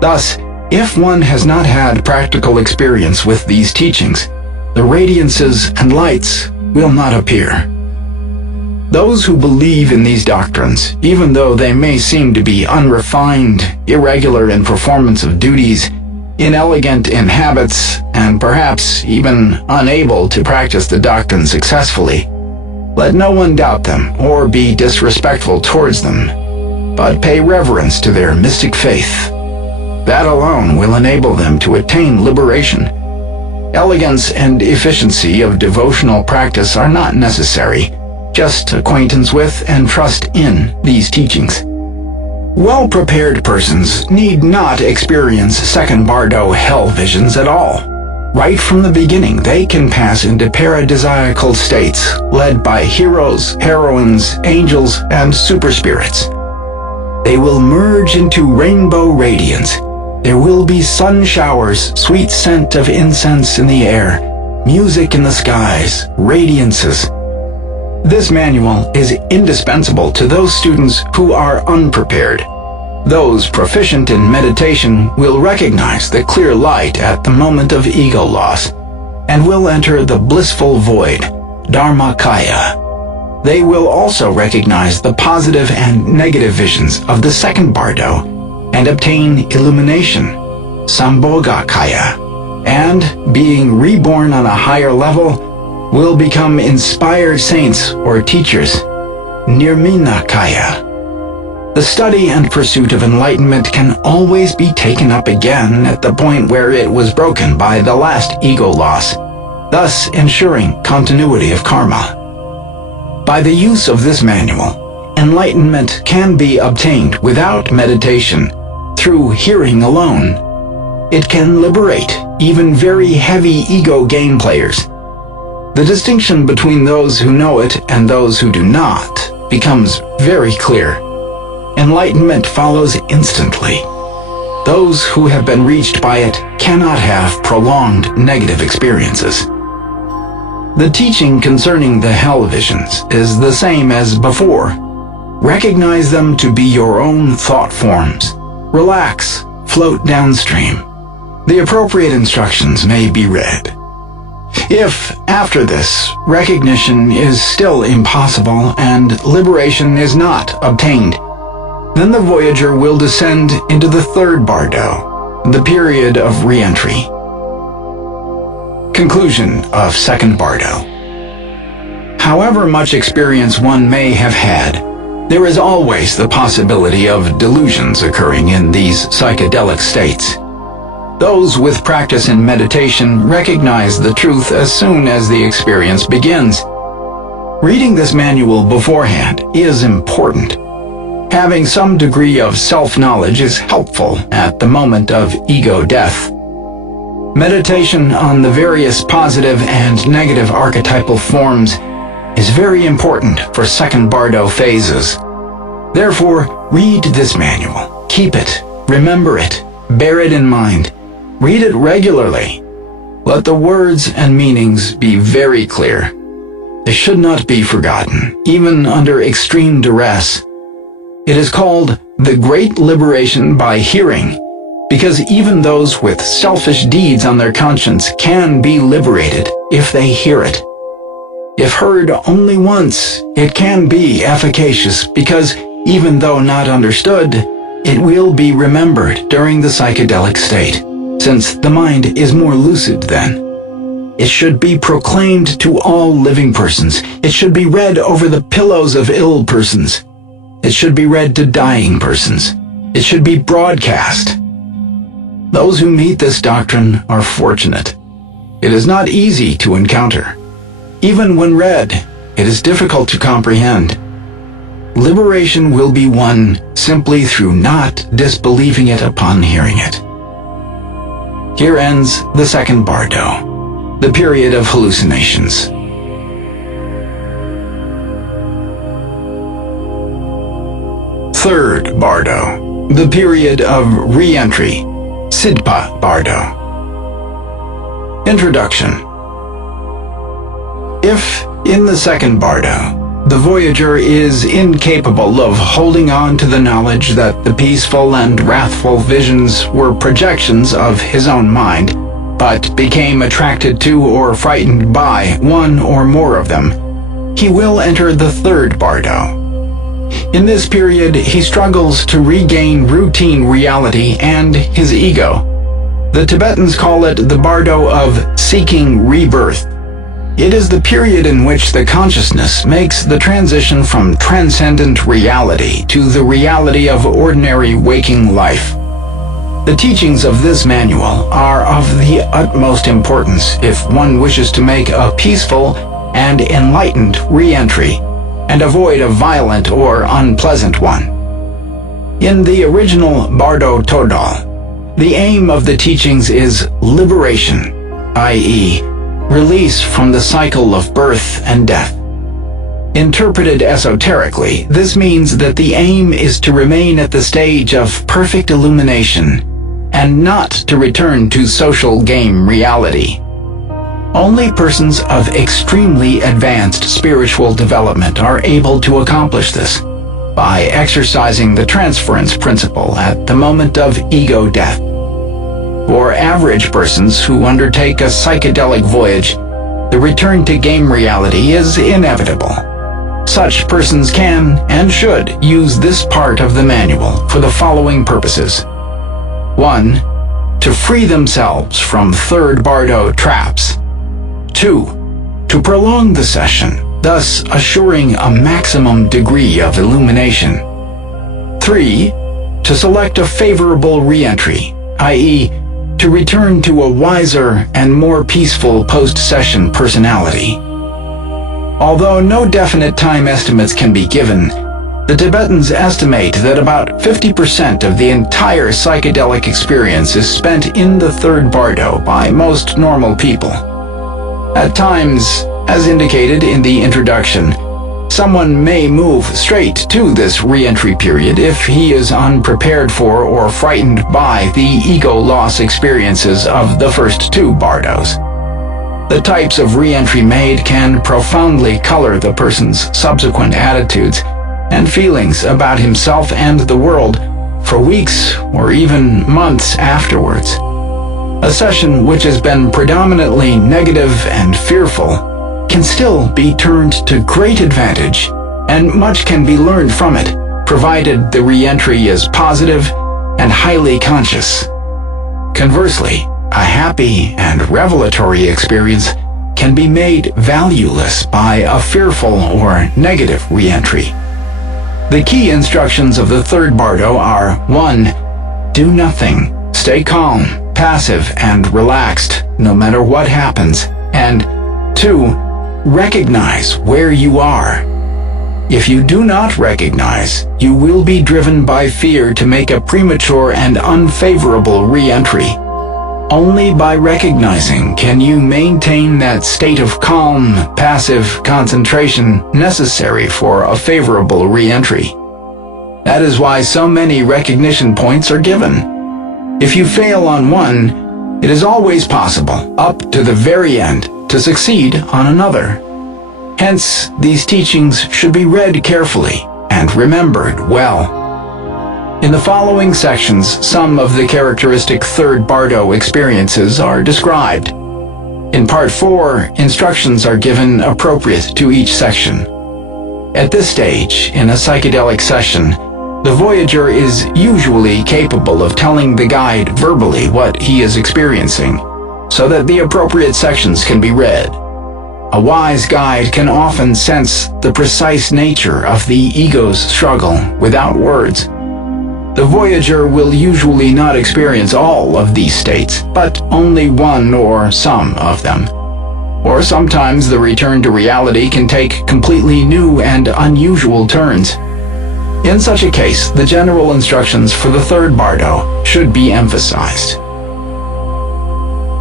Thus, if one has not had practical experience with these teachings, the radiances and lights will not appear. Those who believe in these doctrines, even though they may seem to be unrefined, irregular in performance of duties, inelegant in habits, and perhaps even unable to practice the doctrine successfully, let no one doubt them or be disrespectful towards them, but pay reverence to their mystic faith. That alone will enable them to attain liberation. Elegance and efficiency of devotional practice are not necessary, just acquaintance with and trust in these teachings. Well-prepared persons need not experience second bardo hell visions at all. Right from the beginning, they can pass into paradisiacal states led by heroes, heroines, angels, and super-spirits. They will merge into rainbow radiance. There will be sun showers, sweet scent of incense in the air, music in the skies, radiances. This manual is indispensable to those students who are unprepared. Those proficient in meditation will recognize the clear light at the moment of ego loss, and will enter the blissful void, Dharmakaya. They will also recognize the positive and negative visions of the second bardo, and obtain illumination, Sambhogakaya, and, being reborn on a higher level, will become inspired saints or teachers, Nirminakaya. The study and pursuit of enlightenment can always be taken up again at the point where it was broken by the last ego loss, thus ensuring continuity of karma. By the use of this manual, enlightenment can be obtained without meditation, through hearing alone. It can liberate even very heavy ego game players. The distinction between those who know it and those who do not becomes very clear. Enlightenment follows instantly. Those who have been reached by it cannot have prolonged negative experiences. The teaching concerning the hell visions is the same as before. Recognize them to be your own thought forms. Relax, float downstream. The appropriate instructions may be read. If, after this, recognition is still impossible and liberation is not obtained, then the voyager will descend into the third bardo, the period of re-entry. Conclusion of second bardo. However much experience one may have had, there is always the possibility of delusions occurring in these psychedelic states. Those with practice in meditation recognize the truth as soon as the experience begins. Reading this manual beforehand is important. Having some degree of self-knowledge is helpful at the moment of ego death. Meditation on the various positive and negative archetypal forms is very important for second bardo phases. Therefore, read this manual. Keep it, remember it, bear it in mind. Read it regularly. Let the words and meanings be very clear. They should not be forgotten, even under extreme duress. It is called the Great Liberation by Hearing, because even those with selfish deeds on their conscience can be liberated if they hear it. If heard only once, it can be efficacious because, even though not understood, it will be remembered during the psychedelic state, since the mind is more lucid then. It should be proclaimed to all living persons. It should be read over the pillows of ill persons. It should be read to dying persons. It should be broadcast. Those who meet this doctrine are fortunate. It is not easy to encounter. Even when read, it is difficult to comprehend. Liberation will be won simply through not disbelieving it upon hearing it. Here ends the second bardo, the period of hallucinations. Third bardo, the period of re-entry, Sidpa bardo. Introduction. If, in the second bardo, the voyager is incapable of holding on to the knowledge that the peaceful and wrathful visions were projections of his own mind, but became attracted to or frightened by one or more of them, he will enter the third bardo. In this period, he struggles to regain routine reality and his ego. The Tibetans call it the bardo of seeking rebirth. It is the period in which the consciousness makes the transition from transcendent reality to the reality of ordinary waking life. The teachings of this manual are of the utmost importance if one wishes to make a peaceful and enlightened re-entry and avoid a violent or unpleasant one. In the original Bardo Todal, the aim of the teachings is liberation, i.e., release from the cycle of birth and death. Interpreted esoterically, this means that the aim is to remain at the stage of perfect illumination and not to return to social game reality. Only persons of extremely advanced spiritual development are able to accomplish this by exercising the transference principle at the moment of ego death. For average persons who undertake a psychedelic voyage, the return to game reality is inevitable. Such persons can and should use this part of the manual for the following purposes. 1. To free themselves from third bardo traps. 2. To prolong the session, thus assuring a maximum degree of illumination. 3. To select a favorable re-entry, i.e., to return to a wiser and more peaceful post-session personality. Although no definite time estimates can be given, the Tibetans estimate that about 50% of the entire psychedelic experience is spent in the third bardo by most normal people. At times, as indicated in the introduction, someone may move straight to this re-entry period if he is unprepared for or frightened by the ego loss experiences of the first two bardos. The types of re-entry made can profoundly color the person's subsequent attitudes and feelings about himself and the world for weeks or even months afterwards. A session which has been predominantly negative and fearful can still be turned to great advantage, and much can be learned from it, provided the re-entry is positive and highly conscious. Conversely, a happy and revelatory experience can be made valueless by a fearful or negative re-entry. The key instructions of the third bardo are 1. Do nothing. Stay calm, passive, and relaxed, no matter what happens. And 2. Recognize where you are. If you do not recognize, you will be driven by fear to make a premature and unfavorable re-entry. Only by recognizing can you maintain that state of calm, passive concentration necessary for a favorable re-entry. That is why so many recognition points are given. If you fail on one, it is always possible, up to the very end, to succeed on another. Hence, these teachings should be read carefully and remembered well. In the following sections, some of the characteristic third bardo experiences are described. In Part 4, instructions are given appropriate to each section. At this stage, in a psychedelic session, the voyager is usually capable of telling the guide verbally what he is experiencing, so that the appropriate sections can be read. A wise guide can often sense the precise nature of the ego's struggle without words. The voyager will usually not experience all of these states, but only one or some of them. Or sometimes the return to reality can take completely new and unusual turns. In such a case, the general instructions for the third bardo should be emphasized.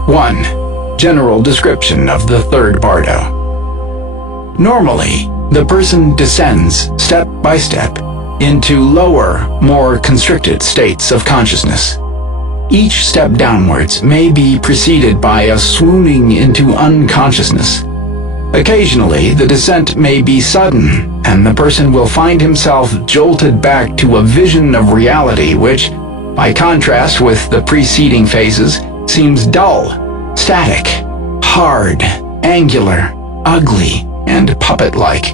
1. General description of the third bardo. Normally, the person descends step by step into lower, more constricted states of consciousness. Each step downwards may be preceded by a swooning into unconsciousness. Occasionally, the descent may be sudden, and the person will find himself jolted back to a vision of reality which, by contrast with the preceding phases, seems dull, static, hard, angular, ugly, and puppet-like.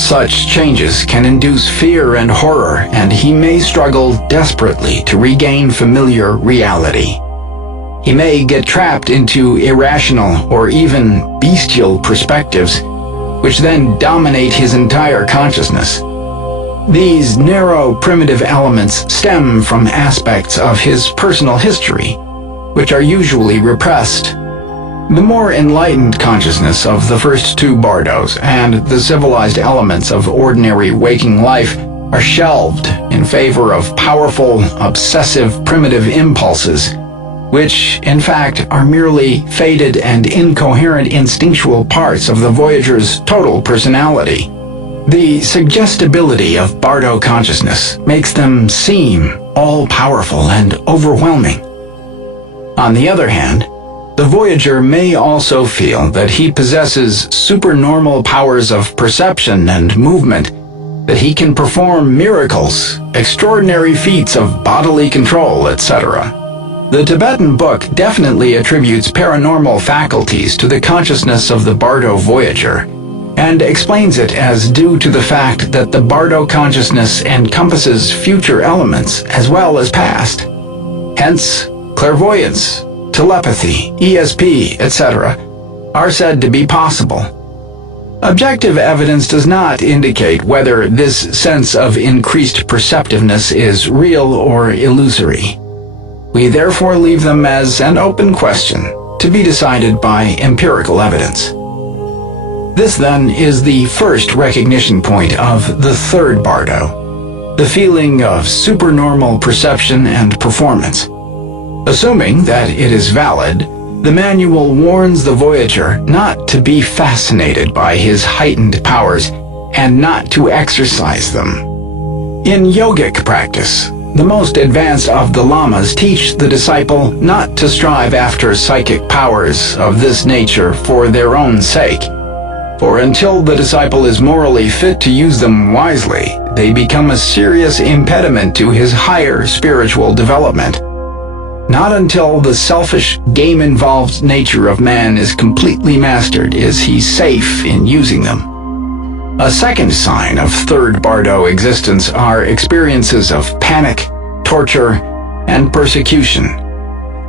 Such changes can induce fear and horror, and he may struggle desperately to regain familiar reality. He may get trapped into irrational or even bestial perspectives, which then dominate his entire consciousness. These narrow, primitive elements stem from aspects of his personal history, which are usually repressed. The more enlightened consciousness of the first two bardos and the civilized elements of ordinary waking life are shelved in favor of powerful, obsessive, primitive impulses, which, in fact, are merely faded and incoherent instinctual parts of the Voyager's total personality. The suggestibility of Bardo consciousness makes them seem all-powerful and overwhelming. On the other hand, the Voyager may also feel that he possesses supernormal powers of perception and movement, that he can perform miracles, extraordinary feats of bodily control, etc. The Tibetan book definitely attributes paranormal faculties to the consciousness of the Bardo Voyager, and explains it as due to the fact that the Bardo consciousness encompasses future elements as well as past. Hence, clairvoyance, telepathy, ESP, etc. are said to be possible. Objective evidence does not indicate whether this sense of increased perceptiveness is real or illusory. We therefore leave them as an open question to be decided by empirical evidence. This then is the first recognition point of the third Bardo, the feeling of supernormal perception and performance. Assuming that it is valid, the manual warns the Voyager not to be fascinated by his heightened powers and not to exercise them. In yogic practice, the most advanced of the lamas teach the disciple not to strive after psychic powers of this nature for their own sake. For until the disciple is morally fit to use them wisely, they become a serious impediment to his higher spiritual development. Not until the selfish, game-involved nature of man is completely mastered is he safe in using them. A second sign of third Bardo existence are experiences of panic, torture, and persecution.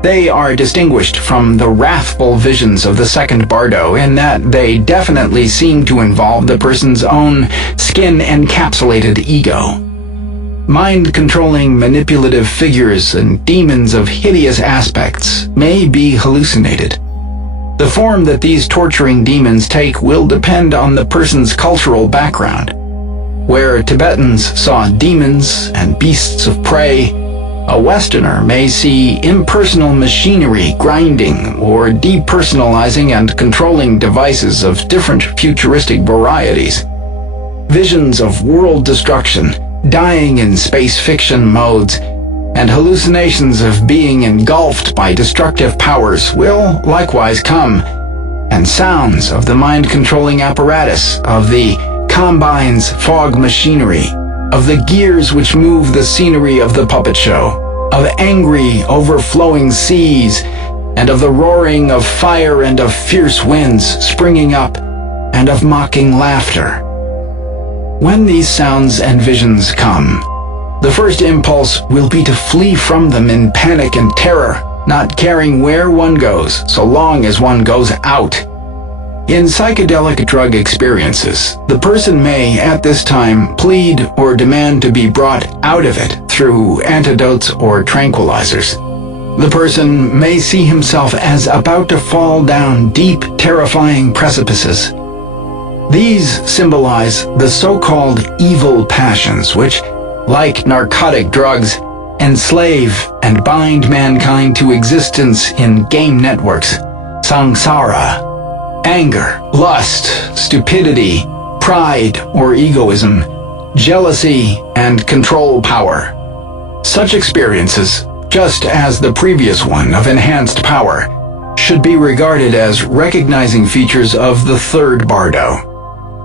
They are distinguished from the wrathful visions of the second Bardo in that they definitely seem to involve the person's own skin-encapsulated ego. Mind-controlling manipulative figures and demons of hideous aspects may be hallucinated. The form that these torturing demons take will depend on the person's cultural background. Where Tibetans saw demons and beasts of prey, a Westerner may see impersonal machinery grinding or depersonalizing and controlling devices of different futuristic varieties. Visions of world destruction, dying in space fiction modes, and hallucinations of being engulfed by destructive powers will likewise come, and sounds of the mind-controlling apparatus, of the combine's fog machinery, of the gears which move the scenery of the puppet show, of angry, overflowing seas, and of the roaring of fire and of fierce winds springing up, and of mocking laughter. When these sounds and visions come, the first impulse will be to flee from them in panic and terror, not caring where one goes so long as one goes out. In psychedelic drug experiences, the person may at this time plead or demand to be brought out of it through antidotes or tranquilizers. The person may see himself as about to fall down deep, terrifying precipices. These symbolize the so-called evil passions which, like narcotic drugs, enslave and bind mankind to existence in game networks, samsara. Anger, lust, stupidity, pride or egoism, jealousy, and control power. Such experiences, just as the previous one of enhanced power, should be regarded as recognizing features of the third bardo.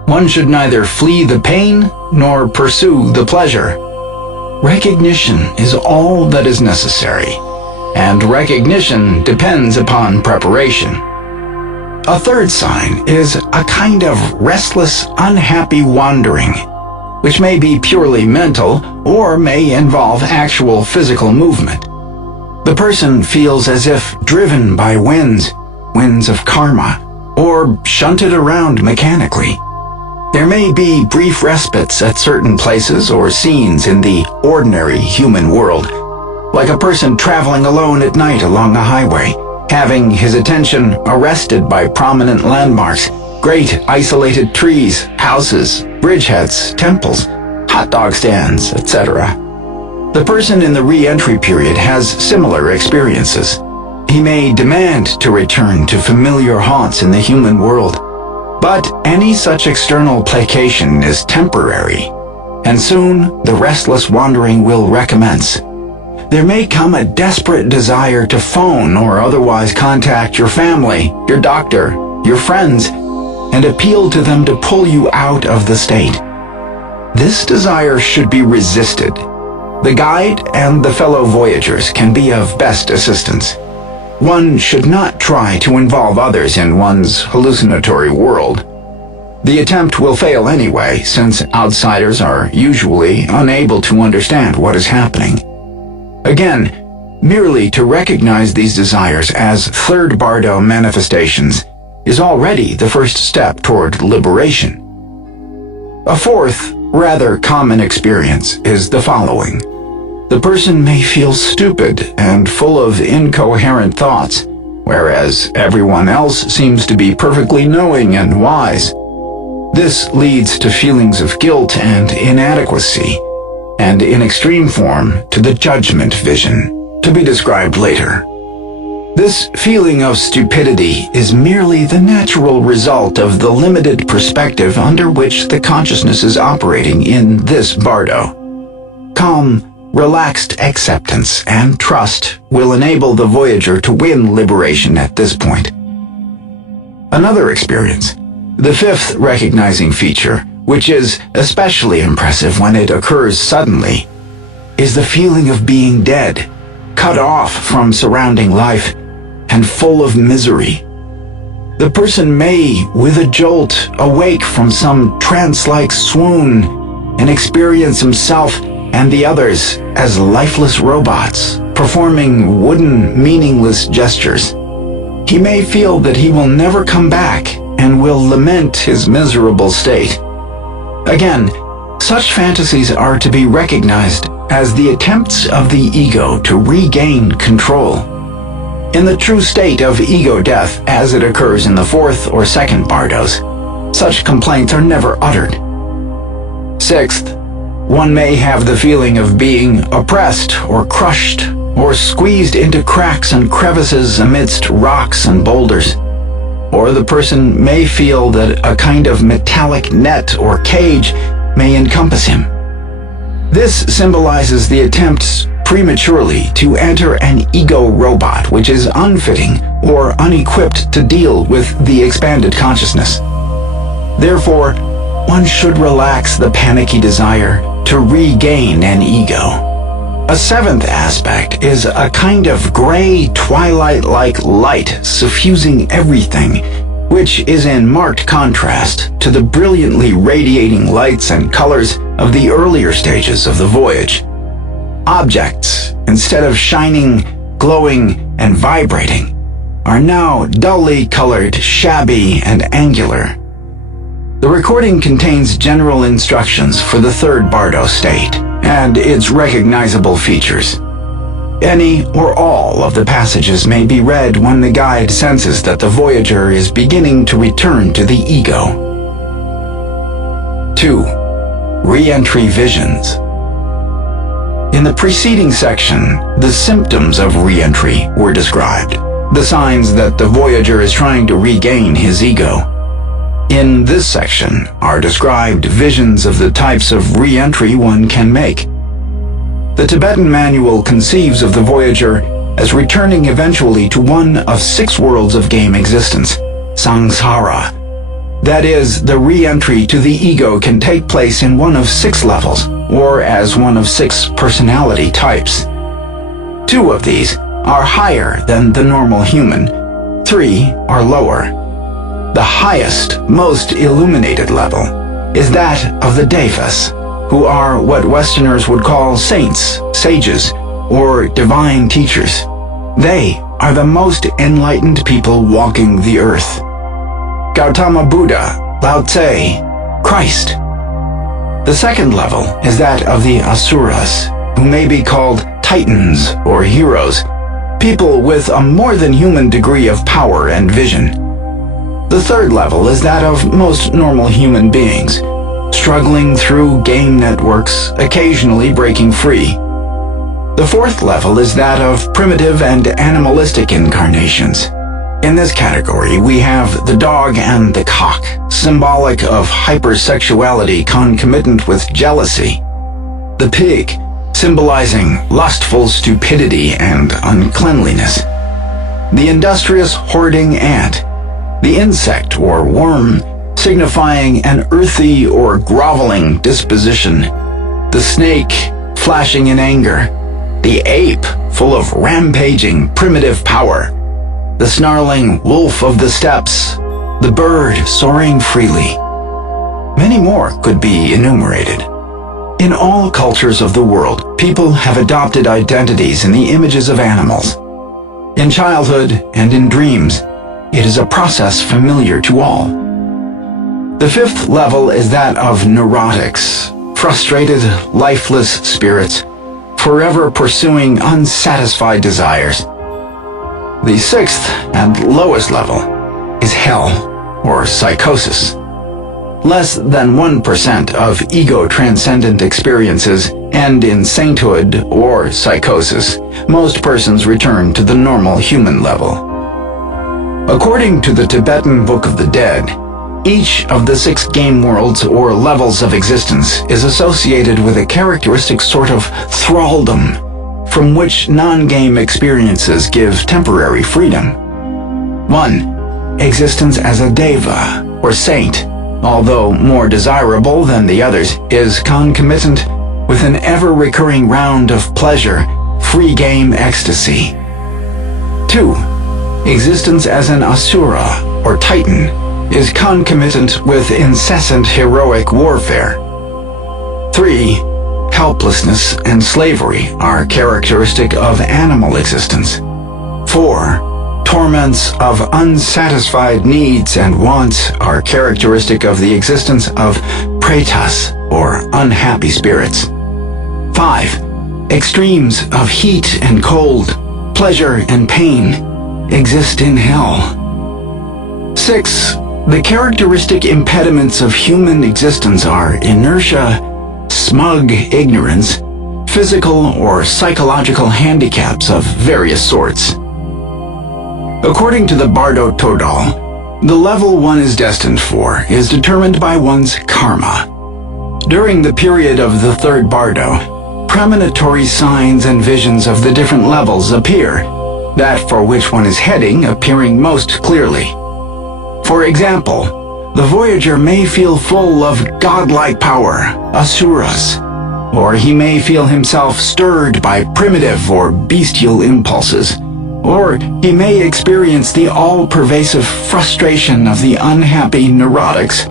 One should neither flee the pain nor pursue the pleasure. Recognition is all that is necessary, and recognition depends upon preparation. A third sign is a kind of restless, unhappy wandering, which may be purely mental or may involve actual physical movement. The person feels as if driven by winds of karma, or shunted around mechanically. There may be brief respites at certain places or scenes in the ordinary human world, like a person traveling alone at night along a highway, having his attention arrested by prominent landmarks, great isolated trees, houses, bridgeheads, temples, hot dog stands, etc. The person in the re-entry period has similar experiences. He may demand to return to familiar haunts in the human world, but any such external placation is temporary, and soon the restless wandering will recommence. There may come a desperate desire to phone or otherwise contact your family, your doctor, your friends, and appeal to them to pull you out of the state. This desire should be resisted. The guide and the fellow voyagers can be of best assistance. One should not try to involve others in one's hallucinatory world. The attempt will fail anyway, since outsiders are usually unable to understand what is happening. Again, merely to recognize these desires as third bardo manifestations is already the first step toward liberation. A fourth, rather common experience is the following. The person may feel stupid and full of incoherent thoughts, whereas everyone else seems to be perfectly knowing and wise. This leads to feelings of guilt and inadequacy, and in extreme form to the judgment vision, to be described later. This feeling of stupidity is merely the natural result of the limited perspective under which the consciousness is operating in this bardo. Calm, relaxed acceptance and trust will enable the voyager to win liberation at this point. Another experience, the fifth recognizing feature, which is especially impressive when it occurs suddenly, is the feeling of being dead, cut off from surrounding life, and full of misery. The person may, with a jolt, awake from some trance-like swoon and experience himself and the others as lifeless robots, performing wooden, meaningless gestures. He may feel that he will never come back and will lament his miserable state. Again, such fantasies are to be recognized as the attempts of the ego to regain control. In the true state of ego death, as it occurs in the fourth or second bardos, such complaints are never uttered. Sixth, one may have the feeling of being oppressed or crushed or squeezed into cracks and crevices amidst rocks and boulders. Or the person may feel that a kind of metallic net or cage may encompass him. This symbolizes the attempts prematurely to enter an ego robot which is unfitting or unequipped to deal with the expanded consciousness. Therefore, one should relax the panicky desire to regain an ego. A seventh aspect is a kind of gray, twilight-like light suffusing everything, which is in marked contrast to the brilliantly radiating lights and colors of the earlier stages of the voyage. Objects, instead of shining, glowing, and vibrating, are now dully colored, shabby, and angular. The recording contains general instructions for the third bardo state and its recognizable features. Any or all of the passages may be read when the guide senses that the voyager is beginning to return to the ego. 2. Re-entry visions. In the preceding section, the symptoms of re-entry were described, the signs that the voyager is trying to regain his ego. In this section are described visions of the types of re-entry one can make. The Tibetan manual conceives of the voyager as returning eventually to one of 6 worlds of game existence, samsara. That is, the re-entry to the ego can take place in one of 6 levels, or as one of 6 personality types. 2 of these are higher than the normal human, 3 are lower. The highest, most illuminated level is that of the devas, who are what Westerners would call saints, sages, or divine teachers. They are the most enlightened people walking the earth. Gautama Buddha, Lao Tse, Christ. The second level is that of the asuras, who may be called titans or heroes, people with a more than human degree of power and vision. The third level is that of most normal human beings, struggling through game networks, occasionally breaking free. The fourth level is that of primitive and animalistic incarnations. In this category, we have the dog and the cock, symbolic of hypersexuality concomitant with jealousy. The pig, symbolizing lustful stupidity and uncleanliness. The industrious hoarding ant. The insect or worm, signifying an earthy or groveling disposition. The snake, flashing in anger. The ape, full of rampaging primitive power. The snarling wolf of the steppes. The bird soaring freely. Many more could be enumerated. In all cultures of the world, people have adopted identities in the images of animals. In childhood and in dreams, it is a process familiar to all. The fifth level is that of neurotics, frustrated, lifeless spirits, forever pursuing unsatisfied desires. The sixth and lowest level is hell, or psychosis. Less than 1% of ego-transcendent experiences end in sainthood or psychosis. Most persons return to the normal human level. According to the Tibetan Book of the Dead, each of the 6 game worlds or levels of existence is associated with a characteristic sort of thraldom, from which non-game experiences give temporary freedom. 1. Existence as a deva, or saint, although more desirable than the others, is concomitant with an ever-recurring round of pleasure, free game ecstasy. 2. Existence as an asura, or titan, is concomitant with incessant heroic warfare. 3. Helplessness and slavery are characteristic of animal existence. 4. Torments of unsatisfied needs and wants are characteristic of the existence of pretas, or unhappy spirits. 5. Extremes of heat and cold, pleasure and pain exist in hell. 6. The characteristic impediments of human existence are inertia, smug ignorance, physical or psychological handicaps of various sorts. According to the Bardo Todal, the level one is destined for is determined by one's karma. During the period of the third Bardo, premonitory signs and visions of the different levels appear, that for which one is heading appearing most clearly. For example, the voyager may feel full of godlike power, asuras, or he may feel himself stirred by primitive or bestial impulses, or he may experience the all-pervasive frustration of the unhappy neurotics,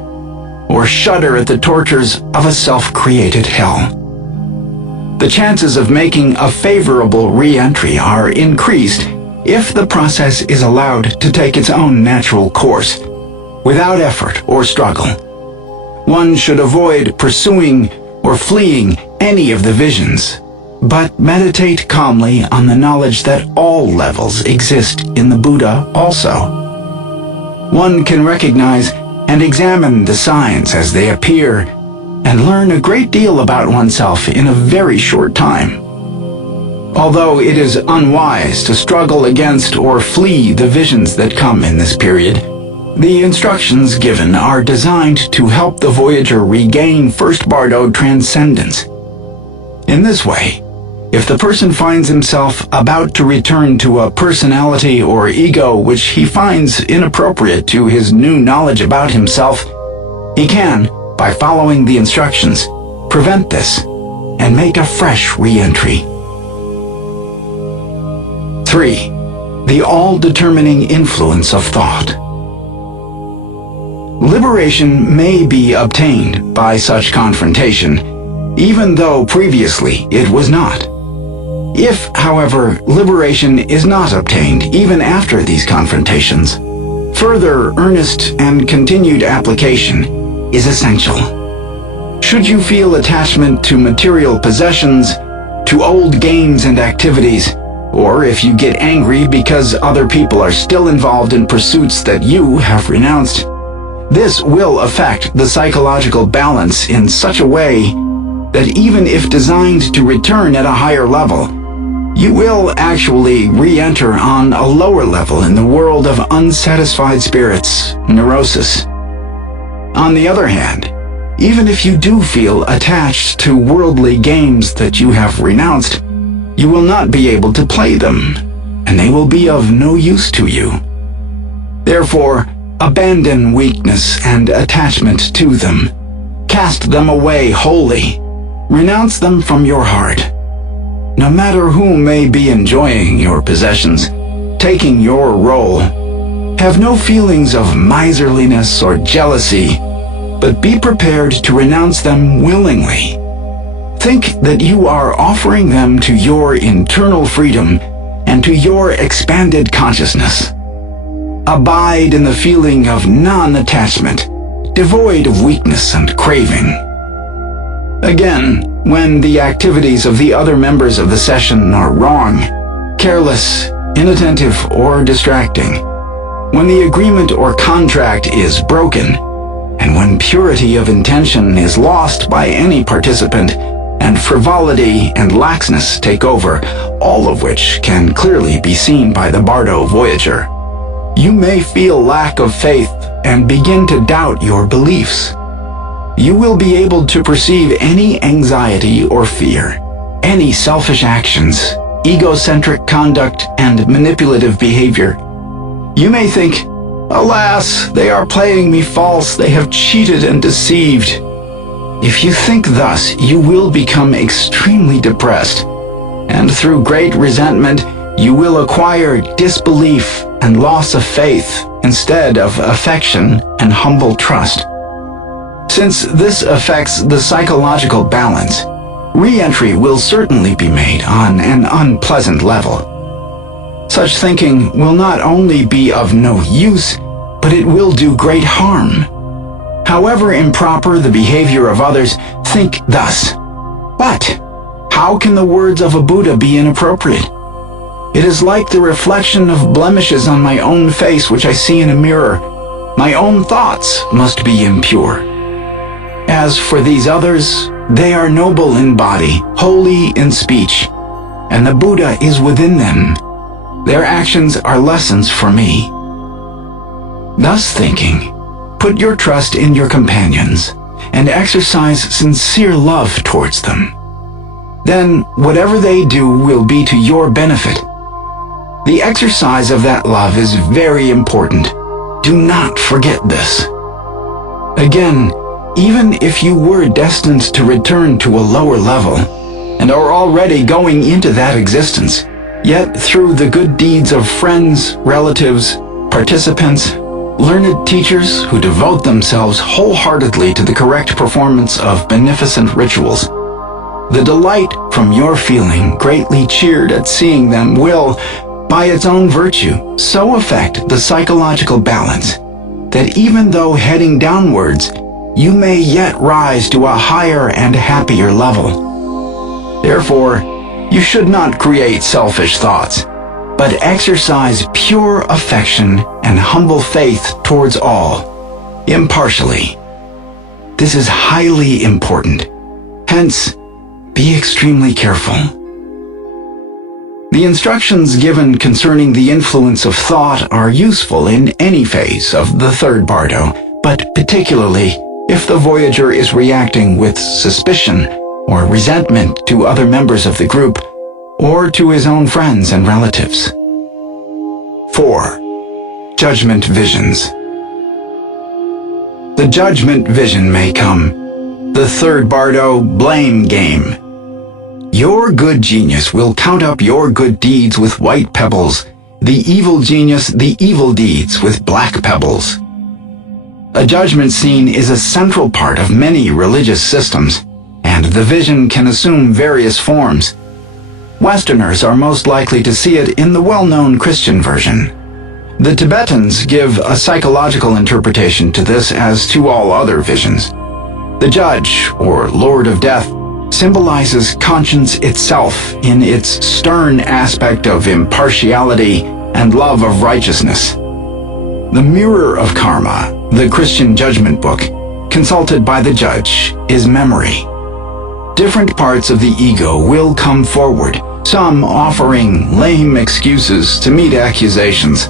or shudder at the tortures of a self-created hell. The chances of making a favorable re-entry are increased if the process is allowed to take its own natural course, without effort or struggle. One should avoid pursuing or fleeing any of the visions, but meditate calmly on the knowledge that all levels exist in the Buddha also. One can recognize and examine the signs as they appear and learn a great deal about oneself in a very short time. Although it is unwise to struggle against or flee the visions that come in this period, the instructions given are designed to help the voyager regain First Bardo transcendence. In this way, If the person finds himself about to return to a personality or ego which he finds inappropriate to his new knowledge about himself, he can, by following the instructions, prevent this and make a fresh re-entry. 3. The all-determining influence of thought. Liberation may be obtained by such confrontation, even though previously it was not. If, however, liberation is not obtained even after these confrontations, further earnest and continued application is essential. Should you feel attachment to material possessions, to old games and activities, or if you get angry because other people are still involved in pursuits that you have renounced, this will affect the psychological balance in such a way that even if designed to return at a higher level, you will actually re-enter on a lower level in the world of unsatisfied spirits, neurosis. On the other hand, even if you do feel attached to worldly games that you have renounced, you will not be able to play them, and they will be of no use to you. Therefore, abandon weakness and attachment to them. Cast them away wholly. Renounce them from your heart. No matter who may be enjoying your possessions, taking your role, have no feelings of miserliness or jealousy, but be prepared to renounce them willingly. Think that you are offering them to your internal freedom and to your expanded consciousness. Abide in the feeling of non-attachment, devoid of weakness and craving. Again, when the activities of the other members of the session are wrong, careless, inattentive, or distracting, when the agreement or contract is broken, and when purity of intention is lost by any participant, and frivolity and laxness take over, all of which can clearly be seen by the Bardo Voyager, you may feel lack of faith and begin to doubt your beliefs. You will be able to perceive any anxiety or fear, any selfish actions, egocentric conduct, and manipulative behavior. You may think, "Alas, they are playing me false, they have cheated and deceived." If you think thus, you will become extremely depressed, and through great resentment, you will acquire disbelief and loss of faith instead of affection and humble trust. Since this affects the psychological balance, re-entry will certainly be made on an unpleasant level. Such thinking will not only be of no use, but it will do great harm. However improper the behavior of others, think thus: "But how can the words of a Buddha be inappropriate? It is like the reflection of blemishes on my own face which I see in a mirror. My own thoughts must be impure. As for these others, they are noble in body, holy in speech, and the Buddha is within them. Their actions are lessons for me." Thus thinking, put your trust in your companions and exercise sincere love towards them. Then whatever they do will be to your benefit. The exercise of that love is very important. Do not forget this. Again, even if you were destined to return to a lower level, and are already going into that existence, yet through the good deeds of friends, relatives, participants, learned teachers who devote themselves wholeheartedly to the correct performance of beneficent rituals, the delight from your feeling greatly cheered at seeing them will, by its own virtue, so affect the psychological balance that even though heading downwards, you may yet rise to a higher and happier level. Therefore, you should not create selfish thoughts, but exercise pure affection and humble faith towards all, impartially. This is highly important. Hence, be extremely careful. The instructions given concerning the influence of thought are useful in any phase of the third bardo, but particularly if the Voyager is reacting with suspicion or resentment to other members of the group, or to his own friends and relatives. 4. Judgment visions. The judgment vision may come. The third bardo blame game. Your good genius will count up your good deeds with white pebbles, the evil genius the evil deeds with black pebbles. A judgment scene is a central part of many religious systems, and the vision can assume various forms. Westerners are most likely to see it in the well-known Christian version. The Tibetans give a psychological interpretation to this as to all other visions. The judge, or Lord of Death, symbolizes conscience itself in its stern aspect of impartiality and love of righteousness. The mirror of karma, the Christian judgment book, consulted by the judge, is memory. Different parts of the ego will come forward, some offering lame excuses to meet accusations,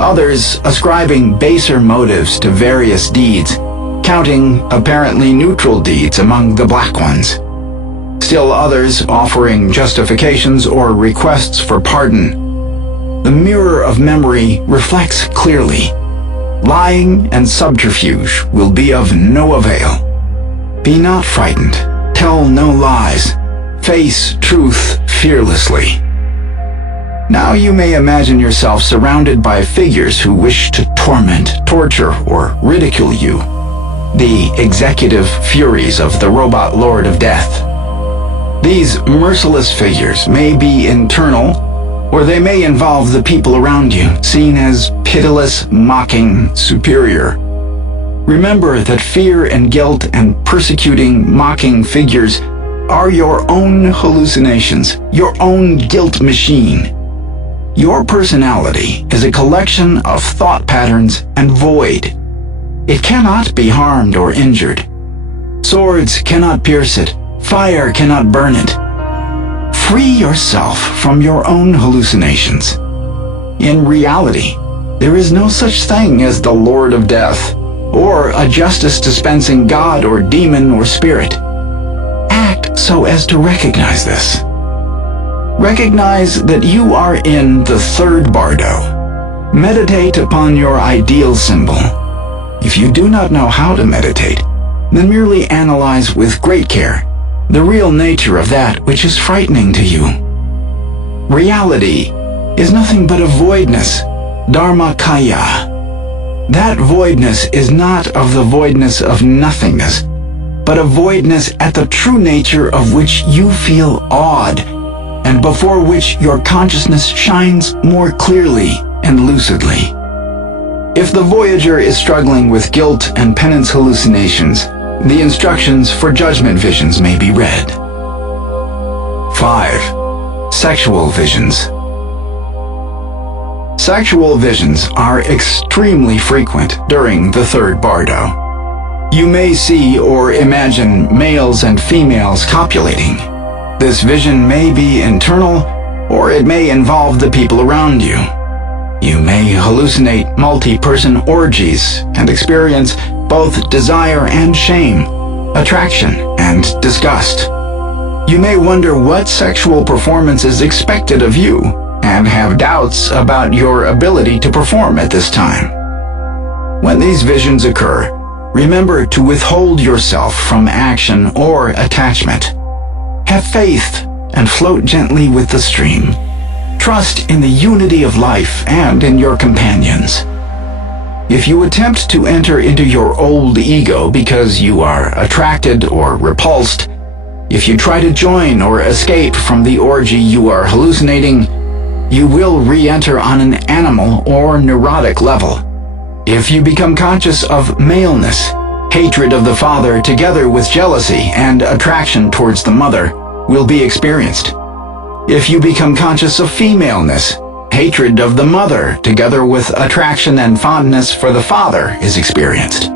others ascribing baser motives to various deeds, counting apparently neutral deeds among the black ones. Still others offering justifications or requests for pardon. The mirror of memory reflects clearly. Lying and subterfuge will be of no avail. Be not frightened. Tell no lies. Face truth fearlessly. Now you may imagine yourself surrounded by figures who wish to torment, torture, or ridicule you. The executive furies of the robot Lord of Death. These merciless figures may be internal, or they may involve the people around you, seen as pitiless, mocking, superior. Remember that fear and guilt and persecuting, mocking figures are your own hallucinations, your own guilt machine. Your personality is a collection of thought patterns and void. It cannot be harmed or injured. Swords cannot pierce it. Fire cannot burn it. Free yourself from your own hallucinations. In reality, there is no such thing as the Lord of Death, or a justice-dispensing god or demon or spirit. Act so as to recognize this. Recognize that you are in the third bardo. Meditate upon your ideal symbol. If you do not know how to meditate, then merely analyze with great care the real nature of that which is frightening to you. Reality is nothing but a voidness, dharmakaya. That voidness is not of the voidness of nothingness, but a voidness at the true nature of which you feel awed, and before which your consciousness shines more clearly and lucidly. If the voyager is struggling with guilt and penance hallucinations, the instructions for judgment visions may be read. 5. Sexual visions. Sexual visions are extremely frequent during the third bardo. You may see or imagine males and females copulating. This vision may be internal, or it may involve the people around you. You may hallucinate multi-person orgies and experience both desire and shame, attraction and disgust. You may wonder what sexual performance is expected of you and have doubts about your ability to perform at this time. When these visions occur, remember to withhold yourself from action or attachment. Have faith and float gently with the stream. Trust in the unity of life and in your companions. If you attempt to enter into your old ego because you are attracted or repulsed, if you try to join or escape from the orgy you are hallucinating, you will re-enter on an animal or neurotic level. If you become conscious of maleness, hatred of the father together with jealousy and attraction towards the mother will be experienced. If you become conscious of femaleness, hatred of the mother together with attraction and fondness for the father is experienced.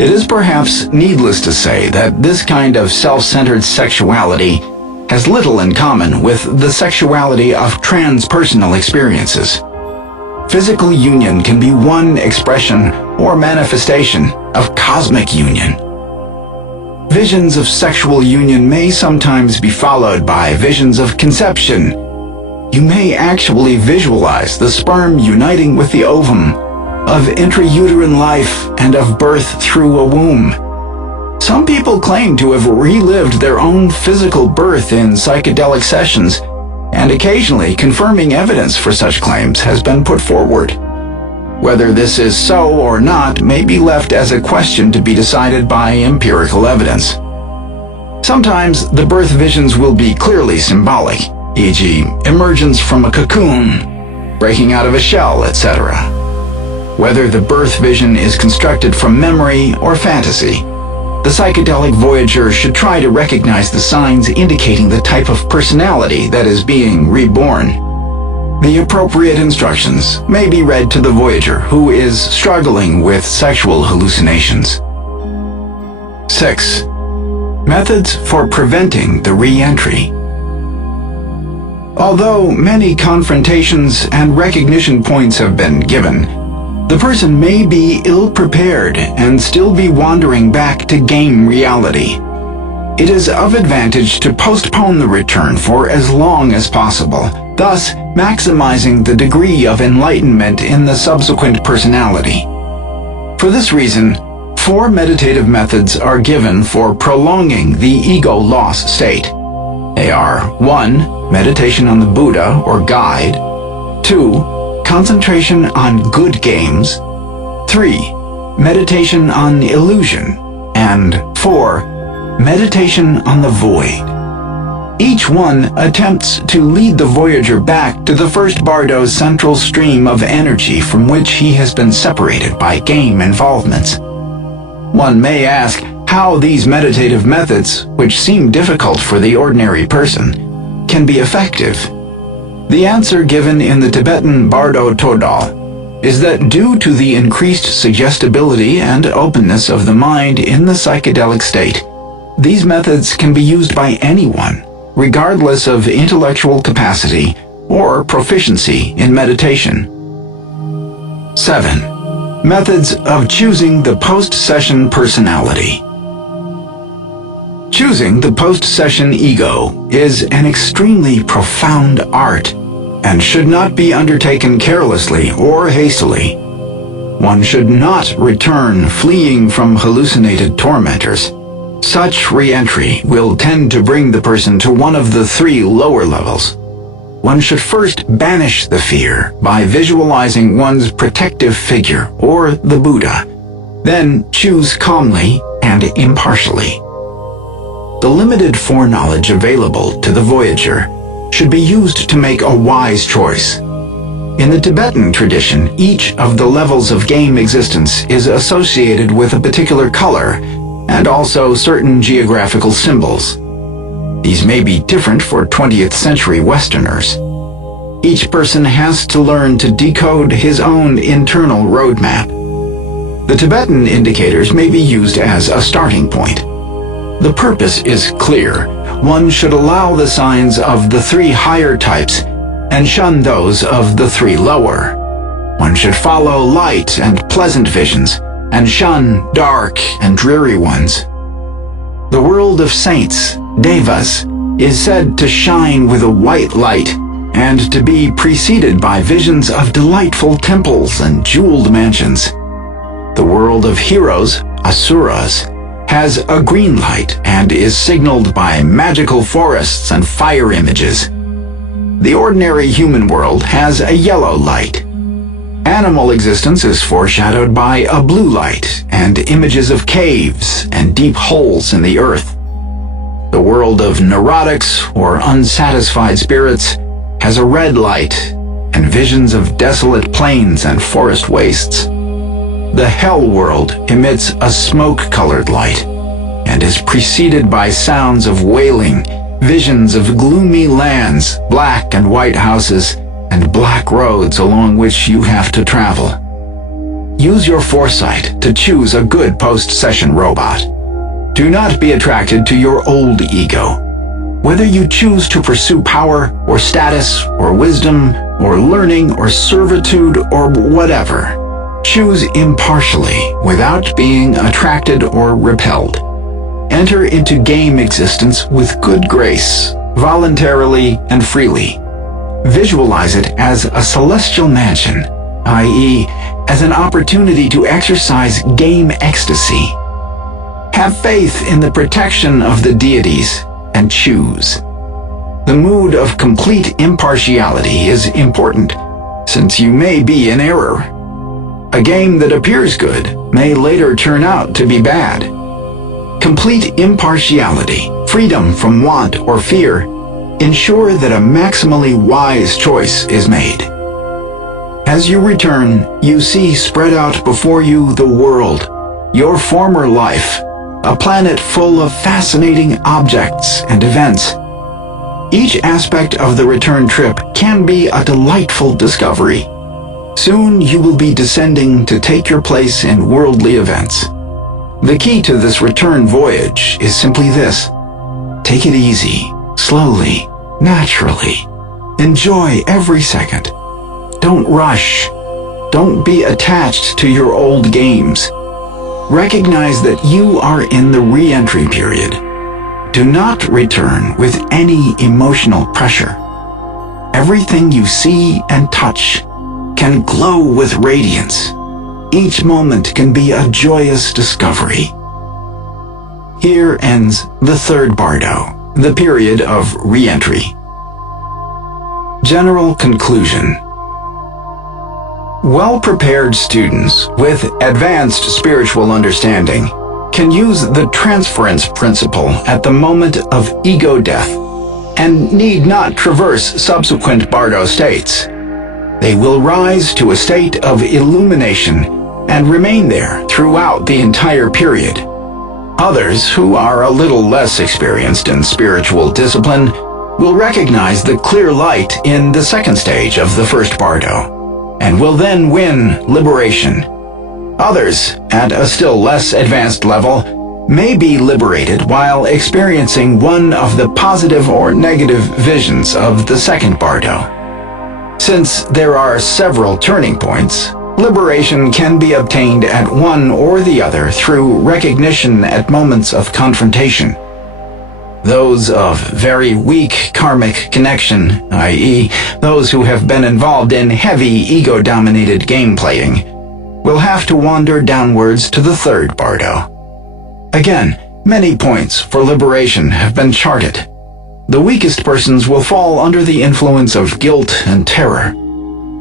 It is perhaps needless to say that this kind of self-centered sexuality has little in common with the sexuality of transpersonal experiences. Physical union can be one expression or manifestation of cosmic union. visions of sexual union may sometimes be followed by visions of conception. You may actually visualize the sperm uniting with the ovum, of intrauterine life, and of birth through a womb. Some people claim to have relived their own physical birth in psychedelic sessions, and occasionally confirming evidence for such claims has been put forward. Whether this is so or not may be left as a question to be decided by empirical evidence. Sometimes the birth visions will be clearly symbolic, e.g., emergence from a cocoon, breaking out of a shell, etc. Whether the birth vision is constructed from memory or fantasy, the psychedelic voyager should try to recognize the signs indicating the type of personality that is being reborn. The appropriate instructions may be read to the voyager who is struggling with sexual hallucinations. 6. Methods for preventing the re-entry. Although many confrontations and recognition points have been given, the person may be ill-prepared and still be wandering back to game reality. It is of advantage to postpone the return for as long as possible, thus maximizing the degree of enlightenment in the subsequent personality. For this reason, 4 meditative methods are given for prolonging the ego loss state. They are 1. Meditation on the Buddha or guide, 2. Concentration on good games, 3. Meditation on illusion, and 4. Meditation on the void. Each one attempts to lead the voyager back to the first bardo's central stream of energy from which he has been separated by game involvements. One may ask how these meditative methods, which seem difficult for the ordinary person, can be effective. The answer given in the Tibetan Bardo Todal is that due to the increased suggestibility and openness of the mind in the psychedelic state, these methods can be used by anyone, regardless of intellectual capacity or proficiency in meditation. 7. Methods of choosing the post-session personality. Choosing the post-session ego is an extremely profound art and should not be undertaken carelessly or hastily. One should not return fleeing from hallucinated tormentors. Such re-entry will tend to bring the person to one of the 3 lower levels. One should first banish the fear by visualizing one's protective figure or the Buddha, then choose calmly and impartially. The limited foreknowledge available to the voyager should be used to make a wise choice. In the Tibetan tradition, each of the levels of game existence is associated with a particular color and also certain geographical symbols. These may be different for 20th century Westerners. Each person has to learn to decode his own internal roadmap. The Tibetan indicators may be used as a starting point. The purpose is clear. One should allow the signs of the 3 higher types and shun those of the 3 lower. One should follow light and pleasant visions and shun dark and dreary ones. The world of saints, devas, is said to shine with a white light and to be preceded by visions of delightful temples and jeweled mansions. The world of heroes, asuras, has a green light and is signaled by magical forests and fire images. The ordinary human world has a yellow light. Animal existence is foreshadowed by a blue light and images of caves and deep holes in the earth. The world of neurotics or unsatisfied spirits has a red light and visions of desolate plains and forest wastes. The hell world emits a smoke-colored light and is preceded by sounds of wailing, visions of gloomy lands, black and white houses, and black roads along which you have to travel. Use your foresight to choose a good post-session robot. Do not be attracted to your old ego. Whether you choose to pursue power or status or wisdom or learning or servitude or whatever, choose impartially without being attracted or repelled. enter into game existence with good grace, voluntarily and freely. Visualize it as a celestial mansion, i.e., as an opportunity to exercise game ecstasy. Have faith in the protection of the deities and choose. The mood of complete impartiality is important, since you may be in error. A game that appears good may later turn out to be bad. Complete impartiality, freedom from want or fear, ensure that a maximally wise choice is made. As you return, you see spread out before you the world, your former life, a planet full of fascinating objects and events. Each aspect of the return trip can be a delightful discovery. Soon you will be descending to take your place in worldly events. The key to this return voyage is simply this: take it easy, slowly, naturally. Enjoy every second. Don't rush. Don't be attached to your old games. Recognize that you are in the re-entry period. Do not return with any emotional pressure. Everything you see and touch can glow with radiance. Each moment can be a joyous discovery. Here ends the third bardo, the period of re-entry. General conclusion. Well-prepared students with advanced spiritual understanding can use the transference principle at the moment of ego death and need not traverse subsequent bardo states. They will rise to a state of illumination and remain there throughout the entire period. Others, who are a little less experienced in spiritual discipline, will recognize the clear light in the second stage of the first bardo, and will then win liberation. Others, at a still less advanced level, may be liberated while experiencing one of the positive or negative visions of the second bardo. Since there are several turning points, liberation can be obtained at one or the other through recognition at moments of confrontation. Those of very weak karmic connection, i.e., those who have been involved in heavy ego-dominated game playing, will have to wander downwards to the third bardo. Again, many points for liberation have been charted. The weakest persons will fall under the influence of guilt and terror.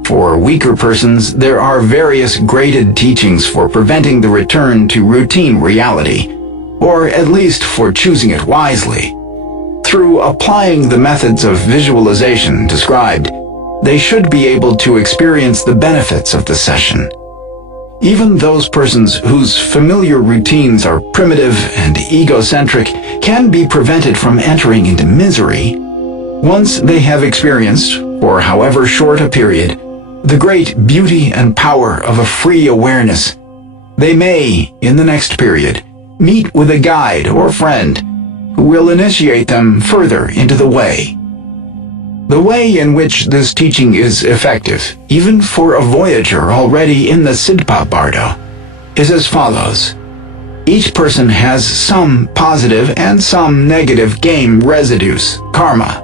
For weaker persons, there are various graded teachings for preventing the return to routine reality, or at least for choosing it wisely. Through applying the methods of visualization described, they should be able to experience the benefits of the session. Even those persons whose familiar routines are primitive and egocentric can be prevented from entering into misery. Once they have experienced, for however short a period, the great beauty and power of a free awareness, they may, in the next period, meet with a guide or friend who will initiate them further into the way. The way in which this teaching is effective, even for a voyager already in the Sidpa Bardo, is as follows. Each person has some positive and some negative game residues, karma.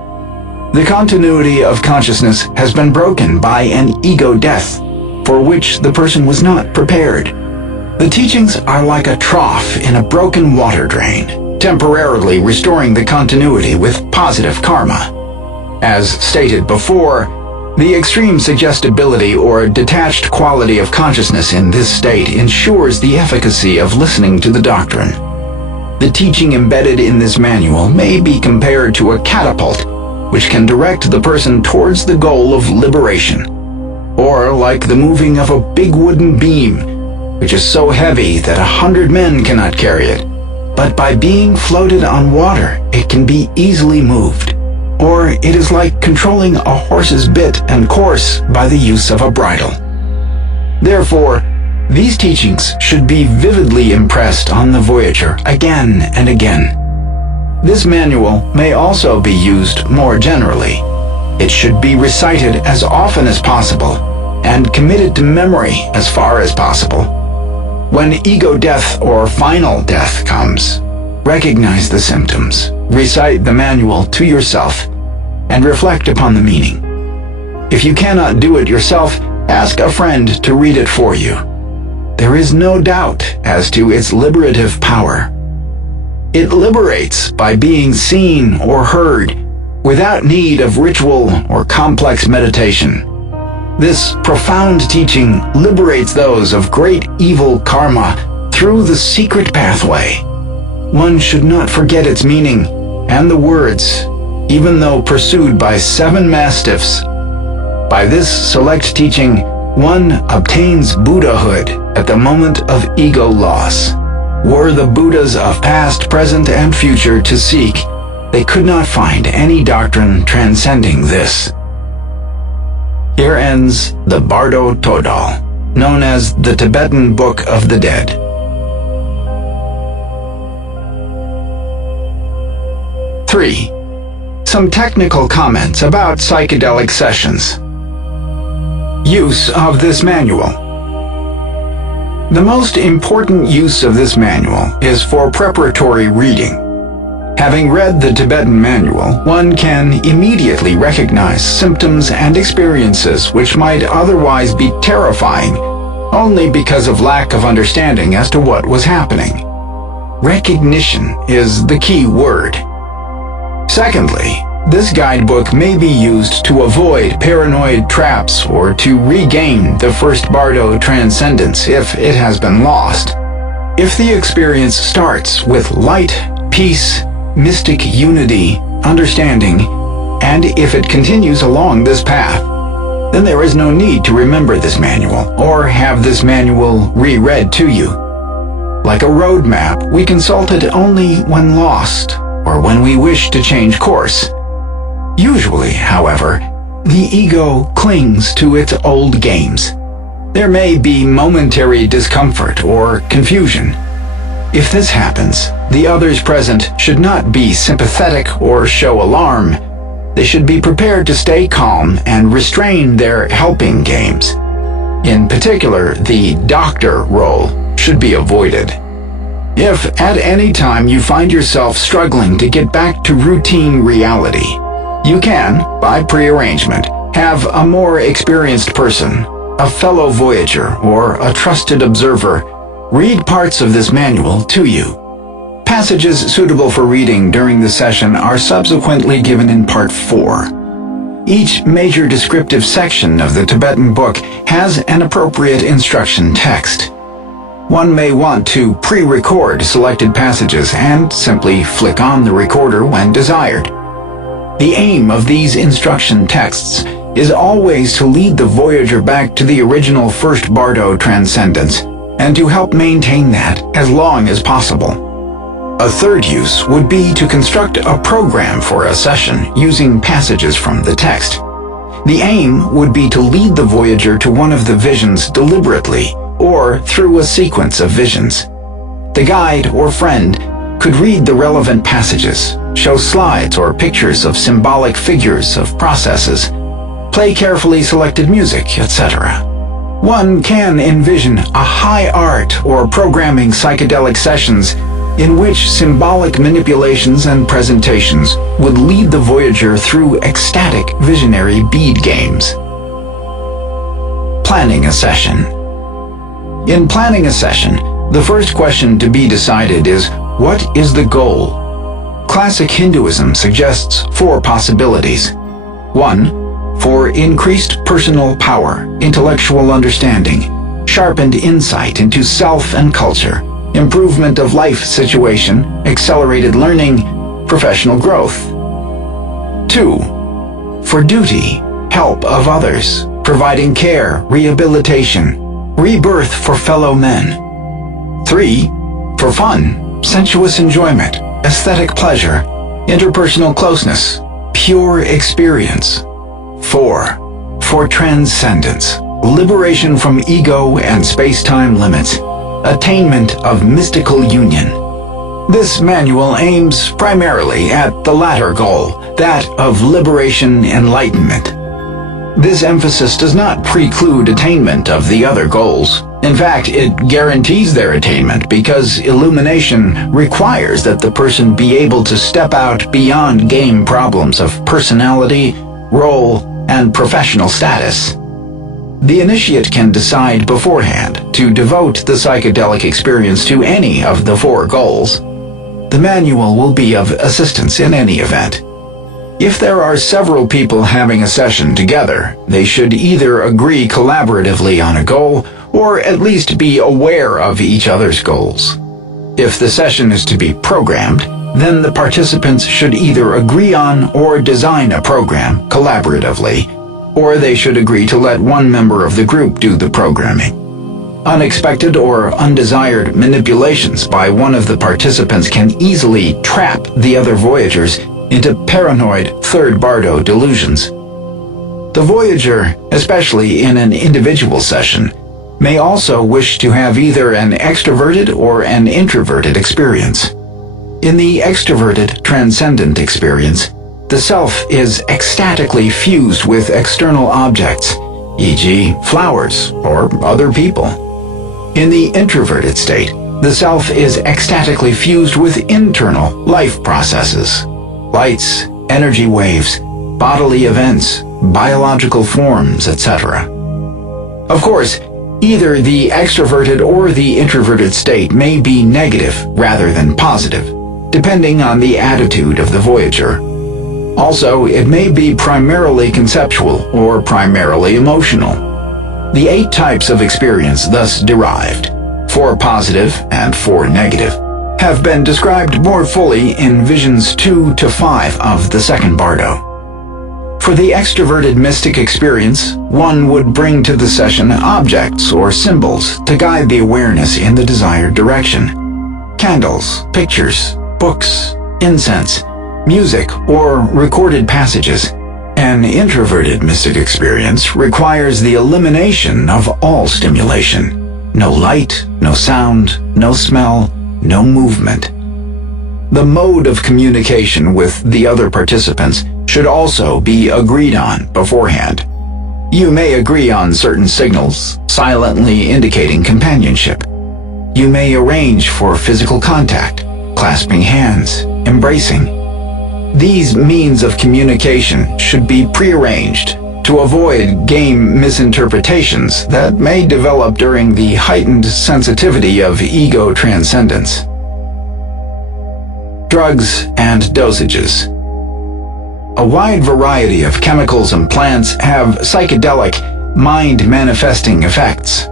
The continuity of consciousness has been broken by an ego death, for which the person was not prepared. The teachings are like a trough in a broken water drain, temporarily restoring the continuity with positive karma. As stated before, the extreme suggestibility or detached quality of consciousness in this state ensures the efficacy of listening to the doctrine. The teaching embedded in this manual may be compared to a catapult, which can direct the person towards the goal of liberation, or like the moving of a big wooden beam, which is so heavy that 100 men cannot carry it, but by being floated on water, it can be easily moved. Or it is like controlling a horse's bit and course by the use of a bridle. Therefore, these teachings should be vividly impressed on the voyager again and again. This manual may also be used more generally. It should be recited as often as possible and committed to memory as far as possible. When ego death or final death comes, recognize the symptoms, recite the manual to yourself, and reflect upon the meaning. If you cannot do it yourself, ask a friend to read it for you. There is no doubt as to its liberative power. It liberates by being seen or heard, without need of ritual or complex meditation. This profound teaching liberates those of great evil karma through the secret pathway. One should not forget its meaning and the words, even though pursued by 7 mastiffs. By this select teaching, one obtains Buddhahood at the moment of ego loss. Were the Buddhas of past, present, and future to seek, they could not find any doctrine transcending this. Here ends the Bardo Todal, known as the Tibetan Book of the Dead. Three, some technical comments about psychedelic sessions. Use of this manual. The most important use of this manual is for preparatory reading. Having read the Tibetan manual, one can immediately recognize symptoms and experiences which might otherwise be terrifying only because of lack of understanding as to what was happening. Recognition is the key word. Secondly, this guidebook may be used to avoid paranoid traps or to regain the first Bardo transcendence if it has been lost. If the experience starts with light, peace, mystic unity, understanding, and if it continues along this path, then there is no need to remember this manual or have this manual reread to you. Like a road map, we consult it only when lost or when we wish to change course. Usually, however, the ego clings to its old games. There may be momentary discomfort or confusion. If this happens, the others present should not be sympathetic or show alarm. They should be prepared to stay calm and restrain their helping games. In particular, the doctor role should be avoided. If at any time you find yourself struggling to get back to routine reality, you can, by prearrangement, have a more experienced person, a fellow voyager, or a trusted observer read parts of this manual to you. Passages suitable for reading during the session are subsequently given in Part 4. Each major descriptive section of the Tibetan book has an appropriate instruction text. One may want to pre-record selected passages and simply flick on the recorder when desired. The aim of these instruction texts is always to lead the voyager back to the original first Bardo transcendence and to help maintain that as long as possible. A third use would be to construct a program for a session using passages from the text. The aim would be to lead the voyager to one of the visions deliberately or through a sequence of visions. The guide or friend could read the relevant passages, show slides or pictures of symbolic figures of processes, play carefully selected music, etc. One can envision a high art or programming psychedelic sessions in which symbolic manipulations and presentations would lead the voyager through ecstatic visionary bead games. Planning a session. In planning a session, the first question to be decided is, what is the goal? Classic Hinduism suggests 4 possibilities. 1. For increased personal power, intellectual understanding, sharpened insight into self and culture, improvement of life situation, accelerated learning, professional growth. 2. For duty, help of others, providing care, rehabilitation, rebirth for fellow men. 3. For fun, sensuous enjoyment, aesthetic pleasure, interpersonal closeness, pure experience. 4. For transcendence, liberation from ego and space-time limits, attainment of mystical union. This manual aims primarily at the latter goal, that of liberation enlightenment. This emphasis does not preclude attainment of the other goals. In fact, it guarantees their attainment because illumination requires that the person be able to step out beyond game problems of personality, role, and professional status. The initiate can decide beforehand to devote the psychedelic experience to any of the 4 goals. The manual will be of assistance in any event. If there are several people having a session together, they should either agree collaboratively on a goal or at least be aware of each other's goals. If the session is to be programmed, then the participants should either agree on or design a program collaboratively, or they should agree to let one member of the group do the programming. Unexpected or undesired manipulations by one of the participants can easily trap the other voyagers into paranoid third bardo delusions. The voyager, especially in an individual session, may also wish to have either an extroverted or an introverted experience. In the extroverted transcendent experience, the self is ecstatically fused with external objects, e.g., flowers or other people. In the introverted state, the self is ecstatically fused with internal life processes, lights, energy waves, bodily events, biological forms, etc. Of course, either the extroverted or the introverted state may be negative rather than positive, depending on the attitude of the voyager. Also, it may be primarily conceptual or primarily emotional. The 8 types of experience thus derived, 4 positive and 4 negative, have been described more fully in Visions 2 to 5 of the second Bardo. For the extroverted mystic experience, one would bring to the session objects or symbols to guide the awareness in the desired direction. Candles, pictures, books, incense, music, or recorded passages. An introverted mystic experience requires the elimination of all stimulation. No light, no sound, no smell, no movement. The mode of communication with the other participants should also be agreed on beforehand. You may agree on certain signals, silently indicating companionship. You may arrange for physical contact, clasping hands, embracing. These means of communication should be prearranged to avoid game misinterpretations that may develop during the heightened sensitivity of ego transcendence. Drugs and dosages. A wide variety of chemicals and plants have psychedelic, mind-manifesting effects.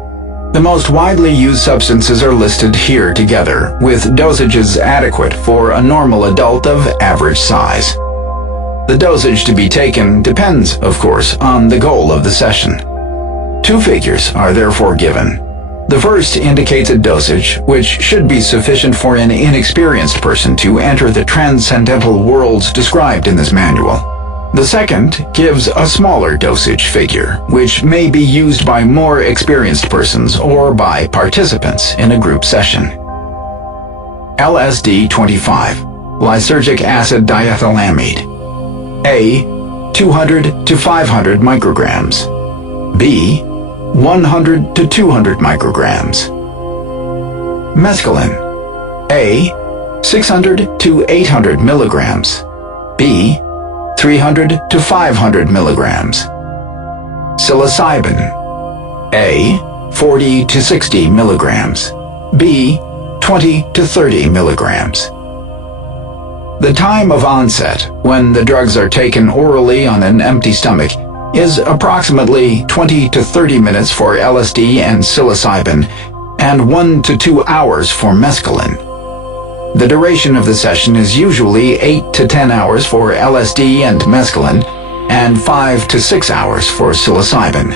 The most widely used substances are listed here together, with dosages adequate for a normal adult of average size. The dosage to be taken depends, of course, on the goal of the session. 2 figures are therefore given. The first indicates a dosage which should be sufficient for an inexperienced person to enter the transcendental worlds described in this manual. The second gives a smaller dosage figure, which may be used by more experienced persons or by participants in a group session. LSD 25, lysergic acid diethylamide. A, 200 to 500 micrograms. B, 100 to 200 micrograms. Mescaline. A, 600 to 800 milligrams. B, 300 to 500 milligrams. Psilocybin. A, 40 to 60 milligrams. B, 20 to 30 milligrams. The time of onset, when the drugs are taken orally on an empty stomach, is approximately 20 to 30 minutes for LSD and psilocybin, and 1 to 2 hours for mescaline. The duration of the session is usually 8 to 10 hours for LSD and mescaline, and 5 to 6 hours for psilocybin.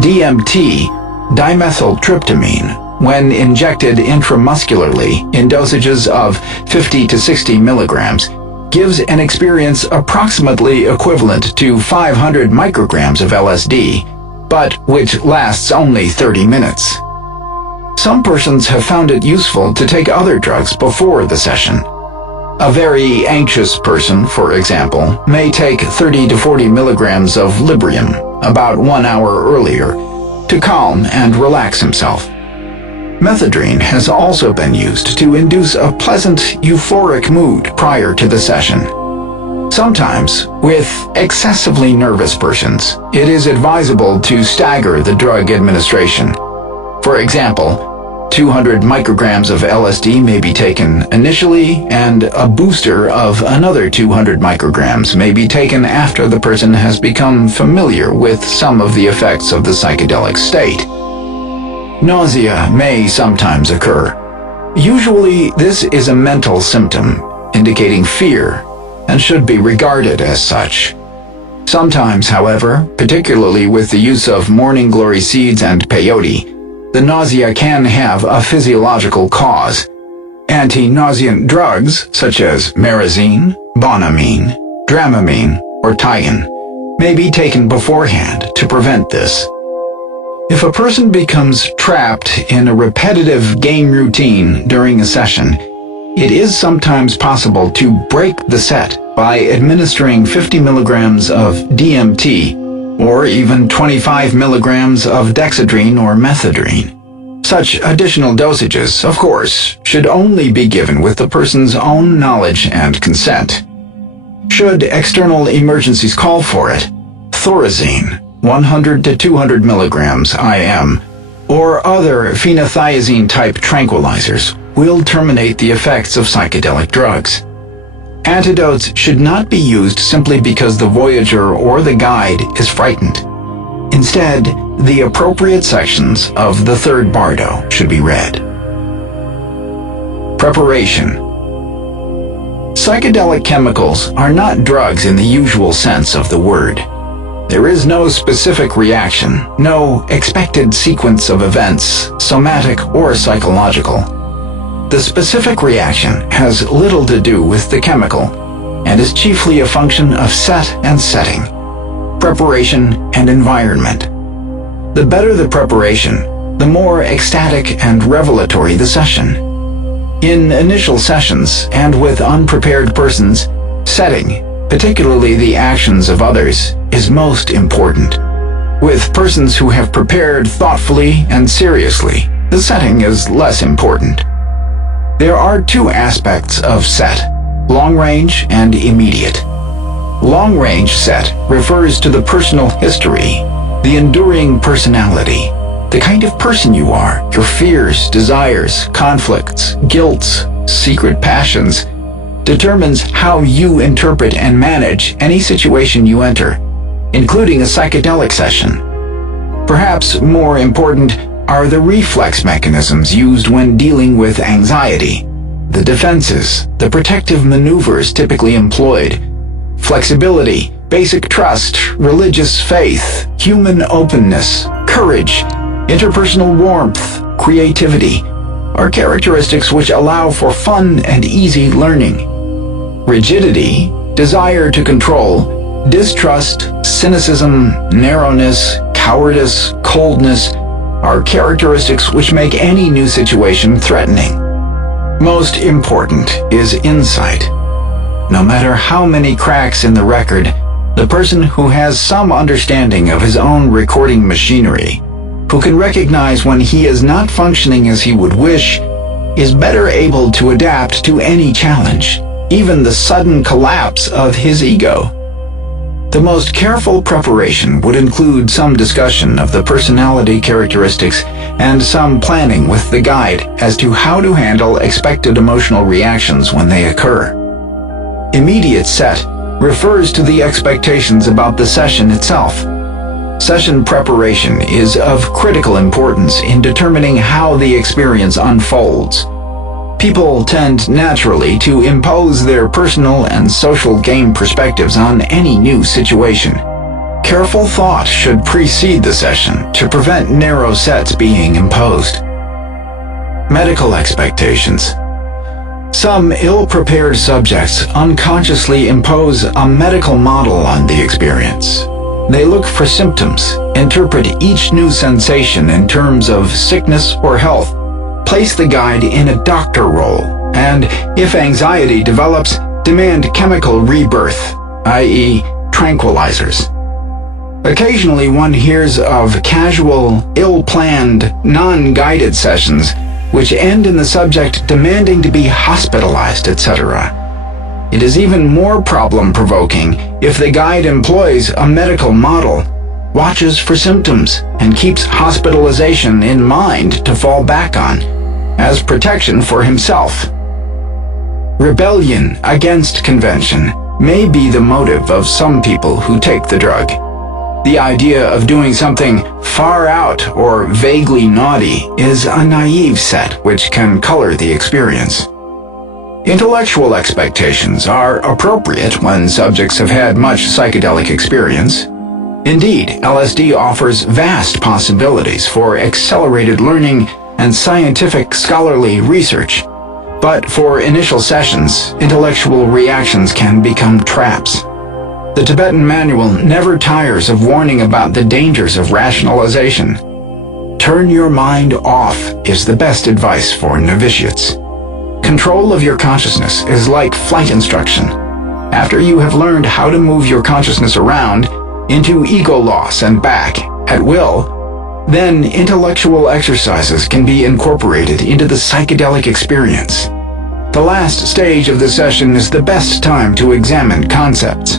DMT, dimethyltryptamine, when injected intramuscularly in dosages of 50 to 60 milligrams, gives an experience approximately equivalent to 500 micrograms of LSD, but which lasts only 30 minutes. Some persons have found it useful to take other drugs before the session. A very anxious person, for example, may take 30 to 40 milligrams of Librium about 1 hour earlier to calm and relax himself. Methadone has also been used to induce a pleasant, euphoric mood prior to the session. Sometimes, with excessively nervous persons, it is advisable to stagger the drug administration. For example, 200 micrograms of LSD may be taken initially, and a booster of another 200 micrograms may be taken after the person has become familiar with some of the effects of the psychedelic state. Nausea may sometimes occur. Usually, this is a mental symptom indicating fear and should be regarded as such. Sometimes, however, particularly with the use of morning glory seeds and peyote, the nausea can have a physiological cause. Anti-nauseant drugs such as Myrcene, Bonamine, Dramamine, or Tien may be taken beforehand to prevent this. If a person becomes trapped in a repetitive game routine during a session, it is sometimes possible to break the set by administering 50 milligrams of DMT or even 25 milligrams of dexedrine or methadone. Such additional dosages, of course, should only be given with the person's own knowledge and consent. Should external emergencies call for it, Thorazine, 100 to 200 milligrams IM, or other phenothiazine-type tranquilizers will terminate the effects of psychedelic drugs. Antidotes should not be used simply because the voyager or the guide is frightened. Instead, the appropriate sections of the third bardo should be read. Preparation. Psychedelic chemicals are not drugs in the usual sense of the word. There is no specific reaction, no expected sequence of events, somatic or psychological. The specific reaction has little to do with the chemical and is chiefly a function of set and setting, preparation and environment. The better the preparation, the more ecstatic and revelatory the session. In initial sessions and with unprepared persons, setting, particularly the actions of others, is most important. With persons who have prepared thoughtfully and seriously, the setting is less important. There are two aspects of set, long-range and immediate. Long-range set refers to the personal history, the enduring personality, the kind of person you are, your fears, desires, conflicts, guilts, secret passions, determines how you interpret and manage any situation you enter, including a psychedelic session. Perhaps more important are the reflex mechanisms used when dealing with anxiety, the defenses, the protective maneuvers typically employed, flexibility, basic trust, religious faith, human openness, courage, interpersonal warmth, creativity, are characteristics which allow for fun and easy learning. Rigidity, desire to control, distrust, cynicism, narrowness, cowardice, coldness, are characteristics which make any new situation threatening. Most important is insight. No matter how many cracks in the record, the person who has some understanding of his own recording machinery, who can recognize when he is not functioning as he would wish, is better able to adapt to any challenge, even the sudden collapse of his ego. The most careful preparation would include some discussion of the personality characteristics and some planning with the guide as to how to handle expected emotional reactions when they occur. Immediate set refers to the expectations about the session itself. Session preparation is of critical importance in determining how the experience unfolds. People tend naturally to impose their personal and social game perspectives on any new situation. Careful thought should precede the session to prevent narrow sets being imposed. Medical expectations. Some ill-prepared subjects unconsciously impose a medical model on the experience. They look for symptoms, interpret each new sensation in terms of sickness or health, place the guide in a doctor role, and, if anxiety develops, demand chemical rebirth, i.e., tranquilizers. Occasionally one hears of casual, ill-planned, non-guided sessions which end in the subject demanding to be hospitalized, etc. It is even more problem-provoking if the guide employs a medical model, watches for symptoms, and keeps hospitalization in mind to fall back on, as protection for himself. Rebellion against convention may be the motive of some people who take the drug. The idea of doing something far out or vaguely naughty is a naive set which can color the experience. Intellectual expectations are appropriate when subjects have had much psychedelic experience. Indeed, LSD offers vast possibilities for accelerated learning and scientific scholarly research. But for initial sessions, intellectual reactions can become traps. The Tibetan manual never tires of warning about the dangers of rationalization. Turn your mind off is the best advice for novitiates. Control of your consciousness is like flight instruction. After you have learned how to move your consciousness around, into ego loss and back, at will, then intellectual exercises can be incorporated into the psychedelic experience. The last stage of the session is the best time to examine concepts.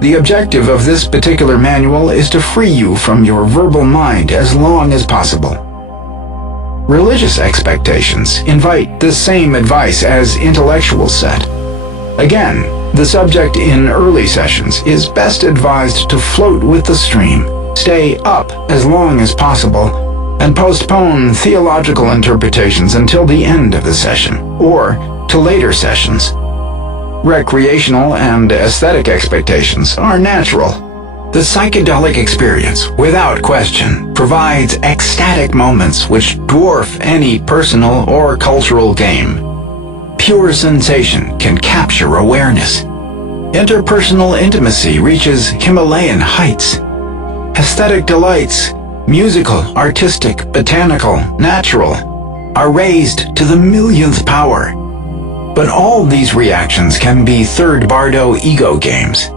The objective of this particular manual is to free you from your verbal mind as long as possible. Religious expectations invite the same advice as intellectual set. Again, the subject in early sessions is best advised to float with the stream, stay up as long as possible, and postpone theological interpretations until the end of the session, or to later sessions. Recreational and aesthetic expectations are natural. The psychedelic experience, without question, provides ecstatic moments which dwarf any personal or cultural game. Pure sensation can capture awareness. Interpersonal intimacy reaches Himalayan heights. Aesthetic delights, musical, artistic, botanical, natural, are raised to the millionth power. But all these reactions can be third bardo ego games.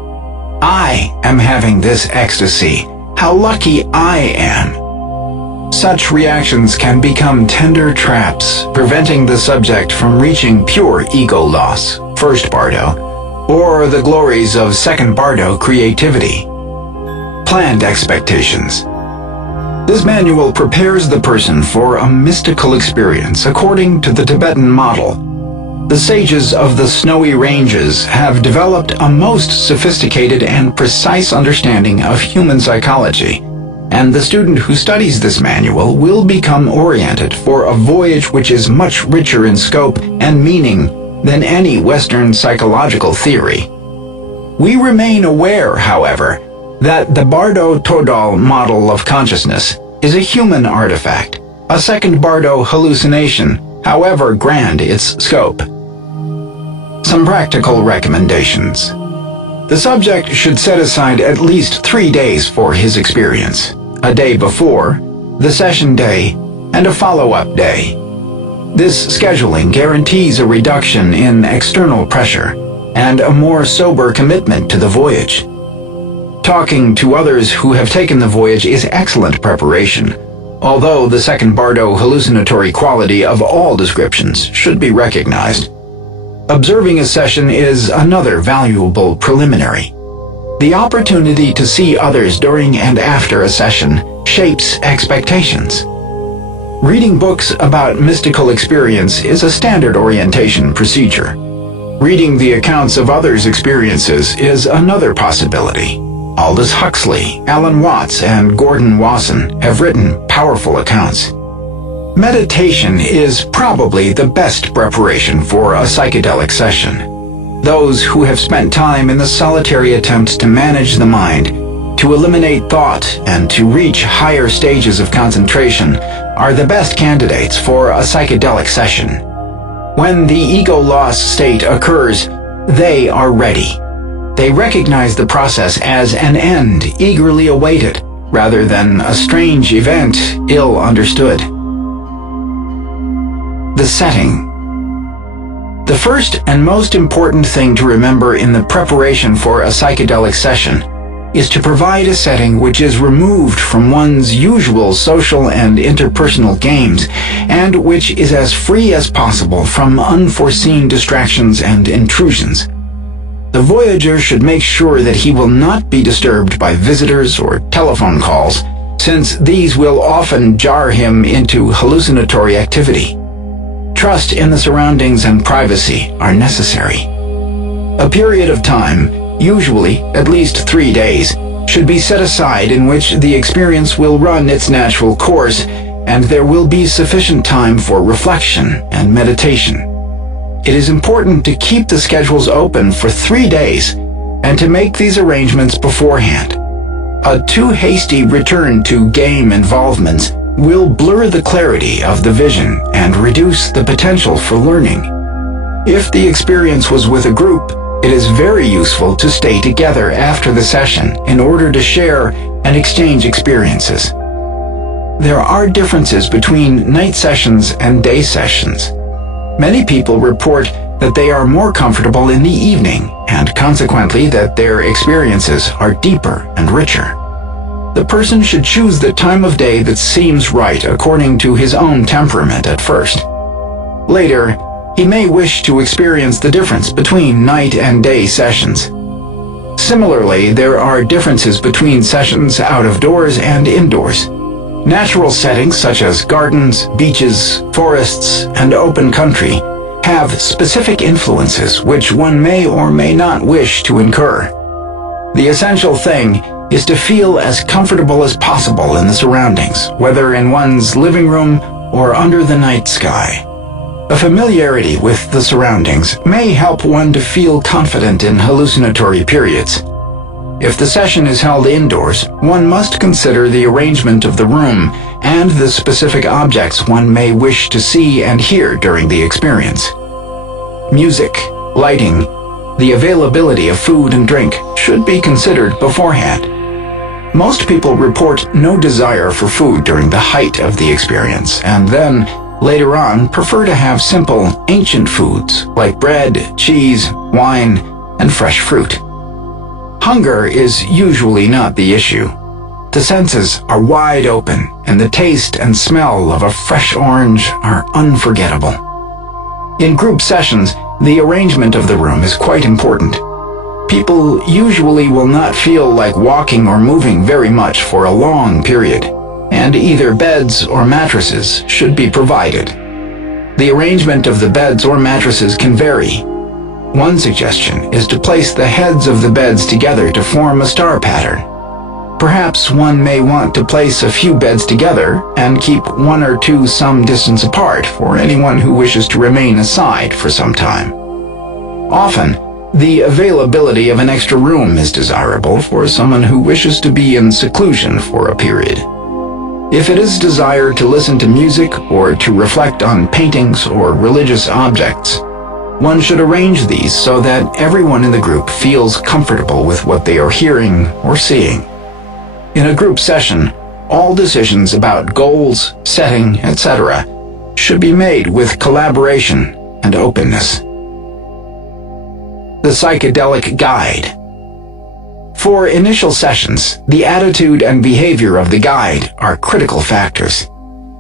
I am having this ecstasy. How lucky I am. Such reactions can become tender traps, preventing the subject from reaching pure ego loss, first bardo, or the glories of second bardo creativity. Planned expectations. This manual prepares the person for a mystical experience according to the Tibetan model. The sages of the snowy ranges have developed a most sophisticated and precise understanding of human psychology, and the student who studies this manual will become oriented for a voyage which is much richer in scope and meaning than any Western psychological theory. We remain aware, however, that the Bardo Todal model of consciousness is a human artifact, a second Bardo hallucination, however grand its scope. Some practical recommendations. The subject should set aside at least 3 days for his experience, a day before, the session day, and a follow-up day. This scheduling guarantees a reduction in external pressure and a more sober commitment to the voyage. Talking to others who have taken the voyage is excellent preparation, although the second Bardo hallucinatory quality of all descriptions should be recognized. Observing a session is another valuable preliminary. The opportunity to see others during and after a session shapes expectations. Reading books about mystical experience is a standard orientation procedure. Reading the accounts of others' experiences is another possibility. Aldous Huxley, Alan Watts, and Gordon Wasson have written powerful accounts. Meditation is probably the best preparation for a psychedelic session. Those who have spent time in the solitary attempts to manage the mind, to eliminate thought, and to reach higher stages of concentration are the best candidates for a psychedelic session. When the ego loss state occurs, they are ready. They recognize the process as an end eagerly awaited, rather than a strange event ill understood. The setting. The first and most important thing to remember in the preparation for a psychedelic session is to provide a setting which is removed from one's usual social and interpersonal games, and which is as free as possible from unforeseen distractions and intrusions. The voyager should make sure that he will not be disturbed by visitors or telephone calls, since these will often jar him into hallucinatory activity. Trust in the surroundings and privacy are necessary. A period of time, usually at least 3 days, should be set aside in which the experience will run its natural course, and there will be sufficient time for reflection and meditation. It is important to keep the schedules open for 3 days and to make these arrangements beforehand. A too hasty return to game involvements will blur the clarity of the vision and reduce the potential for learning. If the experience was with a group, it is very useful to stay together after the session in order to share and exchange experiences. There are differences between night sessions and day sessions. Many people report that they are more comfortable in the evening, and consequently that their experiences are deeper and richer. The person should choose the time of day that seems right according to his own temperament at first. Later, he may wish to experience the difference between night and day sessions. Similarly, there are differences between sessions out of doors and indoors. Natural settings such as gardens, beaches, forests, and open country have specific influences which one may or may not wish to incur. The essential thing is to feel as comfortable as possible in the surroundings, whether in one's living room or under the night sky. A familiarity with the surroundings may help one to feel confident in hallucinatory periods. If the session is held indoors, one must consider the arrangement of the room and the specific objects one may wish to see and hear during the experience. Music, lighting, the availability of food and drink should be considered beforehand. Most people report no desire for food during the height of the experience, and then, later on, prefer to have simple, ancient foods like bread, cheese, wine, and fresh fruit. Hunger is usually not the issue. The senses are wide open, and the taste and smell of a fresh orange are unforgettable. In group sessions, the arrangement of the room is quite important. People usually will not feel like walking or moving very much for a long period, and either beds or mattresses should be provided. The arrangement of the beds or mattresses can vary. One suggestion is to place the heads of the beds together to form a star pattern. Perhaps one may want to place a few beds together and keep one or two some distance apart for anyone who wishes to remain aside for some time. Often, the availability of an extra room is desirable for someone who wishes to be in seclusion for a period. If it is desired to listen to music or to reflect on paintings or religious objects, one should arrange these so that everyone in the group feels comfortable with what they are hearing or seeing. In a group session, all decisions about goals, setting, etc. should be made with collaboration and openness. The Psychedelic Guide. For initial sessions, the attitude and behavior of the guide are critical factors.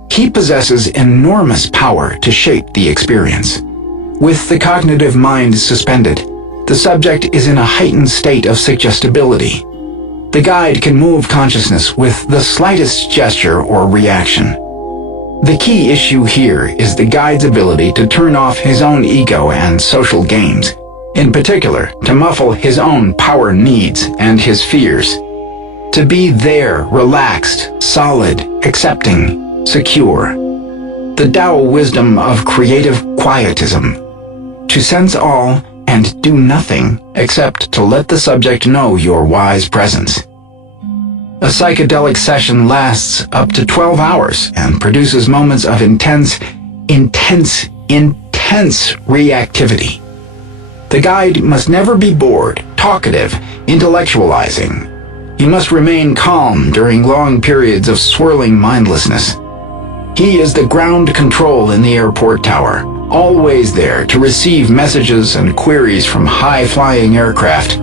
He possesses enormous power to shape the experience. With the cognitive mind suspended, the subject is in a heightened state of suggestibility. The guide can move consciousness with the slightest gesture or reaction. The key issue here is the guide's ability to turn off his own ego and social games, in particular, to muffle his own power needs and his fears. To be there, relaxed, solid, accepting, secure. The Tao wisdom of creative quietism. To sense all and do nothing except to let the subject know your wise presence. A psychedelic session lasts up to 12 hours and produces moments of intense reactivity. The guide must never be bored, talkative, intellectualizing. He must remain calm during long periods of swirling mindlessness. He is the ground control in the airport tower, always there to receive messages and queries from high-flying aircraft,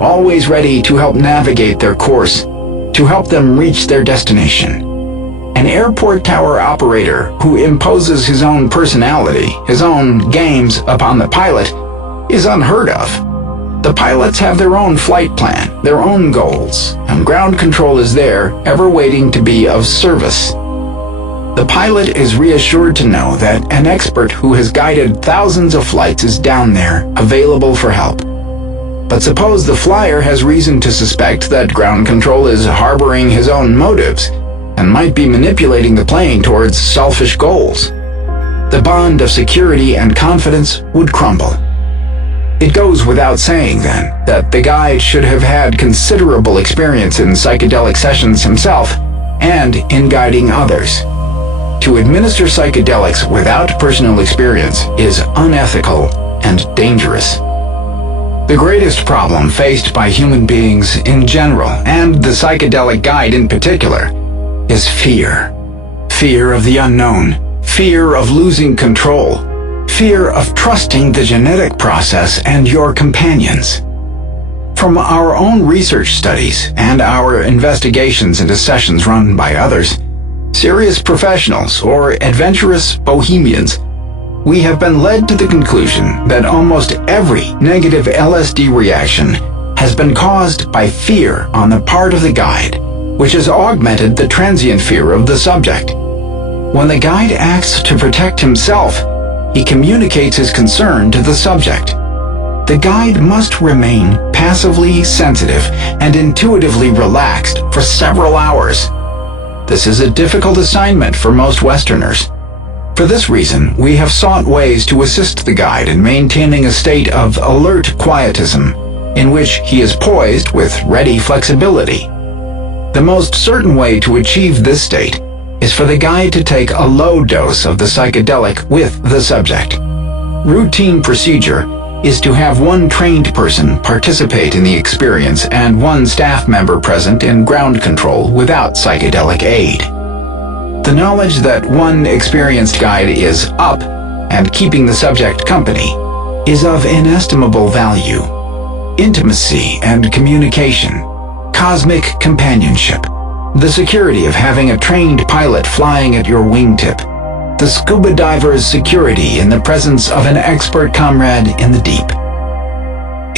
always ready to help navigate their course, to help them reach their destination. An airport tower operator who imposes his own personality, his own games upon the pilot, is unheard of. The pilots have their own flight plan, their own goals, and ground control is there, ever waiting to be of service. The pilot is reassured to know that an expert who has guided thousands of flights is down there, available for help. But suppose the flyer has reason to suspect that ground control is harboring his own motives and might be manipulating the plane towards selfish goals. The bond of security and confidence would crumble. It goes without saying, then, that the guide should have had considerable experience in psychedelic sessions himself and in guiding others. To administer psychedelics without personal experience is unethical and dangerous. The greatest problem faced by human beings in general, and the psychedelic guide in particular, is fear. Fear of the unknown, fear of losing control, fear of trusting the genetic process and your companions. From our own research studies and our investigations into sessions run by others, serious professionals or adventurous bohemians, we have been led to the conclusion that almost every negative LSD reaction has been caused by fear on the part of the guide, which has augmented the transient fear of the subject. When the guide acts to protect himself, he communicates his concern to the subject. The guide must remain passively sensitive and intuitively relaxed for several hours. This is a difficult assignment for most Westerners. For this reason, we have sought ways to assist the guide in maintaining a state of alert quietism, in which he is poised with ready flexibility. The most certain way to achieve this state is for the guide to take a low dose of the psychedelic with the subject. Routine procedure is to have one trained person participate in the experience and one staff member present in ground control without psychedelic aid. The knowledge that one experienced guide is up and keeping the subject company is of inestimable value. Intimacy and communication, cosmic companionship, the security of having a trained pilot flying at your wingtip, the scuba diver's security in the presence of an expert comrade in the deep.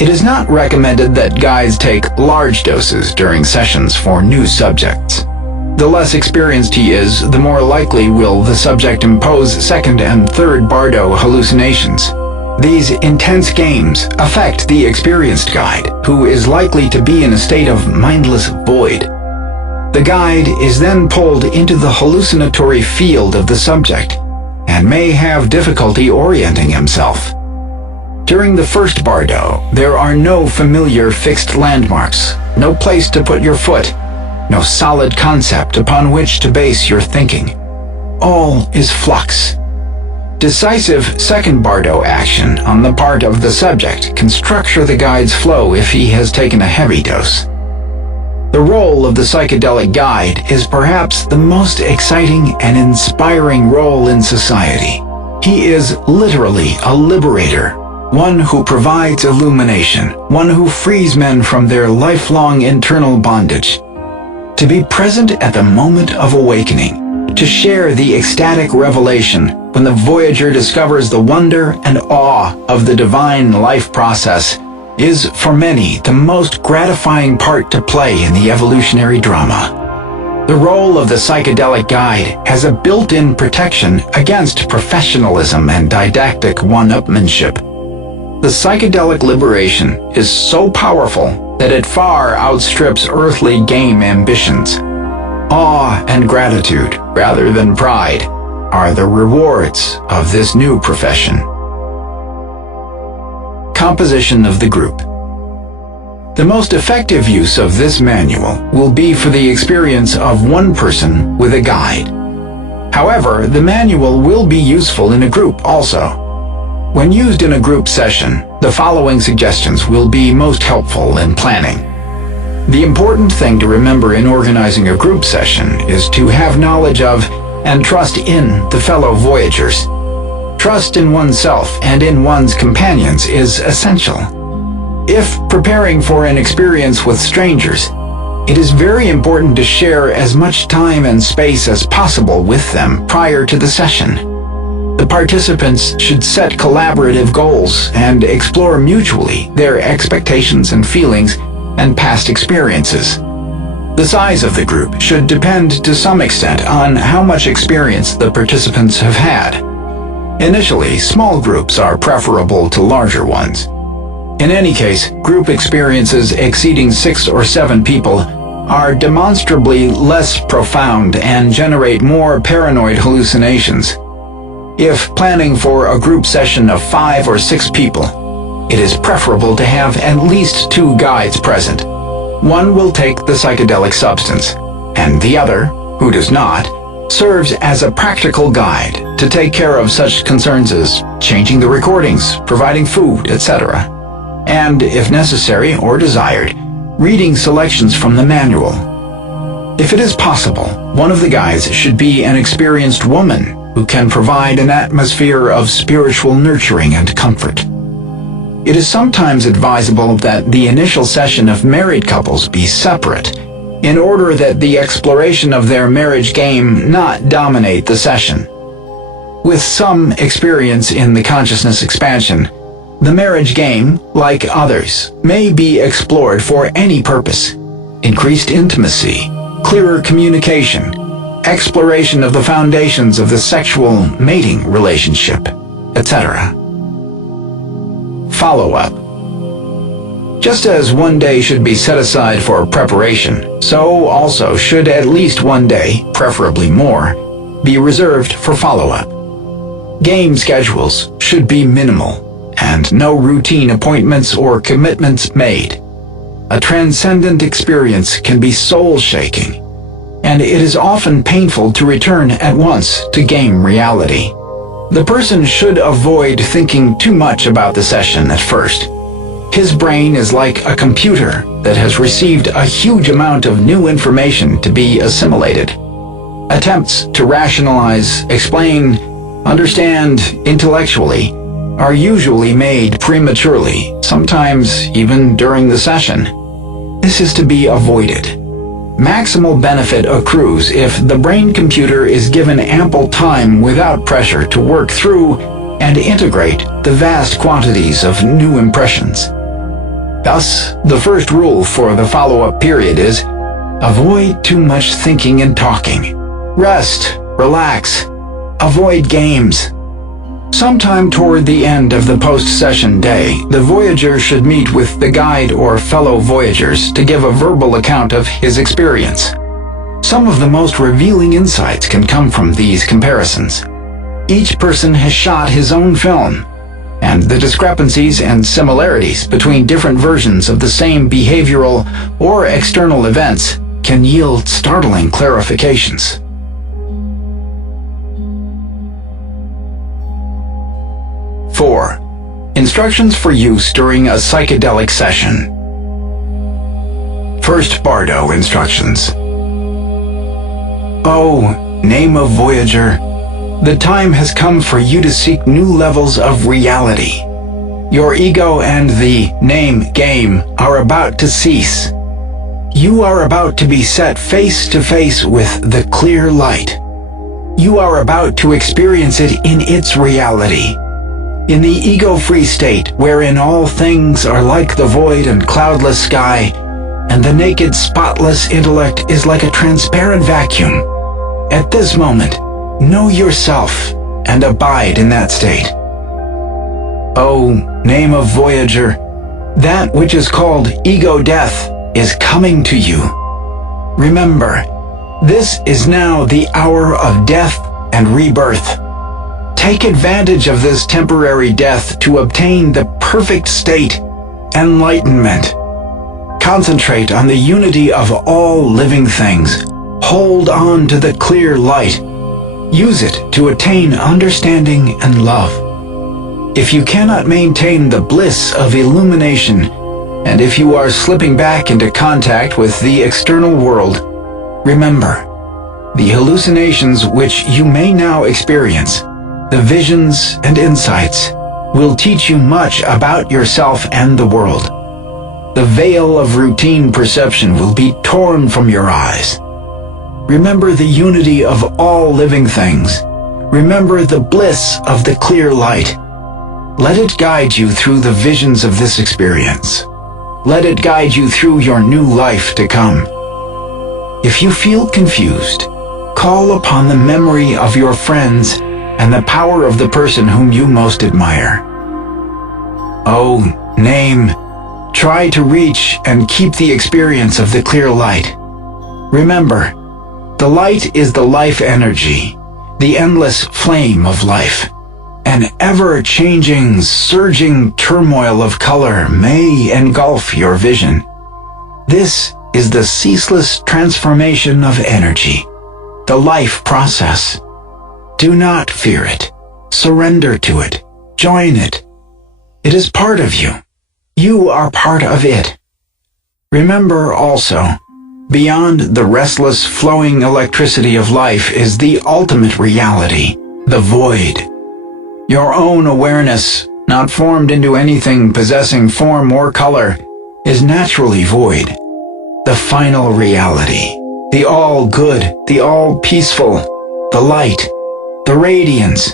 It is not recommended that guides take large doses during sessions for new subjects. The less experienced he is, the more likely will the subject impose second and third bardo hallucinations. These intense games affect the experienced guide, who is likely to be in a state of mindless void. The guide is then pulled into the hallucinatory field of the subject and may have difficulty orienting himself. During the first bardo, there are no familiar fixed landmarks, no place to put your foot, no solid concept upon which to base your thinking. All is flux. Decisive second bardo action on the part of the subject can structure the guide's flow if he has taken a heavy dose. The role of the psychedelic guide is perhaps the most exciting and inspiring role in society. He is literally a liberator, one who provides illumination, one who frees men from their lifelong internal bondage. To be present at the moment of awakening, to share the ecstatic revelation when the voyager discovers the wonder and awe of the divine life process, is for many the most gratifying part to play in the evolutionary drama. The role of the psychedelic guide has a built-in protection against professionalism and didactic one-upmanship. The psychedelic liberation is so powerful that it far outstrips earthly game ambitions. Awe and gratitude, rather than pride, are the rewards of this new profession. Composition of the group. The most effective use of this manual will be for the experience of one person with a guide. However, the manual will be useful in a group also. When used in a group session, the following suggestions will be most helpful in planning. The important thing to remember in organizing a group session is to have knowledge of and trust in the fellow voyagers. Trust in oneself and in one's companions is essential. If preparing for an experience with strangers, it is very important to share as much time and space as possible with them prior to the session. The participants should set collaborative goals and explore mutually their expectations and feelings and past experiences. The size of the group should depend to some extent on how much experience the participants have had. Initially, small groups are preferable to larger ones. In any case, group experiences exceeding 6 or 7 people are demonstrably less profound and generate more paranoid hallucinations. If planning for a group session of 5 or 6 people, it is preferable to have at least 2 guides present. One will take the psychedelic substance, and the other, who does not, serves as a practical guide to take care of such concerns as changing the recordings, providing food, etc., and, if necessary or desired, reading selections from the manual. If it is possible, one of the guides should be an experienced woman who can provide an atmosphere of spiritual nurturing and comfort. It is sometimes advisable that the initial session of married couples be separate, in order that the exploration of their marriage game not dominate the session. With some experience in the consciousness expansion, the marriage game, like others, may be explored for any purpose: increased intimacy, clearer communication, exploration of the foundations of the sexual mating relationship, etc. Follow-up. Just as one day should be set aside for preparation, so also should at least one day, preferably more, be reserved for follow-up. Game schedules should be minimal, and no routine appointments or commitments made. A transcendent experience can be soul-shaking, and it is often painful to return at once to game reality. The person should avoid thinking too much about the session at first. His brain is like a computer that has received a huge amount of new information to be assimilated. Attempts to rationalize, explain, understand intellectually are usually made prematurely, sometimes even during the session. This is to be avoided. Maximal benefit accrues if the brain computer is given ample time without pressure to work through and integrate the vast quantities of new impressions. Thus, the first rule for the follow-up period is: avoid too much thinking and talking. Rest, relax, avoid games. Sometime toward the end of the post-session day, the voyager should meet with the guide or fellow voyagers to give a verbal account of his experience. Some of the most revealing insights can come from these comparisons. Each person has shot his own film, and the discrepancies and similarities between different versions of the same behavioral or external events can yield startling clarifications. Four, instructions for use during a psychedelic session. First Bardo instructions. Oh, name of Voyager, the time has come for you to seek new levels of reality. Your ego and the name game are about to cease. You are about to be set face to face with the clear light. You are about to experience it in its reality. In the ego-free state wherein all things are like the void and cloudless sky, and the naked, spotless intellect is like a transparent vacuum. At this moment, know yourself and abide in that state. O name of Voyager, that which is called ego death is coming to you. Remember, this is now the hour of death and rebirth. Take advantage of this temporary death to obtain the perfect state, enlightenment. Concentrate on the unity of all living things. Hold on to the clear light. Use it to attain understanding and love. If you cannot maintain the bliss of illumination, and if you are slipping back into contact with the external world, remember, the hallucinations which you may now experience The visions and insights will teach you much about yourself and the world. The veil of routine perception will be torn from your eyes. Remember the unity of all living things. Remember the bliss of the clear light. Let it guide you through the visions of this experience. Let it guide you through your new life to come. If you feel confused, call upon the memory of your friends and the power of the person whom you most admire. Oh, name, try to reach and keep the experience of the clear light. Remember, the light is the life energy, the endless flame of life. An ever-changing, surging turmoil of color may engulf your vision. This is the ceaseless transformation of energy, the life process. Do not fear it. Surrender to it. Join it. It is part of you. You are part of it. Remember also, beyond the restless, flowing electricity of life is the ultimate reality, the void. Your own awareness, not formed into anything possessing form or color, is naturally void. The final reality, the all-good, the all-peaceful, the light, the radiance.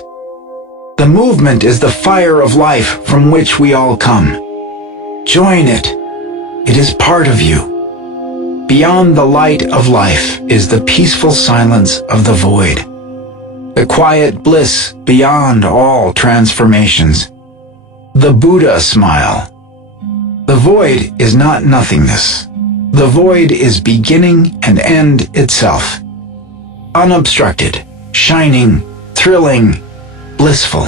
The movement is the fire of life from which we all come. Join it. It is part of you. Beyond the light of life is the peaceful silence of the void, the quiet bliss beyond all transformations, the Buddha smile. The void is not nothingness. The void is beginning and end itself. Unobstructed, shining, thrilling, blissful.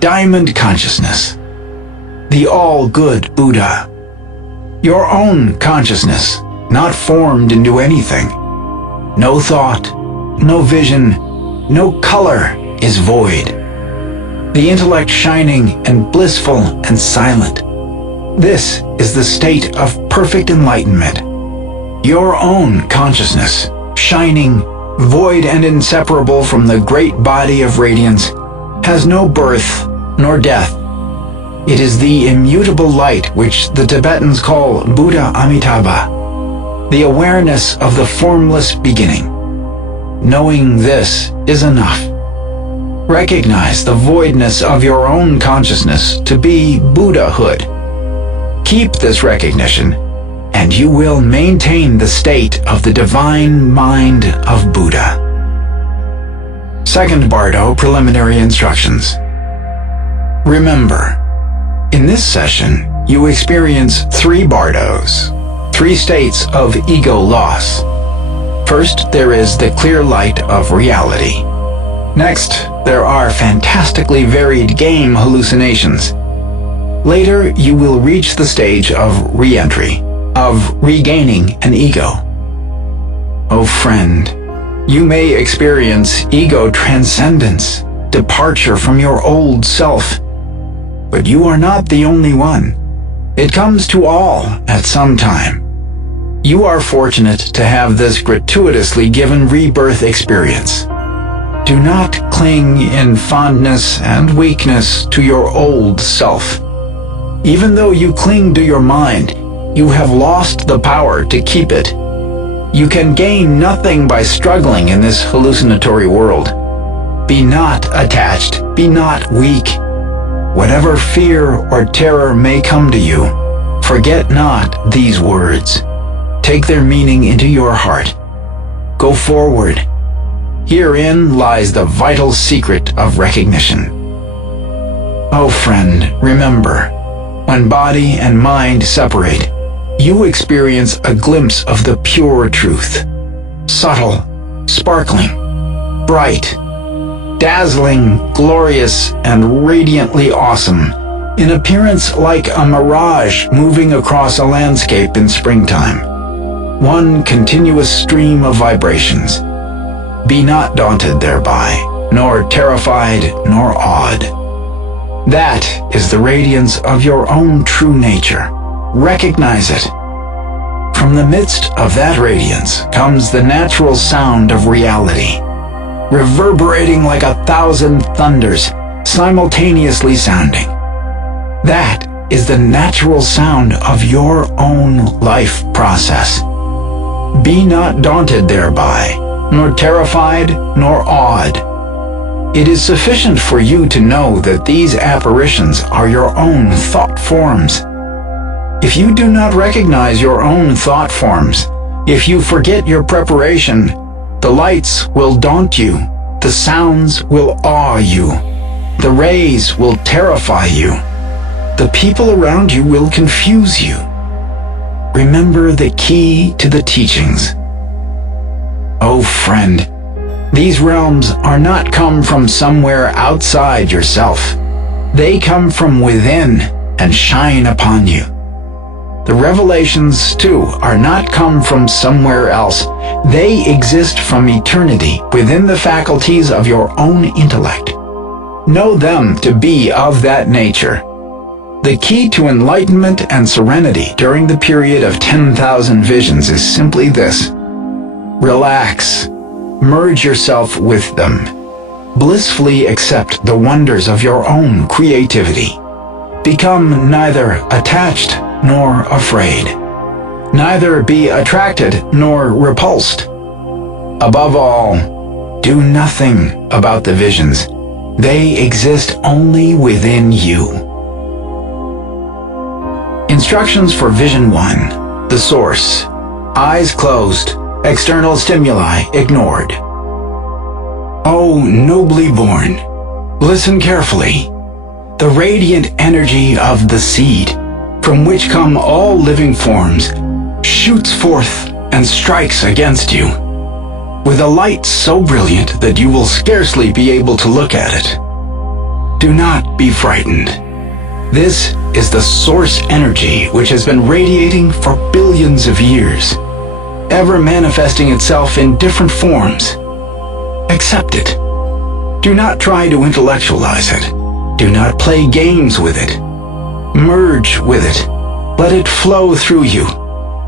Diamond consciousness. The all-good Buddha. Your own consciousness, not formed into anything. No thought, no vision, no color is void. The intellect shining and blissful and silent. This is the state of perfect enlightenment. Your own consciousness, shining, void and inseparable from the great body of radiance, has no birth nor death. It is the immutable light which the Tibetans call Buddha Amitabha, the awareness of the formless beginning. Knowing this is enough. Recognize the voidness of your own consciousness to be Buddhahood. Keep this recognition, and you will maintain the state of the divine mind of Buddha. Second Bardo Preliminary Instructions. Remember, in this session, you experience 3 bardos, 3 states of ego loss. First, there is the clear light of reality. Next, there are fantastically varied game hallucinations. Later, you will reach the stage of re-entry, of regaining an ego. Oh friend, you may experience ego transcendence, departure from your old self. But you are not the only one. It comes to all at some time. You are fortunate to have this gratuitously given rebirth experience. Do not cling in fondness and weakness to your old self. Even though you cling to your mind, you have lost the power to keep it. You can gain nothing by struggling in this hallucinatory world. Be not attached, be not weak. Whatever fear or terror may come to you, forget not these words. Take their meaning into your heart. Go forward. Herein lies the vital secret of recognition. Oh friend, remember, when body and mind separate, you experience a glimpse of the pure truth. Subtle, sparkling, bright, dazzling, glorious, and radiantly awesome, in appearance like a mirage moving across a landscape in springtime. One continuous stream of vibrations. Be not daunted thereby, nor terrified, nor awed. That is the radiance of your own true nature. Recognize it. From the midst of that radiance comes the natural sound of reality. reverberating like 1,000 thunders, simultaneously sounding. That is the natural sound of your own life process. Be not daunted thereby, nor terrified, nor awed. It is sufficient for you to know that these apparitions are your own thought forms. If you do not recognize your own thought forms, if you forget your preparation, the lights will daunt you, the sounds will awe you, the rays will terrify you, the people around you will confuse you. Remember the key to the teachings. Oh friend, these realms are not come from somewhere outside yourself. They come from within and shine upon you. The revelations, too, are not come from somewhere else. They exist from eternity within the faculties of your own intellect. Know them to be of that nature. The key to enlightenment and serenity during the period of 10,000 visions is simply this. Relax. Merge yourself with them. Blissfully accept the wonders of your own creativity. Become neither attached nor afraid. Neither be attracted nor repulsed. Above all, do nothing about the visions. They exist only within you. Instructions for Vision 1. The Source. Eyes closed. External stimuli ignored. O nobly born, listen carefully. The radiant energy of the seed, from which come all living forms, shoots forth and strikes against you, with a light so brilliant that you will scarcely be able to look at it. Do not be frightened. This is the source energy which has been radiating for billions of years, ever manifesting itself in different forms. Accept it. Do not try to intellectualize it. Do not play games with it. Merge with it. Let it flow through you.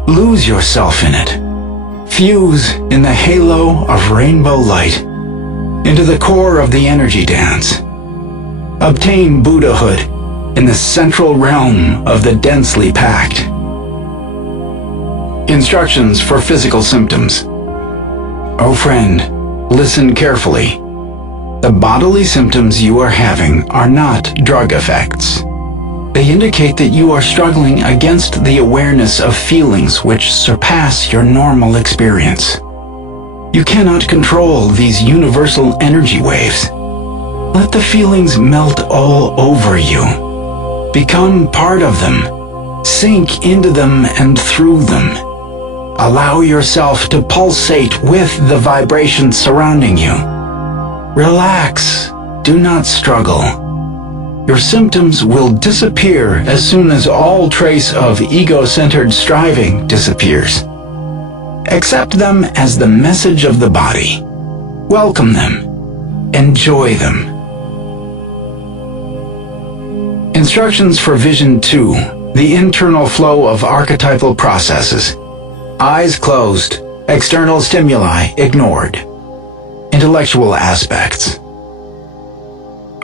Lose yourself in it. Fuse in the halo of rainbow light into the core of the energy dance. Obtain Buddhahood in the central realm of the densely packed. Instructions for physical symptoms. Oh friend, listen carefully. The bodily symptoms you are having are not drug effects. They indicate that you are struggling against the awareness of feelings which surpass your normal experience. You cannot control these universal energy waves. Let the feelings melt all over you. Become part of them. Sink into them and through them. Allow yourself to pulsate with the vibrations surrounding you. Relax. Do not struggle. Your symptoms will disappear as soon as all trace of ego-centered striving disappears. Accept them as the message of the body. Welcome them. Enjoy them. Instructions for Vision 2. The internal flow of archetypal processes. Eyes closed. External stimuli ignored. Intellectual aspects.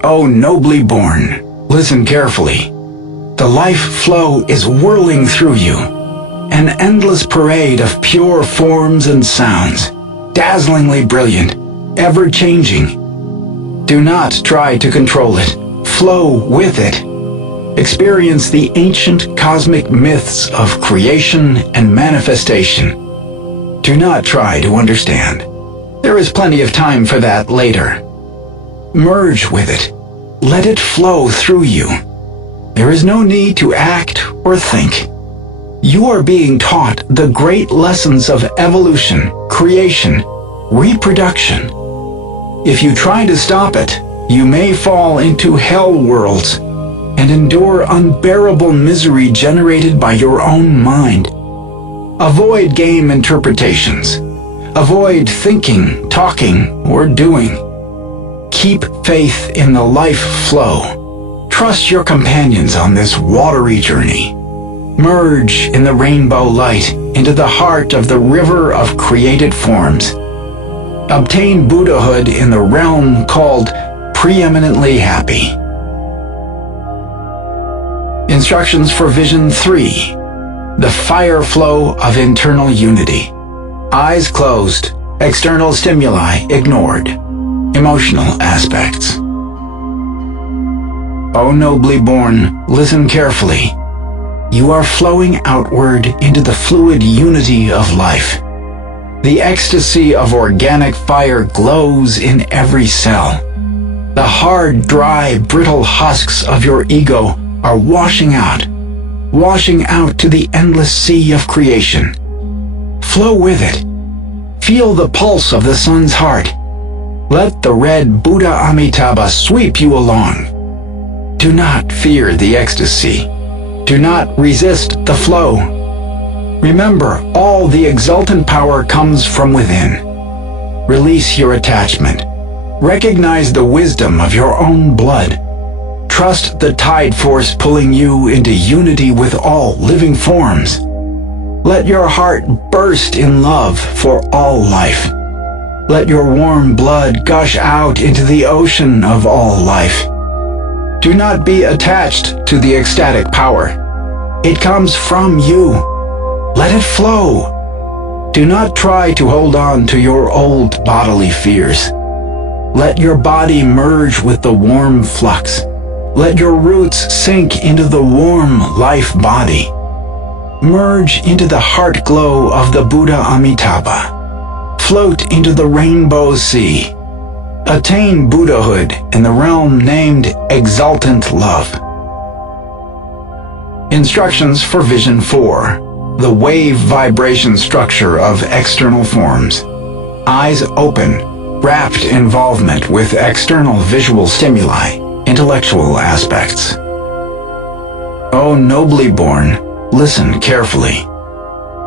O nobly born, listen carefully. The life flow is whirling through you. An endless parade of pure forms and sounds, dazzlingly brilliant, ever-changing. Do not try to control it. Flow with it. Experience the ancient cosmic myths of creation and manifestation. Do not try to understand. There is plenty of time for that later. Merge with it. Let it flow through you. There is no need to act or think. You are being taught the great lessons of evolution, creation, reproduction. If you try to stop it, you may fall into hell worlds and endure unbearable misery generated by your own mind. Avoid game interpretations. Avoid thinking, talking, or doing. Keep faith in the life flow. Trust your companions on this watery journey. Merge in the rainbow light into the heart of the river of created forms. Obtain Buddhahood in the realm called preeminently happy. Instructions for Vision 3. The fire flow of internal unity. Eyes closed, external stimuli ignored. Emotional aspects. O nobly born, listen carefully. You are flowing outward into the fluid unity of life. The ecstasy of organic fire glows in every cell. The hard, dry, brittle husks of your ego are washing out to the endless sea of creation. Flow with it. Feel the pulse of the sun's heart. Let the red Buddha Amitabha sweep you along. Do not fear the ecstasy. Do not resist the flow. Remember, all the exultant power comes from within. Release your attachment. Recognize the wisdom of your own blood. Trust the tide force pulling you into unity with all living forms. Let your heart burst in love for all life. Let your warm blood gush out into the ocean of all life. Do not be attached to the ecstatic power. It comes from you. Let it flow. Do not try to hold on to your old bodily fears. Let your body merge with the warm flux. Let your roots sink into the warm life body. Merge into the heart glow of the Buddha Amitabha. Float into the rainbow sea. Attain Buddhahood in the realm named Exultant Love. Instructions for Vision 4. The wave vibration structure of external forms. Eyes open, rapt involvement with external visual stimuli, intellectual aspects. O nobly born, listen carefully.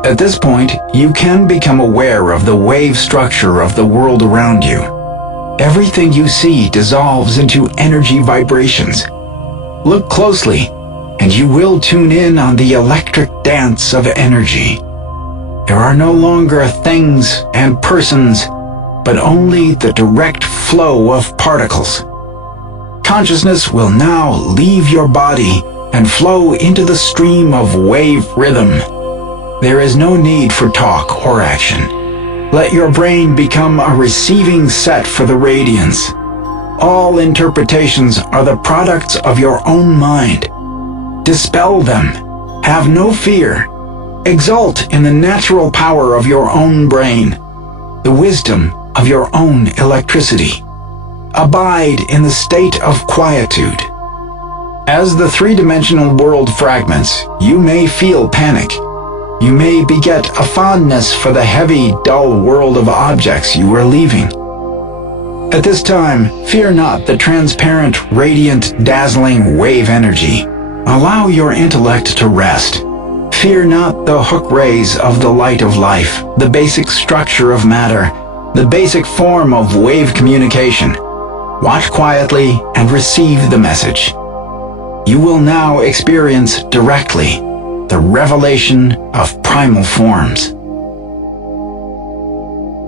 At this point, you can become aware of the wave structure of the world around you. Everything you see dissolves into energy vibrations. Look closely, and you will tune in on the electric dance of energy. There are no longer things and persons, but only the direct flow of particles. Consciousness will now leave your body and flow into the stream of wave rhythm. There is no need for talk or action. Let your brain become a receiving set for the radiance. All interpretations are the products of your own mind. Dispel them. Have no fear. Exult in the natural power of your own brain, the wisdom of your own electricity. Abide in the state of quietude. As the three-dimensional world fragments, you may feel panic. You may beget a fondness for the heavy, dull world of objects you are leaving. At this time, fear not the transparent, radiant, dazzling wave energy. Allow your intellect to rest. Fear not the hook rays of the light of life, the basic structure of matter, the basic form of wave communication. Watch quietly and receive the message. You will now experience directly the revelation of primal forms.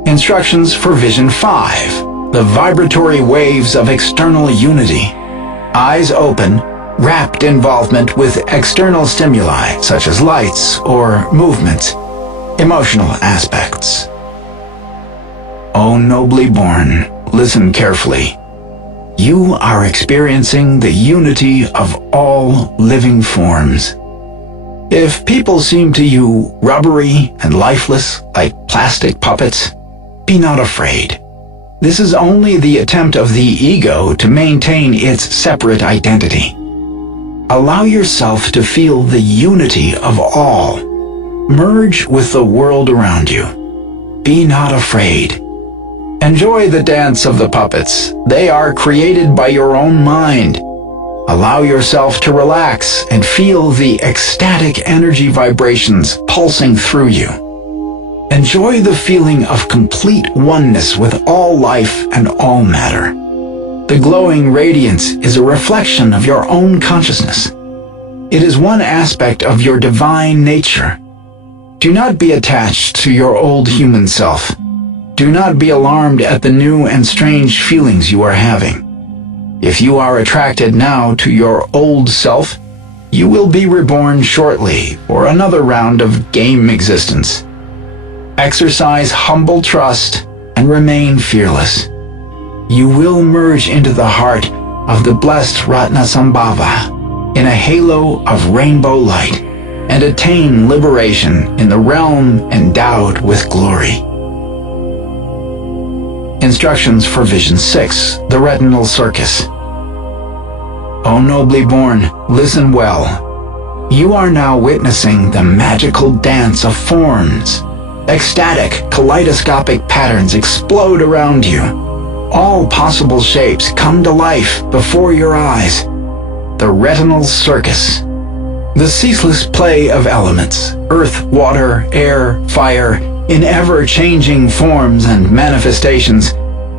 Instructions for Vision 5. The vibratory waves of external unity. Eyes open, rapt involvement with external stimuli such as lights or movements. Emotional aspects. O nobly born, listen carefully. You are experiencing the unity of all living forms. If people seem to you rubbery and lifeless like plastic puppets, be not afraid. This is only the attempt of the ego to maintain its separate identity. Allow yourself to feel the unity of all. Merge with the world around you. Be not afraid. Enjoy the dance of the puppets. They are created by your own mind. Allow yourself to relax and feel the ecstatic energy vibrations pulsing through you. Enjoy the feeling of complete oneness with all life and all matter. The glowing radiance is a reflection of your own consciousness. It is one aspect of your divine nature. Do not be attached to your old human self. Do not be alarmed at the new and strange feelings you are having. If you are attracted now to your old self, you will be reborn shortly for another round of game existence. Exercise humble trust and remain fearless. You will merge into the heart of the blessed Ratnasambhava in a halo of rainbow light and attain liberation in the realm endowed with glory. Instructions for Vision 6, the Retinal Circus. O nobly born, listen well. You are now witnessing the magical dance of forms. Ecstatic, kaleidoscopic patterns explode around you. All possible shapes come to life before your eyes. The Retinal Circus. The ceaseless play of elements, earth, water, air, fire, in ever-changing forms and manifestations,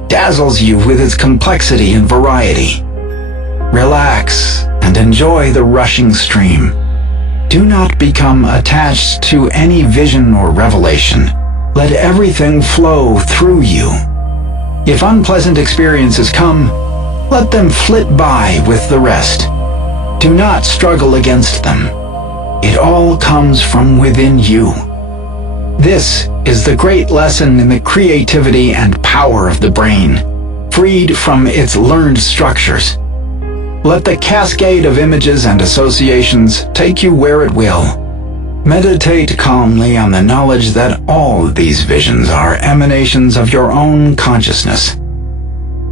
dazzles you with its complexity and variety. Relax and enjoy the rushing stream. Do not become attached to any vision or revelation. Let everything flow through you. If unpleasant experiences come, let them flit by with the rest. Do not struggle against them. It all comes from within you. This is the great lesson in the creativity and power of the brain, freed from its learned structures. Let the cascade of images and associations take you where it will. Meditate calmly on the knowledge that all these visions are emanations of your own consciousness.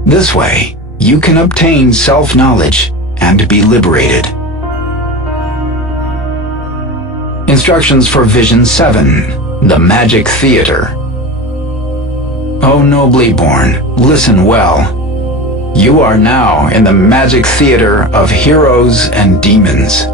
This way, you can obtain self-knowledge and be liberated. Instructions for Vision 7, the Magic Theater. O nobly born, listen well. You are now in the magic theater of heroes and demons,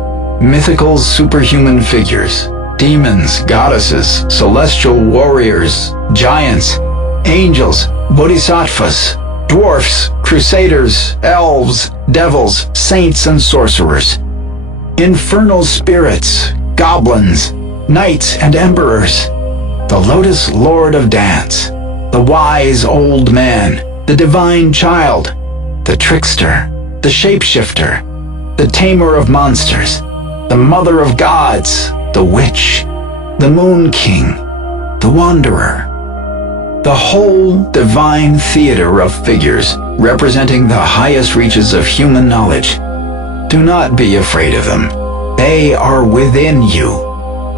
mythical superhuman figures, demons, goddesses, celestial warriors, giants, angels, bodhisattvas, dwarfs, crusaders, elves, devils, saints and sorcerers, infernal spirits, goblins, knights and emperors, the Lotus Lord of Dance, the wise old man, the divine child, the trickster, the shapeshifter, the tamer of monsters, the mother of gods, the witch, the moon king, the wanderer. The whole divine theater of figures representing the highest reaches of human knowledge. Do not be afraid of them. They are within you.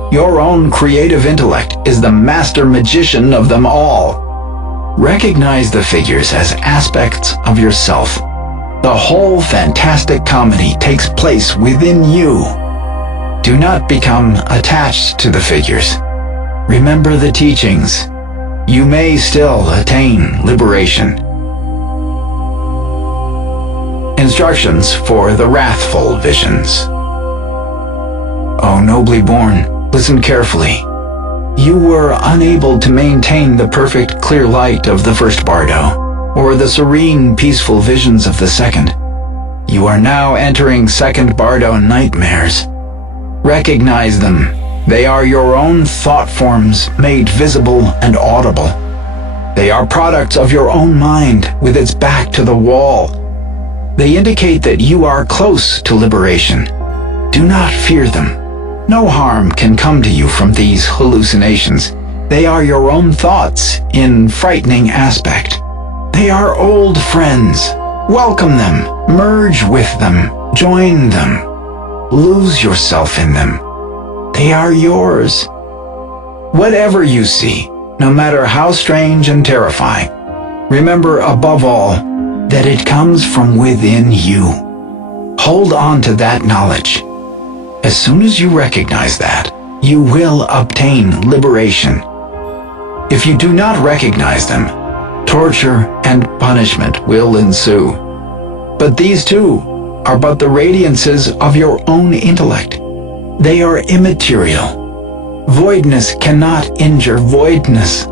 Your own creative intellect is the master magician of them all. Recognize the figures as aspects of yourself. The whole fantastic comedy takes place within you. Do not become attached to the figures. Remember the teachings. You may still attain liberation. Instructions for the Wrathful Visions. O nobly born, listen carefully. You were unable to maintain the perfect clear light of the first bardo, or the serene peaceful visions of the second. You are now entering second bardo nightmares. Recognize them. They are your own thought forms made visible and audible. They are products of your own mind with its back to the wall. They indicate that you are close to liberation. Do not fear them. No harm can come to you from these hallucinations. They are your own thoughts in frightening aspect. They are old friends. Welcome them, merge with them, join them, lose yourself in them. They are yours. Whatever you see, no matter how strange and terrifying, remember above all that it comes from within you. Hold on to that knowledge. As soon as you recognize that, you will obtain liberation. If you do not recognize them, torture and punishment will ensue. But these too are but the radiances of your own intellect. They are immaterial. Voidness cannot injure voidness.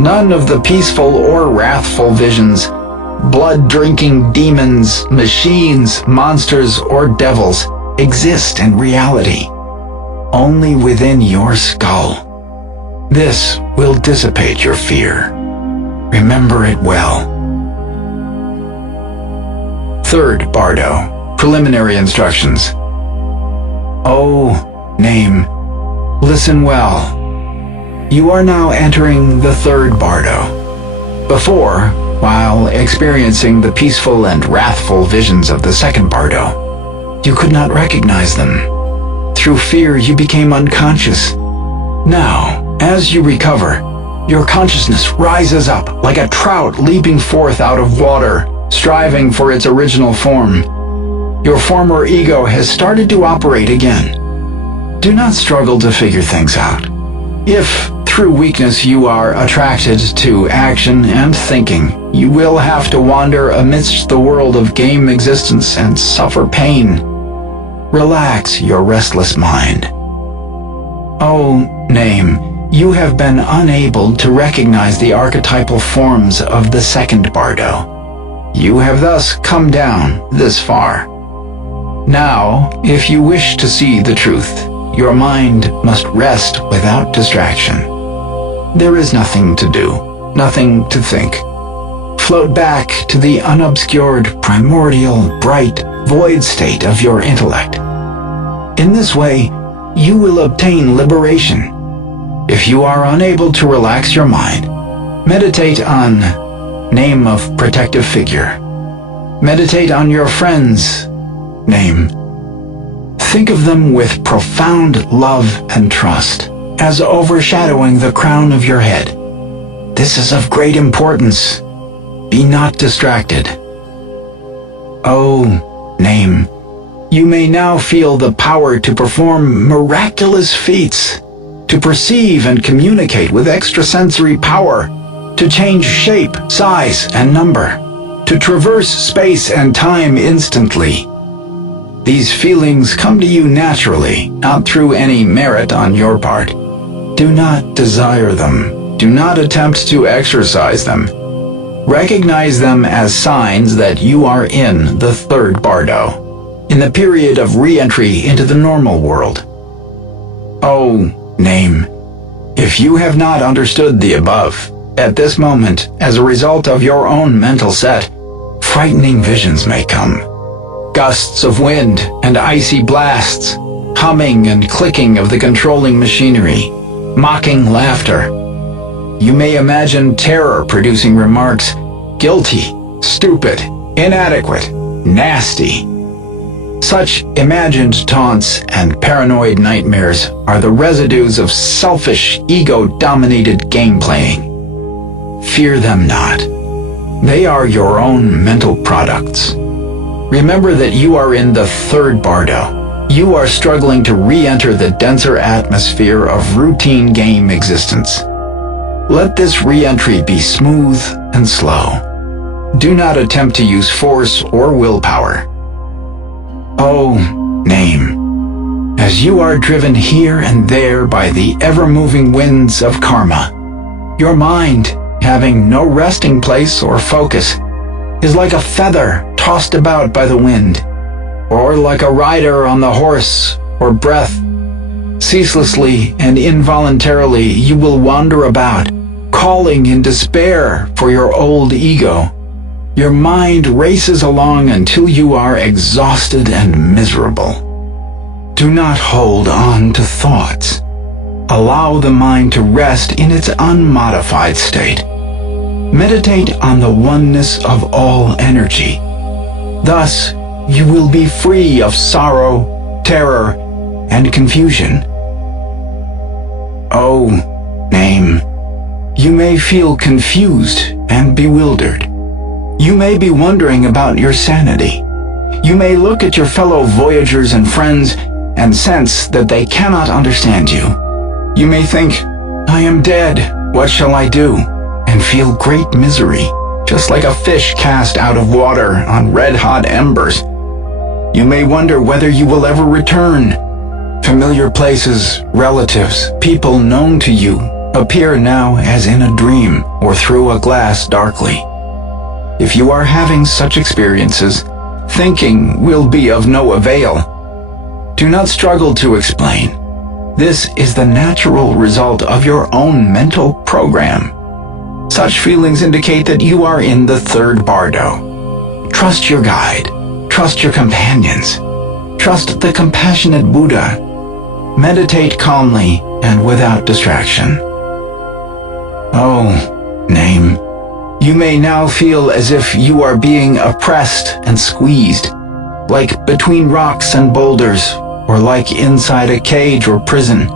None of the peaceful or wrathful visions, blood-drinking demons, machines, monsters, or devils exist in reality, only within your skull. This will dissipate your fear. Remember it well. Third Bardo, preliminary instructions. Oh, name, listen well. You are now entering the third Bardo. Before, while experiencing the peaceful and wrathful visions of the second Bardo, you could not recognize them. Through fear, you became unconscious. Now, as you recover, your consciousness rises up like a trout leaping forth out of water, striving for its original form. Your former ego has started to operate again. Do not struggle to figure things out. If, through weakness, you are attracted to action and thinking, you will have to wander amidst the world of game existence and suffer pain. Relax your restless mind. Oh, name, you have been unable to recognize the archetypal forms of the second Bardo. You have thus come down this far. Now, if you wish to see the truth, your mind must rest without distraction. There is nothing to do, nothing to think. Float back to the unobscured, primordial, bright, void state of your intellect. In this way, you will obtain liberation. If you are unable to relax your mind, meditate on name of protective figure. Meditate on your friend's name. Think of them with profound love and trust, as overshadowing the crown of your head. This is of great importance. Be not distracted. Oh, name, you may now feel the power to perform miraculous feats, to perceive and communicate with extrasensory power, to change shape, size, and number, to traverse space and time instantly. These feelings come to you naturally, not through any merit on your part. Do not desire them. Do not attempt to exercise them. Recognize them as signs that you are in the third Bardo, in the period of re-entry into the normal world. Oh, name, if you have not understood the above, at this moment, as a result of your own mental set, frightening visions may come. Gusts of wind and icy blasts, humming and clicking of the controlling machinery, mocking laughter. You may imagine terror producing remarks, guilty, stupid, inadequate, nasty. Such imagined taunts and paranoid nightmares are the residues of selfish, ego-dominated game playing. Fear them not. They are your own mental products. Remember that you are in the third Bardo. You are struggling to re-enter the denser atmosphere of routine game existence. Let this re-entry be smooth and slow. Do not attempt to use force or willpower. Oh, name, as you are driven here and there by the ever-moving winds of karma, your mind, having no resting place or focus, is like a feather tossed about by the wind, or like a rider on the horse or breath. Ceaselessly and involuntarily you will wander about, calling in despair for your old ego. Your mind races along until you are exhausted and miserable. Do not hold on to thoughts. Allow the mind to rest in its unmodified state. Meditate on the oneness of all energy. Thus, you will be free of sorrow, terror, and confusion. Oh, name, you may feel confused and bewildered. You may be wondering about your sanity. You may look at your fellow voyagers and friends and sense that they cannot understand you. You may think, I am dead, what shall I do? And feel great misery, just like a fish cast out of water on red-hot embers. You may wonder whether you will ever return. Familiar places, relatives, people known to you appear now as in a dream or through a glass darkly. If you are having such experiences, thinking will be of no avail. Do not struggle to explain. This is the natural result of your own mental program. Such feelings indicate that you are in the third bardo. Trust your guide. Trust your companions. Trust the compassionate Buddha. Meditate calmly and without distraction. Oh, name. You may now feel as if you are being oppressed and squeezed, like between rocks and boulders, or like inside a cage or prison.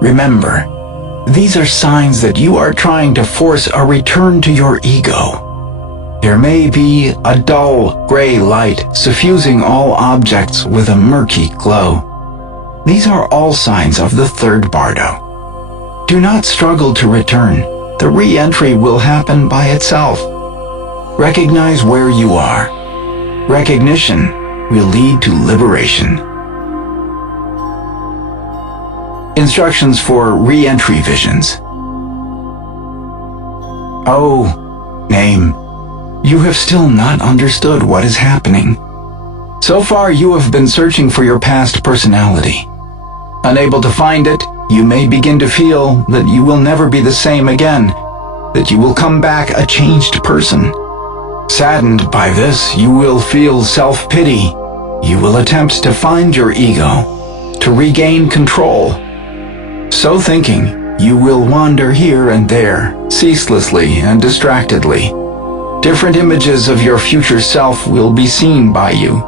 Remember, these are signs that you are trying to force a return to your ego. There may be a dull gray light suffusing all objects with a murky glow. These are all signs of the third bardo. Do not struggle to return. The re-entry will happen by itself. Recognize where you are. Recognition will lead to liberation. Instructions for re-entry visions. Oh, name. You have still not understood what is happening. So far you have been searching for your past personality. Unable to find it, you may begin to feel that you will never be the same again, that you will come back a changed person. Saddened by this, you will feel self-pity. You will attempt to find your ego, to regain control. So thinking, you will wander here and there, ceaselessly and distractedly. Different images of your future self will be seen by you.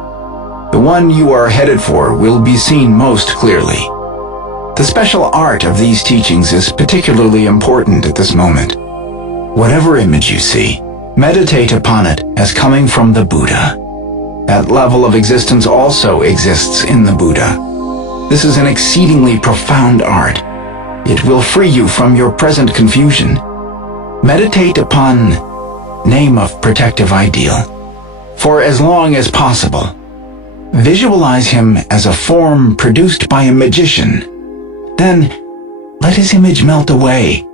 The one you are headed for will be seen most clearly. The special art of these teachings is particularly important at this moment. Whatever image you see, meditate upon it as coming from the Buddha. That level of existence also exists in the Buddha. This is an exceedingly profound art. It will free you from your present confusion. Meditate upon name of protective ideal. For as long as possible, visualize him as a form produced by a magician. Then, let his image melt away,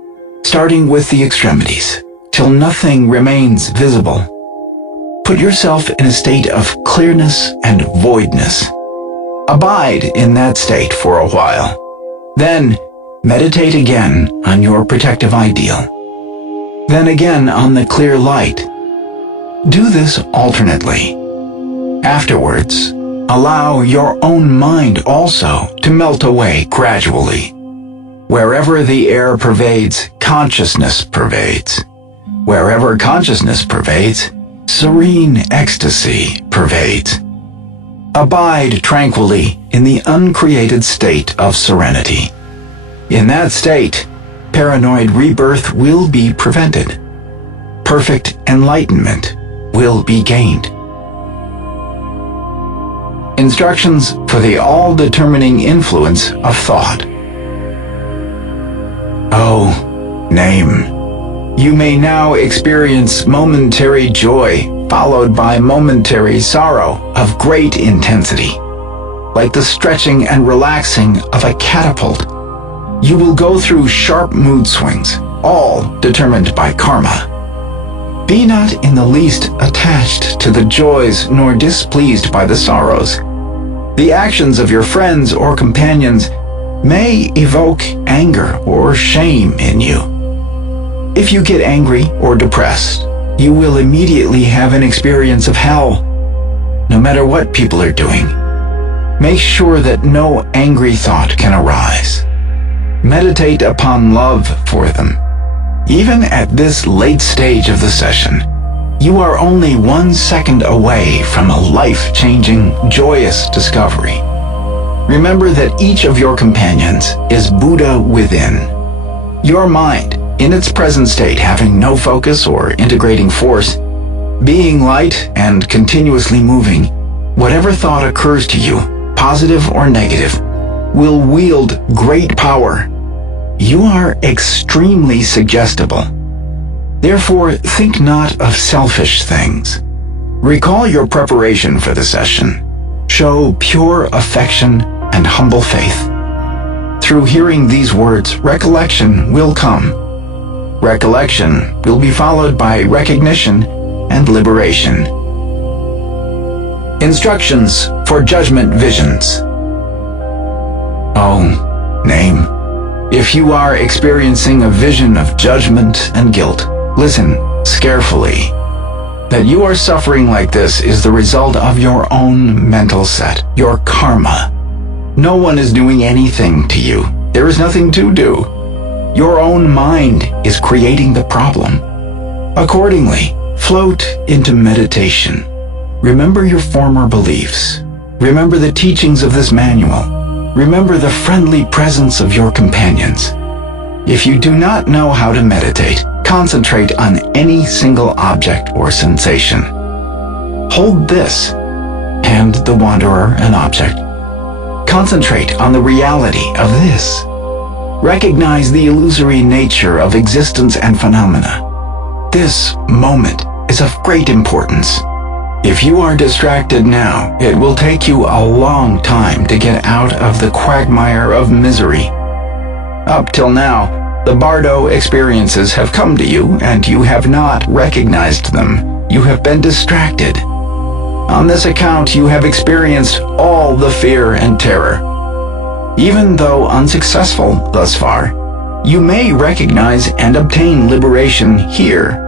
starting with the extremities, till nothing remains visible. Put yourself in a state of clearness and voidness. Abide in that state for a while. Then, meditate again on your protective ideal. Then again on the clear light. Do this alternately. Afterwards, allow your own mind also to melt away gradually. Wherever the air pervades, consciousness pervades. Wherever consciousness pervades, serene ecstasy pervades. Abide tranquilly in the uncreated state of serenity. In that state, paranoid rebirth will be prevented. Perfect enlightenment will be gained. Instructions for the all-determining influence of thought. Oh, name. You may now experience momentary joy followed by momentary sorrow of great intensity. Like the stretching and relaxing of a catapult, you will go through sharp mood swings, all determined by karma. Be not in the least attached to the joys nor displeased by the sorrows. The actions of your friends or companions may evoke anger or shame in you. If you get angry or depressed, you will immediately have an experience of hell, no matter what people are doing. Make sure that no angry thought can arise. Meditate upon love for them. Even at this late stage of the session, you are only 1 second away from a life-changing, joyous discovery. Remember that each of your companions is Buddha within. Your mind, in its present state having no focus or integrating force, being light and continuously moving, whatever thought occurs to you, positive or negative, will wield great power. You are extremely suggestible. Therefore, think not of selfish things. Recall your preparation for the session. Show pure affection and humble faith. Through hearing these words, recollection will come. Recollection will be followed by recognition and liberation. Instructions for judgment visions. Oh, name. If you are experiencing a vision of judgment and guilt, Listen carefully. That you are suffering like this is the result of your own mental set, your karma. No one is doing anything to you. There is nothing to do. Your own mind is creating the problem. Accordingly, float into meditation. Remember your former beliefs. Remember the teachings of this manual. Remember the friendly presence of your companions. If you do not know how to meditate, concentrate on any single object or sensation. Hold this, hand the wanderer an object. Concentrate on the reality of this. Recognize the illusory nature of existence and phenomena. This moment is of great importance. If you are distracted now, it will take you a long time to get out of the quagmire of misery. Up till now, the Bardo experiences have come to you, and you have not recognized them. You have been distracted. On this account, you have experienced all the fear and terror. Even though unsuccessful thus far, you may recognize and obtain liberation here.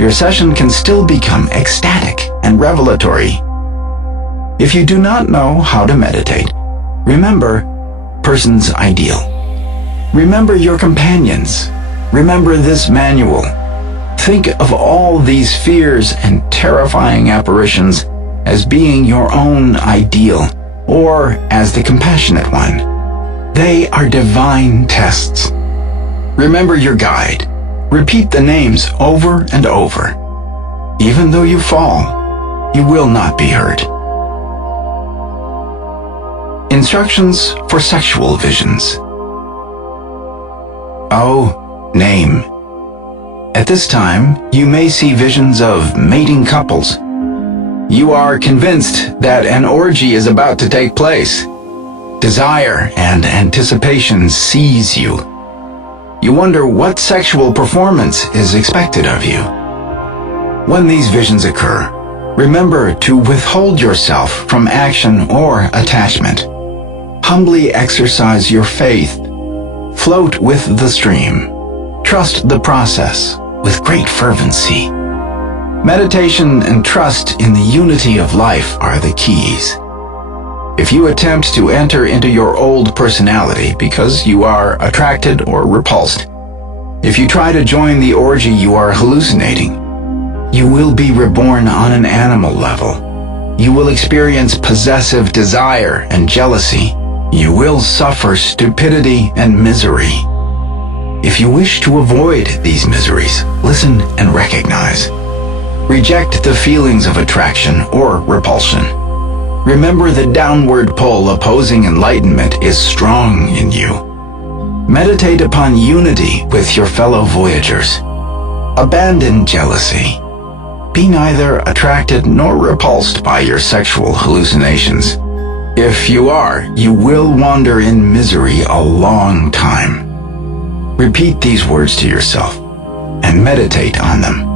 Your session can still become ecstatic and revelatory. If you do not know how to meditate, remember person's ideal. Remember your companions. Remember this manual. Think of all these fears and terrifying apparitions as being your own ideal, or as the compassionate one. They are divine tests. Remember your guide. Repeat the names over and over. Even though you fall, you will not be hurt. Instructions for sexual visions. Oh, name. At this time, you may see visions of mating couples. You are convinced that an orgy is about to take place. Desire and anticipation seize you. You wonder what sexual performance is expected of you. When these visions occur, remember to withhold yourself from action or attachment. Humbly exercise your faith. Float with the stream. Trust the process with great fervency. Meditation and trust in the unity of life are the keys. If you attempt to enter into your old personality because you are attracted or repulsed, if you try to join the orgy you are hallucinating, you will be reborn on an animal level. You will experience possessive desire and jealousy. You will suffer stupidity and misery. If you wish to avoid these miseries, listen and recognize. Reject the feelings of attraction or repulsion. Remember the downward pull opposing enlightenment is strong in you. Meditate upon unity with your fellow voyagers. Abandon jealousy. Be neither attracted nor repulsed by your sexual hallucinations. If you are, you will wander in misery a long time. Repeat these words to yourself and meditate on them.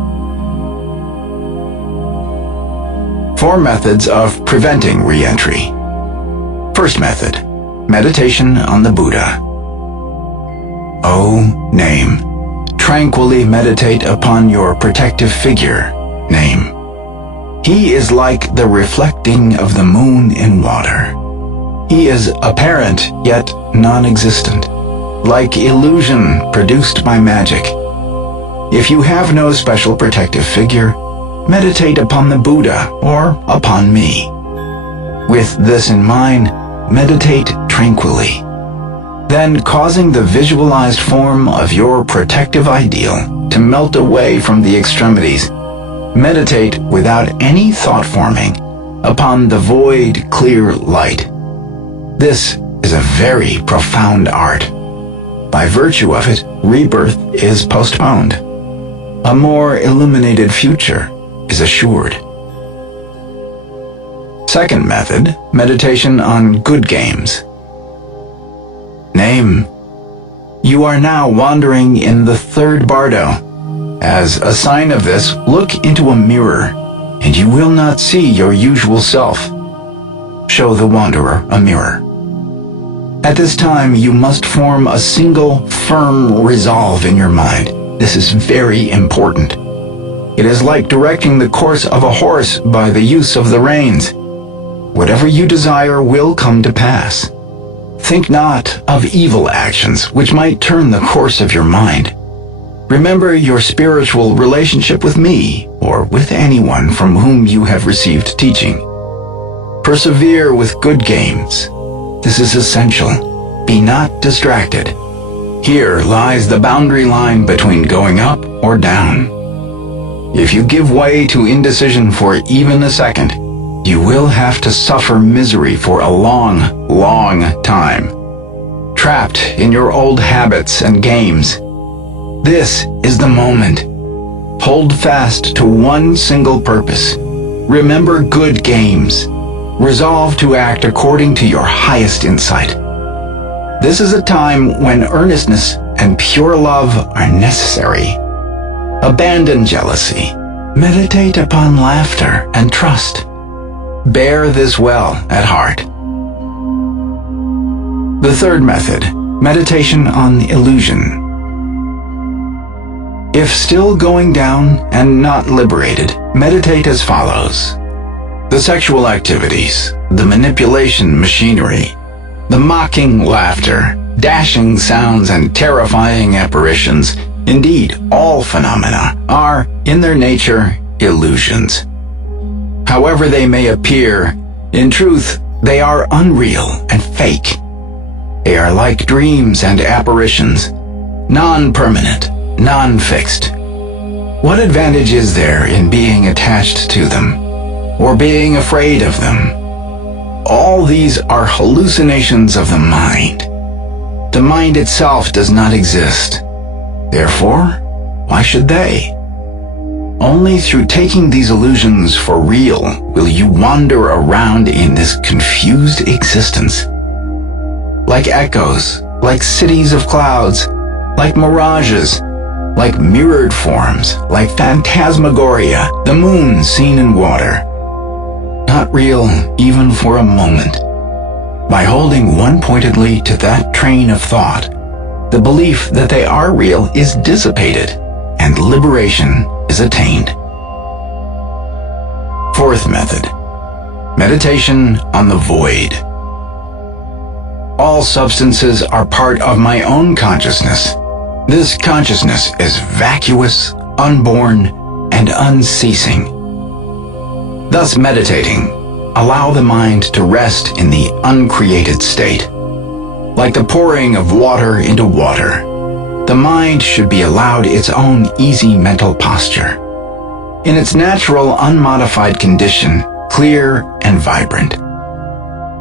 4 methods of preventing re-entry. First method, meditation on the Buddha. O name. Tranquilly meditate upon your protective figure, name. He is like the reflecting of the moon in water. He is apparent yet non-existent, like illusion produced by magic. If you have no special protective figure, meditate upon the Buddha or upon me. With this in mind, meditate tranquilly. Then, causing the visualized form of your protective ideal to melt away from the extremities, meditate without any thought forming upon the void, clear light. This is a very profound art. By virtue of it, rebirth is postponed. A more illuminated future is assured. Second method, meditation on good games. Name. You are now wandering in the third bardo. As a sign of this, look into a mirror, and you will not see your usual self. Show the wanderer a mirror. At this time, you must form a single, firm resolve in your mind This is very important. It is like directing the course of a horse by the use of the reins. Whatever you desire will come to pass. Think not of evil actions which might turn the course of your mind. Remember your spiritual relationship with me or with anyone from whom you have received teaching. Persevere with good games. This is essential. Be not distracted. Here lies the boundary line between going up or down. If you give way to indecision for even a second, you will have to suffer misery for a long, long time, trapped in your old habits and games. This is the moment. Hold fast to one single purpose. Remember good games. Resolve to act according to your highest insight. This is a time when earnestness and pure love are necessary. Abandon jealousy. Meditate upon laughter and trust. Bear this well at heart. The third method, meditation on illusion. If still going down and not liberated, meditate as follows. The sexual activities, the manipulation machinery, the mocking laughter, dashing sounds and terrifying apparitions, indeed all phenomena, are, in their nature, illusions. However they may appear, in truth, they are unreal and fake. They are like dreams and apparitions, non-permanent, non-fixed. What advantage is there in being attached to them, or being afraid of them? All these are hallucinations of the mind. The mind itself does not exist. Therefore, why should they? Only through taking these illusions for real will you wander around in this confused existence. Like echoes, like cities of clouds, like mirages, like mirrored forms, like phantasmagoria, the moon seen in water. Not real even for a moment. By holding one-pointedly to that train of thought, the belief that they are real is dissipated, and liberation is attained. Fourth method, meditation on the void. All substances are part of my own consciousness. This consciousness is vacuous, unborn, and unceasing. Thus meditating, allow the mind to rest in the uncreated state. Like the pouring of water into water, the mind should be allowed its own easy mental posture. In its natural, unmodified condition, clear and vibrant.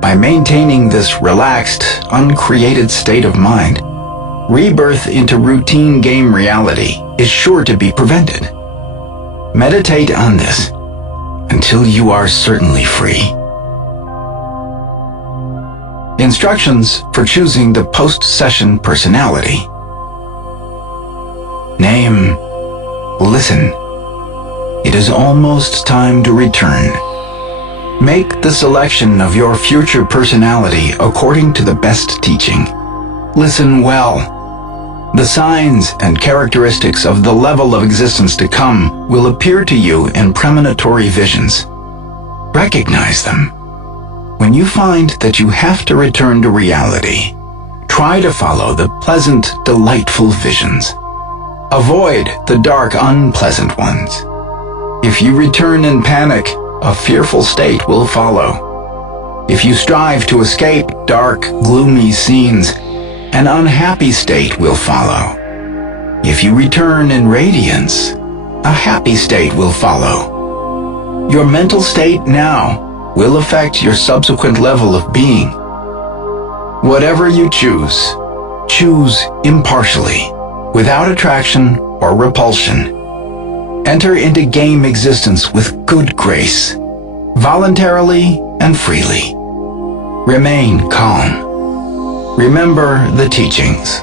By maintaining this relaxed, uncreated state of mind, rebirth into routine game reality is sure to be prevented. Meditate on this until you are certainly free. Instructions for choosing the post-session personality. Name. Listen. It is almost time to return. Make the selection of your future personality according to the best teaching. Listen well. The signs and characteristics of the level of existence to come will appear to you in premonitory visions. Recognize them. When you find that you have to return to reality, try to follow the pleasant, delightful visions. Avoid the dark, unpleasant ones. If you return in panic, a fearful state will follow. If you strive to escape dark, gloomy scenes, an unhappy state will follow. If you return in radiance, a happy state will follow. Your mental state now will affect your subsequent level of being. Whatever you choose, choose impartially, without attraction or repulsion. Enter into game existence with good grace, voluntarily and freely. Remain calm. Remember the teachings.